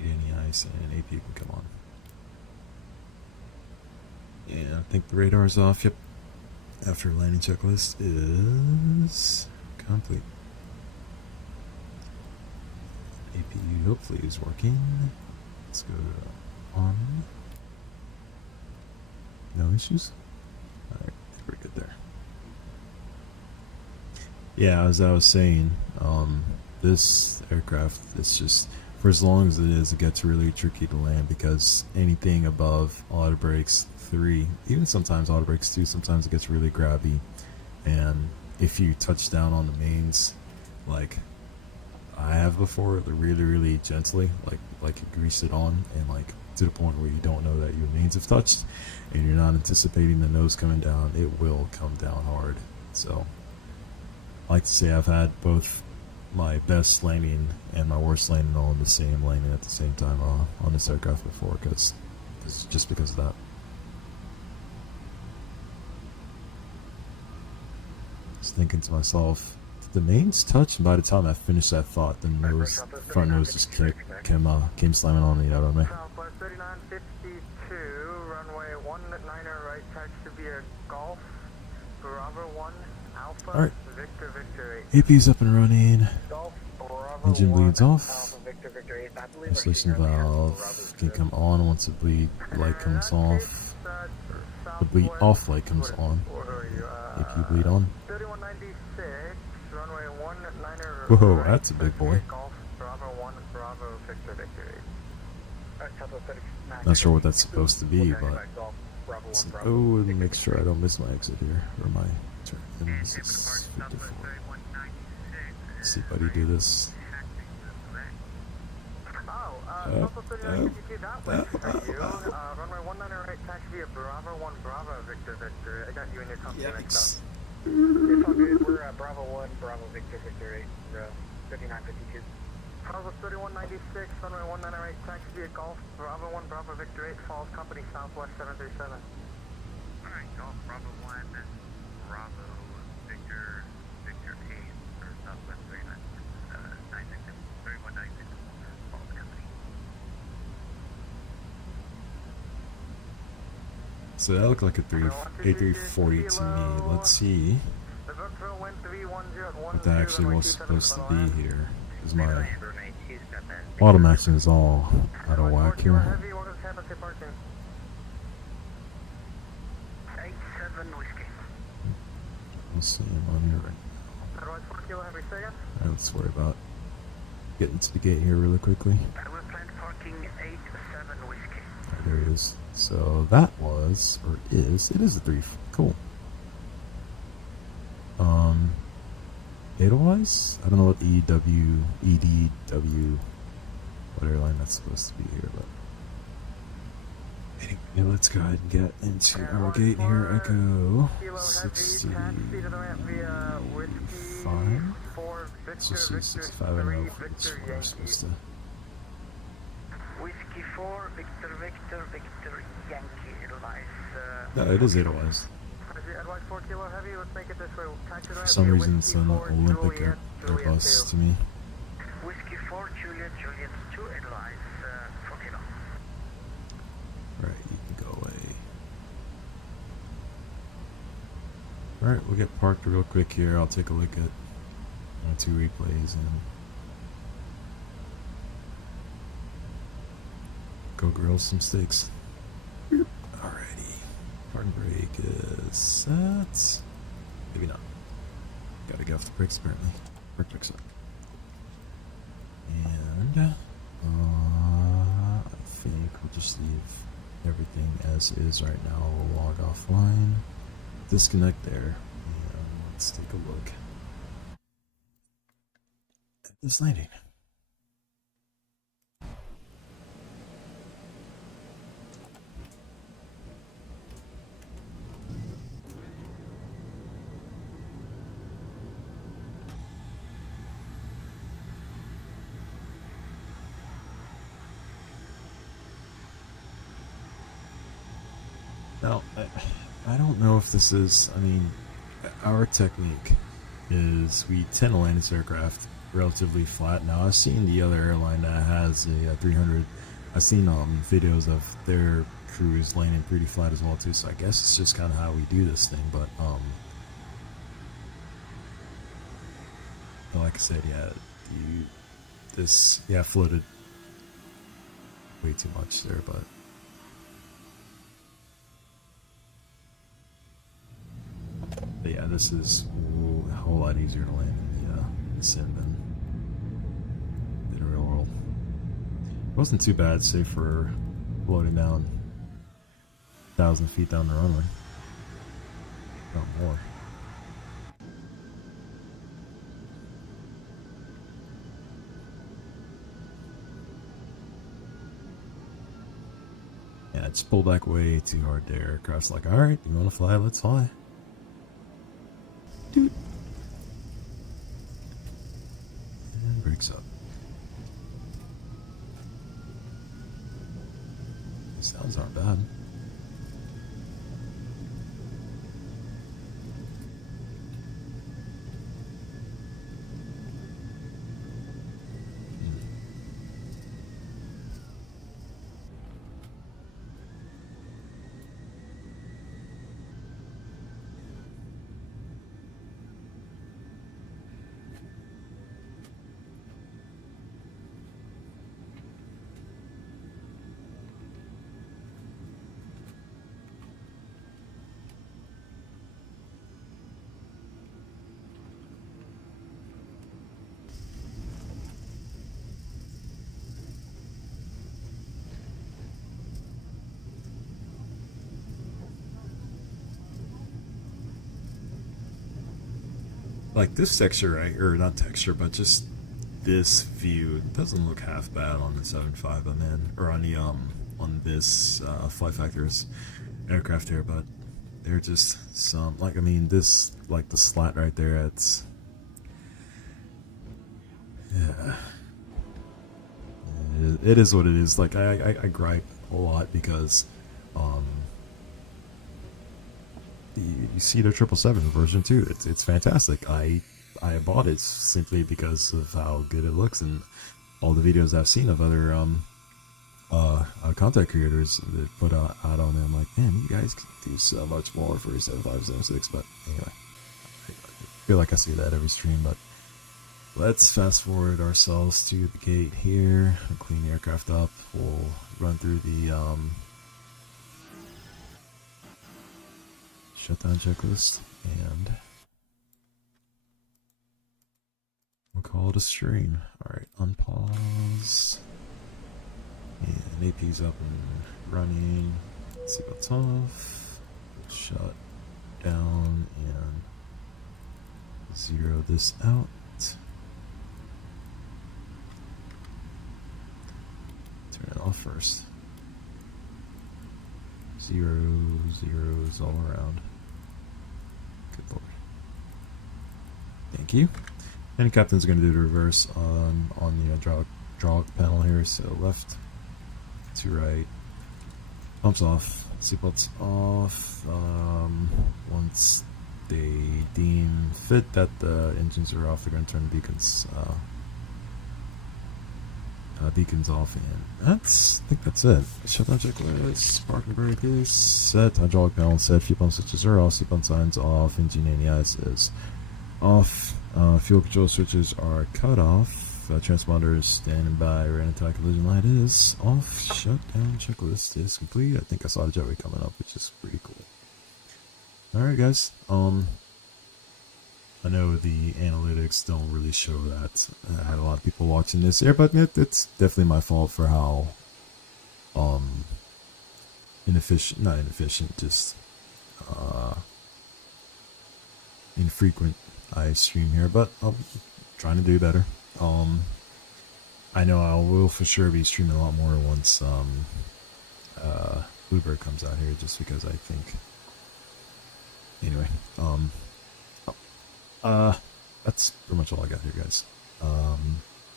Any ice and AP can come on. And I think the radar's off. Yep. After landing checklist is complete. APU hopefully is working. Let's go to on. No issues? Alright, we're good there. Yeah, as I was saying, this aircraft is just, for as long as it is, it gets really tricky to land because anything above auto brakes 3, even sometimes auto brakes 2, sometimes it gets really grabby. And if you touch down on the mains, like I have before, really gently, like you grease it on, and like to the point where you don't know that your mains have touched, and you're not anticipating the nose coming down, it will come down hard. So I like to say I've had both my best landing and my worst landing all in the same landing at the same time on this aircraft before, because just because of that. Just thinking to myself, did the mains touch? And by the time I finished that thought, the nose, front nose just came slamming on the out of me. Southwest 3952, runway 19er right, taxi via Golf, Bravo 1, Alpha, Alright. Victor, Victor 8. AP's up and running. Golf, Bravo Engine 1, bleeds off. Alpha, Victor, Victor 8. I believe Isolation valve can come on once the bleed light comes off. The bleed off light comes on. AP bleed on. 3196, runway 19er Whoa, right, that's a big boy. Golf, Bravo 1, Bravo, Victor, Victor 8. Not sure what that's supposed to be, but oh, let me make sure I don't miss my exit here, or my turn. M654. Let's see if I do this. Runway 19er right, taxi via Bravo 1, Bravo, Victor, Victor. I got you in your company next up. It's all good. We're Bravo 1, Bravo, Victor, Victor 8, 5952. Southwest 3196, runway 19er right, taxi via Golf, Bravo 1, Bravo, Victor 8, Falls Company, Southwest 737. Alright, Golf, Bravo 1, Bravo, Victor, Victor 8, or Southwest 3196, Falls Company. So that looked like a A340 to me. Let's see what that actually was supposed to be here. Because my bottom action is all out of whack here. Let's see, I'm on here right now. Alright, let's worry about getting to the gate here really quickly. There it is. So that was, or is, it is a 3. Cool. Data-wise, I don't know what EDW, what airline that's supposed to be here, but Anyway, let's go ahead and get into our gate here. Echo Kilo Heavy, 65. taxi to the ramp via Whiskey 4 Let's just Victor, see Victor 65. I don't 3 know if it's Victor where we're supposed to. Whiskey 4, Victor, Victor, Victor, Yankee, Edelweiss. No, it is Edelweiss. Advice 4 Kilo Heavy, let's make it this way. We'll taxi to the For ramp some via reason, it's Whiskey an 4 Olympic Juliet, Juliet Airbus 2. to me. Whiskey 4, Juliet, Juliet 2, Edelweiss, 4 kilo. Right, you can go away. Alright, we'll get parked real quick here. I'll take a look at my 2 replays and go grill some steaks. Alrighty. Parking brake is set. Maybe not. Gotta get off the brakes apparently. Brake checks up. And I think we'll just leave everything as is right now. We'll log offline. Disconnect there. And let's take a look at this landing. Now, I don't know if this is, I mean, our technique is we tend to land this aircraft relatively flat. Now, I've seen the other airline that has a 300, I've seen videos of their crews landing pretty flat as well too, so I guess it's just kind of how we do this thing, but like I said, yeah, floated way too much there, but yeah, this is a whole lot easier to land in the sim than real world. It wasn't too bad, save for floating down 1,000 feet down the runway. Not more. Yeah, it's pulled back way too hard there. Aircraft's like, alright, you wanna fly? Let's fly. Dude. And brakes up. The sounds aren't bad. Like this texture, right, or not texture, but just this view doesn't look half bad on the 7.5 I'm in, or on the on this Flight Factors aircraft here, but they're just some, like, I mean, this, like the slat right there, it's, yeah, it is what it is. Like I gripe a lot because you see their 777 version too. It's fantastic. I bought it simply because of how good it looks, and all the videos I've seen of other content creators that put out on it. I'm like, man, you guys can do so much more for a 7576. But anyway, I feel like I see that every stream. But let's fast forward ourselves to the gate here and clean the aircraft up. We'll run through the shutdown checklist, and we'll call it a stream. Alright, unpause. And AP's up and running. Seatbelts off. Shut down and zero this out. Turn it off first. zeros all around. Good lord. Thank you. And the captain's going to do the reverse on the hydraulic panel here. So left to right. Pumps off. Seatbelts off. Once they deem fit that the engines are off, they're going to turn the beacons off, and I think that's it. Shutdown checklist, parking brake is set, hydraulic panel set, fuel pump switches are off, seatbelt signs off, engine ANIS is off, fuel control switches are cut off, transponders standing by, right anti-collision light is off, shutdown checklist is complete. I think I saw the jetway coming up, which is pretty cool. Alright guys, I know the analytics don't really show that I had a lot of people watching this here, but it's definitely my fault for how just infrequent I stream here, but I'm trying to do better. I know I will for sure be streaming a lot more once Bluebird comes out here, just because I think, anyway, that's pretty much all I got here, guys.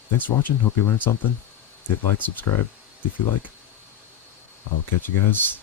Thanks for watching. Hope you learned something. Hit like, subscribe if you like. I'll catch you guys